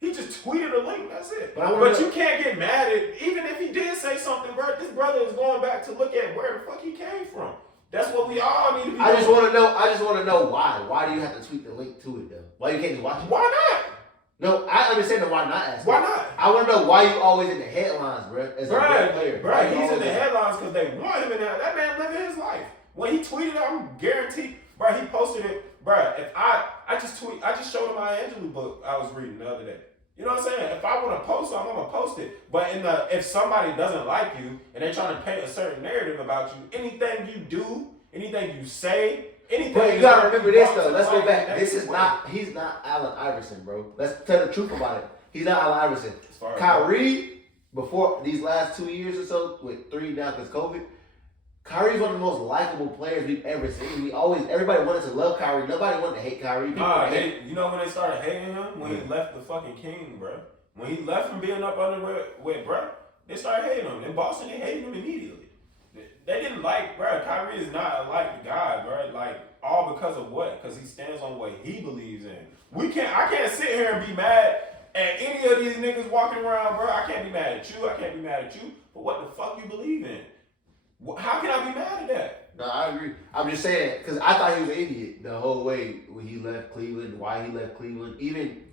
He just tweeted a link, that's it. But you can't get mad at, even if he did say something, bro, this brother is going back to look at where the fuck he came from. That's what we all need to be I just want to know why. Why do you have to tweet the link to it though? Why you can't just watch it? Why not? No, I understand the why not aspect. Why not? I want to know why you always in the headlines, bro. As a great player. Bro, he's in the headlines because they want him in there. That man living his life. When he tweeted it, I'm guaranteed, bro, he posted it. Bro, if I just showed him my Angelou book I was reading the other day. You know what I'm saying? If I want to post something, I'm going to post it. But if somebody doesn't like you and they're trying to paint a certain narrative about you, anything you do, anything you say, anything. But you got to remember this, though. Let's go back. He's not Allen Iverson, bro. Let's tell the truth about it. He's not Allen Iverson. Kyrie, before these last 2 years or so, with 3 now because COVID, Kyrie's one of the most likable players we've ever seen. Everybody wanted to love Kyrie. Nobody wanted to hate Kyrie. You know when they started hating him? When he left the fucking King, bro. When he left from being up under with bro, they started hating him. In Boston, they hated him immediately. They didn't like, bro. Kyrie is not a liked guy, bro. Like, all because of what? Because he stands on what he believes in. I can't sit here and be mad at any of these niggas walking around, bro. I can't be mad at you. I can't be mad at you. But what the fuck you believe in? How can I be mad at that? No, I agree. I'm just saying, because I thought he was an idiot the whole way when he left Cleveland, why he left Cleveland.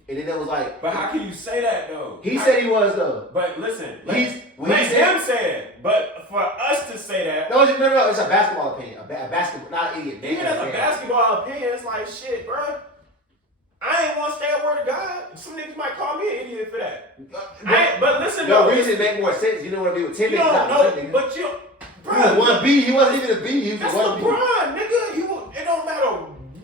And then it was like... But how can you say that, though? He said he was, though. But listen, let him say it. But for us to say that... No, it's a basketball opinion. A basketball, not an idiot. Even as a basketball opinion, it's like, shit, bro. I ain't want to stay a word of God. Some niggas might call me an idiot for that. But listen, though. The reason make more sense. You don't want to be with 10 niggas. You don't know, but you... Bro, he was 1B. He wasn't even a B. He was that's 1B. LeBron, nigga. It don't matter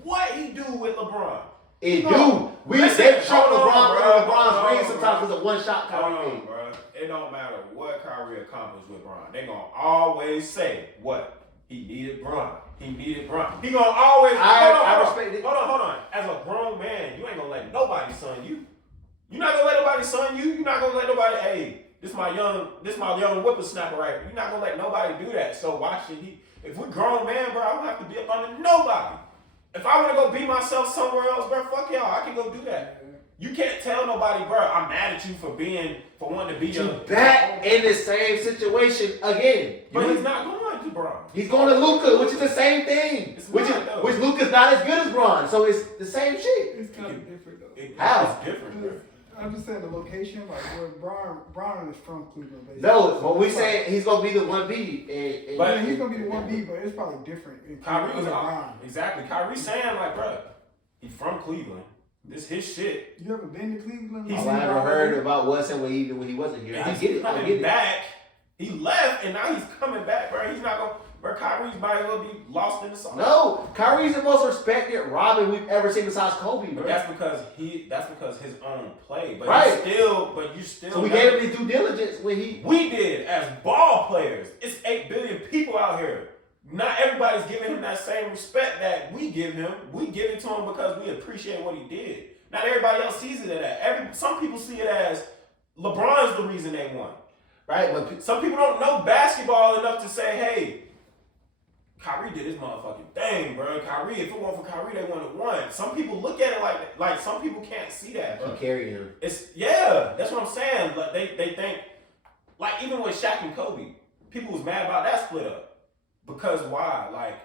what he do with LeBron. They show LeBron's ring sometimes with a one-shot Kyrie. Bro. It don't matter what Kyrie accomplished with Bron. They gonna always say what? He needed Bron. He needed Bron. He gonna always... I respect it. Hold on. As a grown man, you ain't gonna let nobody son you. You're not gonna let nobody son you. You're not gonna let nobody... Hey, this my young whippersnapper right here. You're not gonna let nobody do that. So why should he? If we're grown man, bro, I don't have to be up under nobody. If I wanna go be myself somewhere else, bro, fuck y'all. I can go do that. You can't tell nobody, bro, I'm mad at you for wanting to be your... back in the same situation again. But he's not going to Bron. He's going to Luka, which is the same thing. Which Luka's not as good as Bron. So it's the same shit. It's kind of different, though. How? It's different, bro. I'm just saying the location, like where Bron is from Cleveland, basically. No, but we saying he's gonna be the 1B. But he's gonna be the 1B, but it's probably different. Kyrie was exactly. Kyrie saying like, bro, he's from Cleveland. This his shit. You ever been to Cleveland? I never heard about what's and when he wasn't here. I get it. I get it. Back. He left and now he's coming back, bro. He's not gonna. Bro, Kyrie's might as well be lost in the sauce. No, Kyrie's the most respected Robin we've ever seen besides Kobe, bro. But that's because his own play. But right. you still. So we gave him his due diligence when he. We did as ball players. It's 8 billion people out here. Not everybody's giving him that same respect that we give him. We give it to him because we appreciate what he did. Not everybody else sees it as some people see it as LeBron's the reason they won. Right, but some people don't know basketball enough to say, hey, Kyrie did his motherfucking thing, bro. Kyrie, if it weren't for Kyrie, they wouldn't have won. Some people look at it like some people can't see that, bro. He carried him. That's what I'm saying. Like they think, like even with Shaq and Kobe, people was mad about that split up. Because why? Like,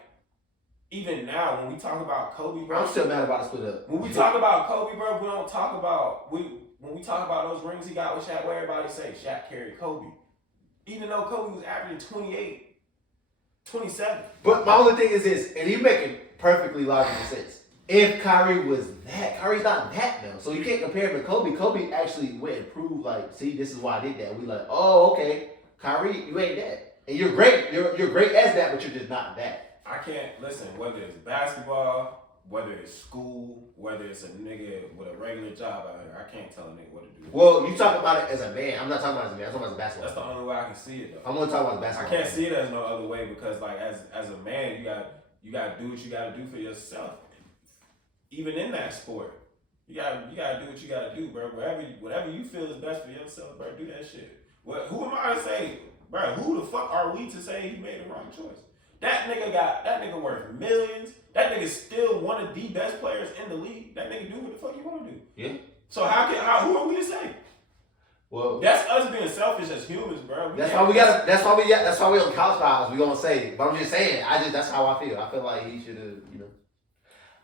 even now, when we talk about Kobe, bro. I'm still mad about the split up. When we talk about Kobe, bro, we don't talk about when we talk about those rings he got with Shaq, where everybody say Shaq carried Kobe. Even though Kobe was averaging 28. 27. But my only thing is this, and you making perfectly logical sense. If Kyrie was that, Kyrie's not that though. So you can't compare him to Kobe. Kobe actually went and proved like, see, this is why I did that. We like, oh, okay. Kyrie, you ain't that. And you're great. You're great as that, but you're just not that. I can't listen, whether it's basketball, whether it's school, whether it's a nigga with a regular job out here, I can't tell a nigga what to do. Well, you talk about it as a man. I'm not talking about it as a man. I'm talking about it as a basketball. That's the only way I can see it though. I'm gonna talk about the basketball. I can't see it as no other way because like as a man, you gotta do what you gotta do for yourself. Even in that sport. You gotta do what you gotta do, bro. Whatever you feel is best for yourself, bro, do that shit. Who am I to say, bro, who the fuck are we to say he made the wrong choice? That nigga worth millions. That nigga still one of the best players in the league. That nigga do what the fuck he wanna do. Yeah. So who are we to say? Well, that's us being selfish as humans, bro. That's why we on couch files. We gonna say it. But I'm just saying. That's how I feel. I feel like he should have, you know.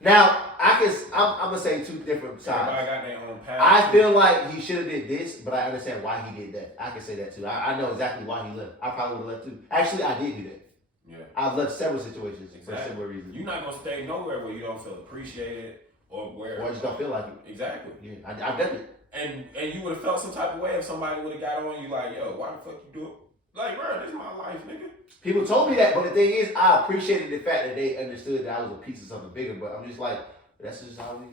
Now I'm gonna say two different sides. Everybody got their own path. I feel like he should have did this, but I understand why he did that. I can say that too. I know exactly why he left. I probably would have left too. Actually, I did do that. Yeah. I've left several situations for similar reasons. You're not gonna stay nowhere where you don't feel appreciated or just don't feel like it. Exactly. Yeah, I've done it. And you would have felt some type of way if somebody would have got on you like, yo, why the fuck you do it? Like, bro, this is my life, nigga. People told me that, but the thing is, I appreciated the fact that they understood that I was a piece of something bigger. But I'm just like, that's just how we.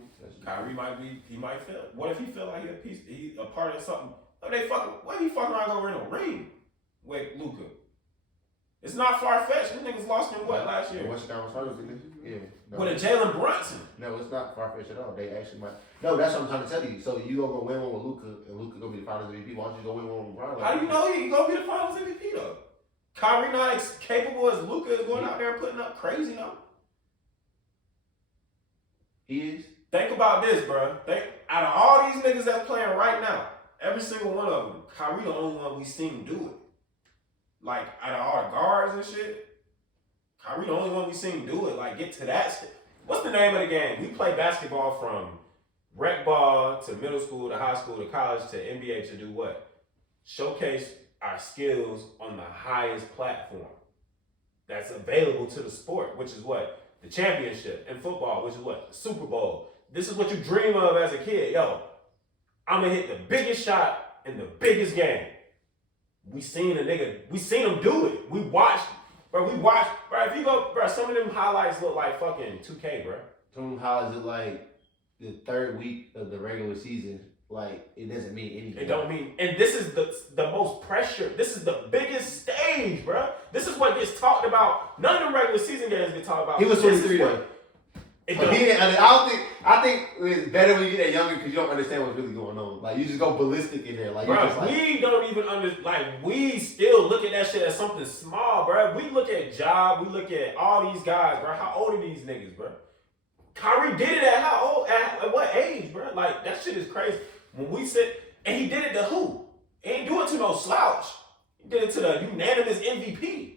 Kyrie might feel. What if he feel like he's a part of something? What if he fucking around over in a ring with Luka? It's not far-fetched. Them niggas lost in what last year? Western Conference Finals, didn't they? Yeah. No. With a Jalen Brunson. No, it's not far-fetched at all. They actually might. No, that's what I'm trying to tell you. So you gonna go win one with Luka, and Luka gonna be the Finals MVP. Why don't you go win one with LeBron? How do you know he gonna be the Finals MVP though? Kyrie not as capable as Luka is going out there putting up crazy numbers. He is. Think about this, bro. Out of all these niggas that's playing right now, every single one of them, Kyrie the only one we seen do it. Like, out of all the guards and shit, Kyrie the only one we seen do it. Like, get to that shit. What's the name of the game? We play basketball from rec ball to middle school to high school to college to NBA to do what? Showcase our skills on the highest platform that's available to the sport, which is what? The championship. In football, which is what? The Super Bowl. This is what you dream of as a kid. Yo, I'm gonna hit the biggest shot in the biggest game. We seen him do it. We watched, bro, if you go, bro, some of them highlights look like fucking 2K, bro. Some of them highlights look like the third week of the regular season. Like, it doesn't mean anything. It don't mean, and this is the most pressure. This is the biggest stage, bro. This is what gets talked about. None of the regular season games get talked about. He was 23 though. I think it's better when you get that younger because you don't understand what's really going on. Like, you just go ballistic in there. Like, bro, just like, we don't even understand. Like, we still look at that shit as something small, bro. We look at Job. We look at all these guys, bro. How old are these niggas, bro? Kyrie did it at how old? At what age, bro? Like, that shit is crazy. When we sit, and he did it to who? He ain't do it to no slouch. He did it to the unanimous MVP.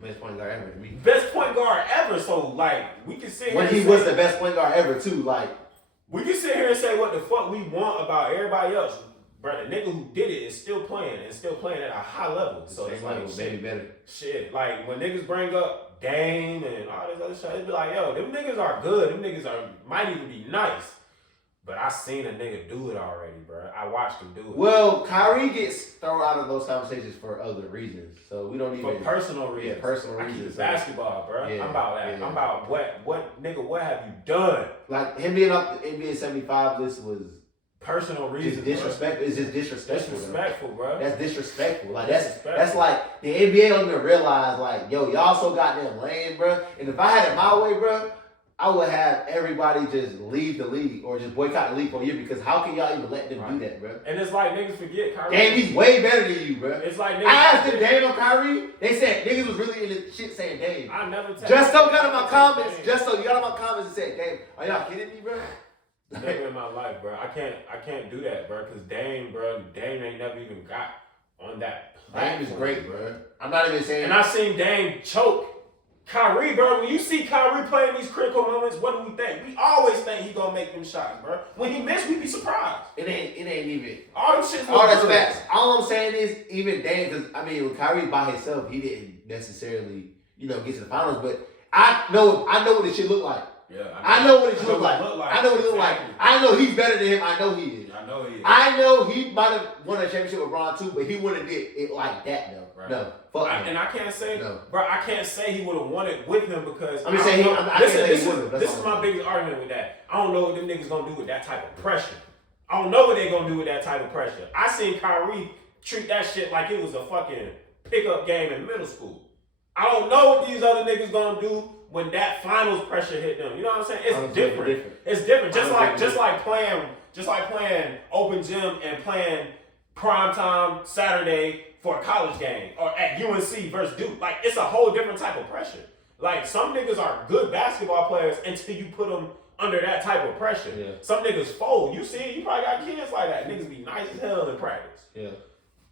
Best point guard ever to me. Best point guard ever. So, like, we can sit here when he was the best point guard ever, too. Like, we can sit here and say what the fuck we want about everybody else. Bro, the nigga who did it is still playing at a high level. So it's like, shit, better. Shit, like, when niggas bring up Dame and all this other shit, it be like, yo, them niggas are good. Them niggas might even be nice. But I seen a nigga do it already, bro. I watched him do it. Well, Kyrie gets thrown out of those conversations for other reasons. So we don't even... For personal reasons. Yeah, personal reasons. I keep basketball, bro. Yeah, I'm about that. Yeah. I'm about what have you done? Like, him being up the NBA 75 list was... Personal reasons, just disrespectful. Bro. It's just disrespectful. Disrespectful, bro. That's disrespectful. Like, that's like, the NBA don't even realize, like, yo, y'all so goddamn lame, bro. And if I had it my way, bro, I would have everybody just leave the league or just boycott the league for a year because how can y'all even let them do that, bro? And it's like niggas forget Kyrie. Dame, he's way better than you, bro. It's like niggas. I asked them Dame or Kyrie. They said niggas was really in the shit saying Dame. I never tell Just so got in my comments. Just so you got in my comments and said Dame. Are y'all kidding me, bro? Never in my life, bro. I can't do that, bro. Cause Dame ain't never even got on that platform. Dame is great, bro. I'm not even saying. And I seen Dame choke Kyrie, bro. When you see Kyrie playing these critical moments, what do we think? We always think he gonna make them shots, bro. When he miss, we be surprised. It ain't even. All them shits. All that's facts. All I'm saying is even Dame, because I mean, with Kyrie by himself, he didn't necessarily, get to the finals. But I know what this shit look like. Yeah, I know what it look like. I know what it look like. I know he's better than him. I know he is. I know he might have won a championship with Bron too, but he wouldn't have did it like that though. Right. No, fuck him. And I can't say, no. Bro. I can't say he would have won it with him because I'm just saying this is my biggest argument with that. I don't know what them niggas gonna do with that type of pressure. I don't know what they gonna do with that type of pressure. I seen Kyrie treat that shit like it was a fucking pickup game in middle school. I don't know what these other niggas gonna do when that finals pressure hit them. You know what I'm saying? It's different. It's different. Just like playing open gym and playing primetime Saturday for a college game or at UNC versus Duke. Like, it's a whole different type of pressure. Like, some niggas are good basketball players until you put them under that type of pressure. Yeah. Some niggas fold. You see it, you probably got kids like that. Niggas be nice as hell in practice. Yeah.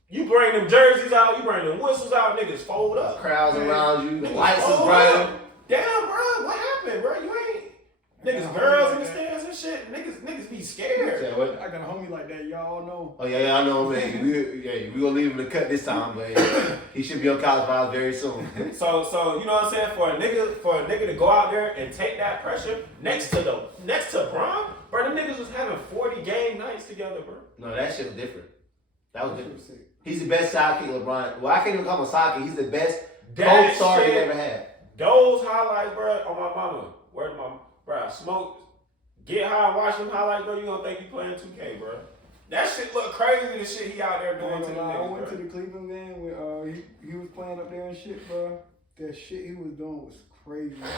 You bring them jerseys out, you bring them whistles out, niggas fold up. Crowds around you, the lights is bright. Damn, bro, what happened, bro? You ain't niggas, girls in the stands and shit. Niggas be scared. I got a homie like that. Y'all know. Oh yeah, I know, man. We gonna leave him to cut this time, but he should be on college files very soon. So you know what I'm saying? For a nigga to go out there and take that pressure next to Bron, bro, them niggas was having 40 game nights together, bro. No, that shit was different. That was different. He's the best sidekick, LeBron. Well, I can't even call him a sidekick. He's the best co-star he ever had. Those highlights, bro, on my mama. Bro, smoke. Get high and watch them highlights, bro. You gonna think you playing 2K, bro. That shit look crazy. The shit he out there doing to the I niggas, went bro. to the Cleveland game when he was playing up there and shit, bro. That shit he was doing was crazy, bro.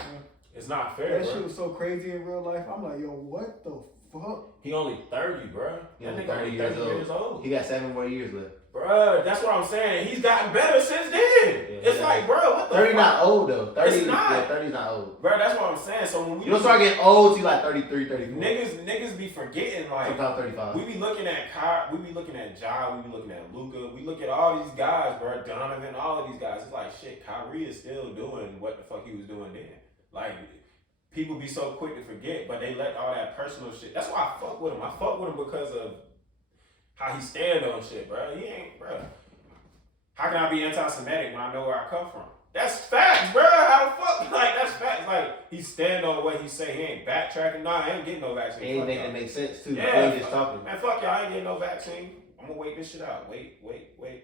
It's not fair, That bro. shit was so crazy in real life. I'm like, yo, what the fuck? He only 30, bro. He That only nigga only 30 years old. He got 7 more years left. Bruh, that's what I'm saying. He's gotten better since then. It's like, bro, what the 30 fuck? not old though. 30 It's not. Yeah, 30's not old. Bro, that's what I'm saying. So when we You don't start getting old till like 33, 34. niggas be forgetting, like, sometimes 35. we be looking at Kai, we be looking at Ja, we be looking at Luka, we look at all these guys, bro, Donovan, all of these guys. It's like, shit, Kyrie is still doing what the fuck he was doing then. Like, people be so quick to forget, but they let all that personal shit. That's why I fuck with him. I fuck with him because of how he stand on shit, bro. He ain't, bro. How can I be anti-Semitic when I know where I come from? That's facts, bro. How the fuck? Like, that's facts. Like, he stand on what he say. He ain't backtracking. Nah, I ain't getting no vaccine. Anything that makes sense too. Yeah, He just talking. Man, fuck y'all. I ain't getting no vaccine. I'm gonna wait this shit out. Wait.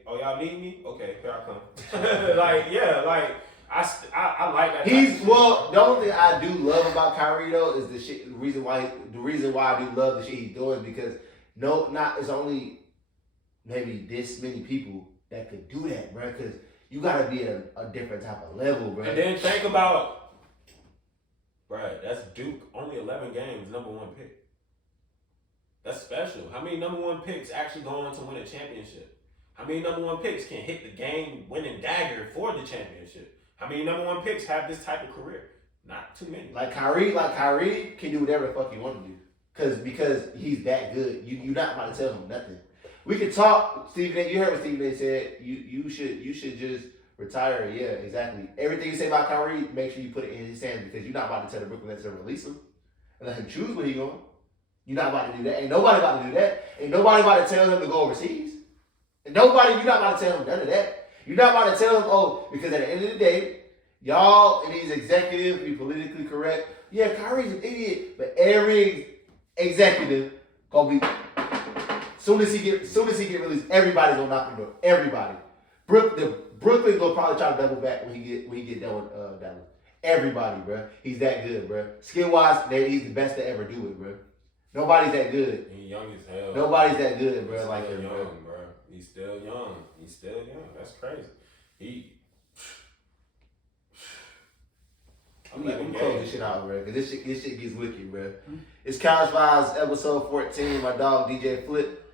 Oh, y'all need me? Okay, here I come. Like, yeah, like, I like that. The only thing I do love about Kyrie though is the shit. The reason why I do love the shit he's doing because it's only maybe this many people that could do that, bro. Because you gotta be at a different type of level, bro. And then think about, bro, that's Duke. Only 11 games, number 1 pick. That's special. How many number 1 picks actually go on to win a championship? How many number 1 picks can hit the game-winning dagger for the championship? How many number 1 picks have this type of career? Not too many. Like Kyrie can do whatever the fuck he want to do. Because he's that good. You're not about to tell him nothing. We could talk, Stephen A. You heard what Stephen A. said. You should just retire. Yeah, exactly. Everything you say about Kyrie, make sure you put it in his hands because you're not about to tell the Brooklyn Nets to release him and let him choose where he going. You're not about to do that. Ain't nobody about to do that. Ain't nobody about to tell him to go overseas. And you're not about to tell him none of that. You're not about to tell him, because at the end of the day, y'all and these executives be politically correct. Yeah, Kyrie's an idiot, but every executive gonna be. Soon as he get released, everybody's gonna knock on the door. Everybody. Brooklyn gonna probably try to double back when he get done with Dallas. Everybody, bro. He's that good, bro. Skill wise, he's the best to ever do it, bro. Nobody's that good. He's young as hell. Nobody's that good, bro. He's like still him, young, bro. He's still young. That's crazy. I'm gonna close this shit out, bro. Cause this shit gets wicked, bro. It's College Vibes episode 14. My dog DJ Flip.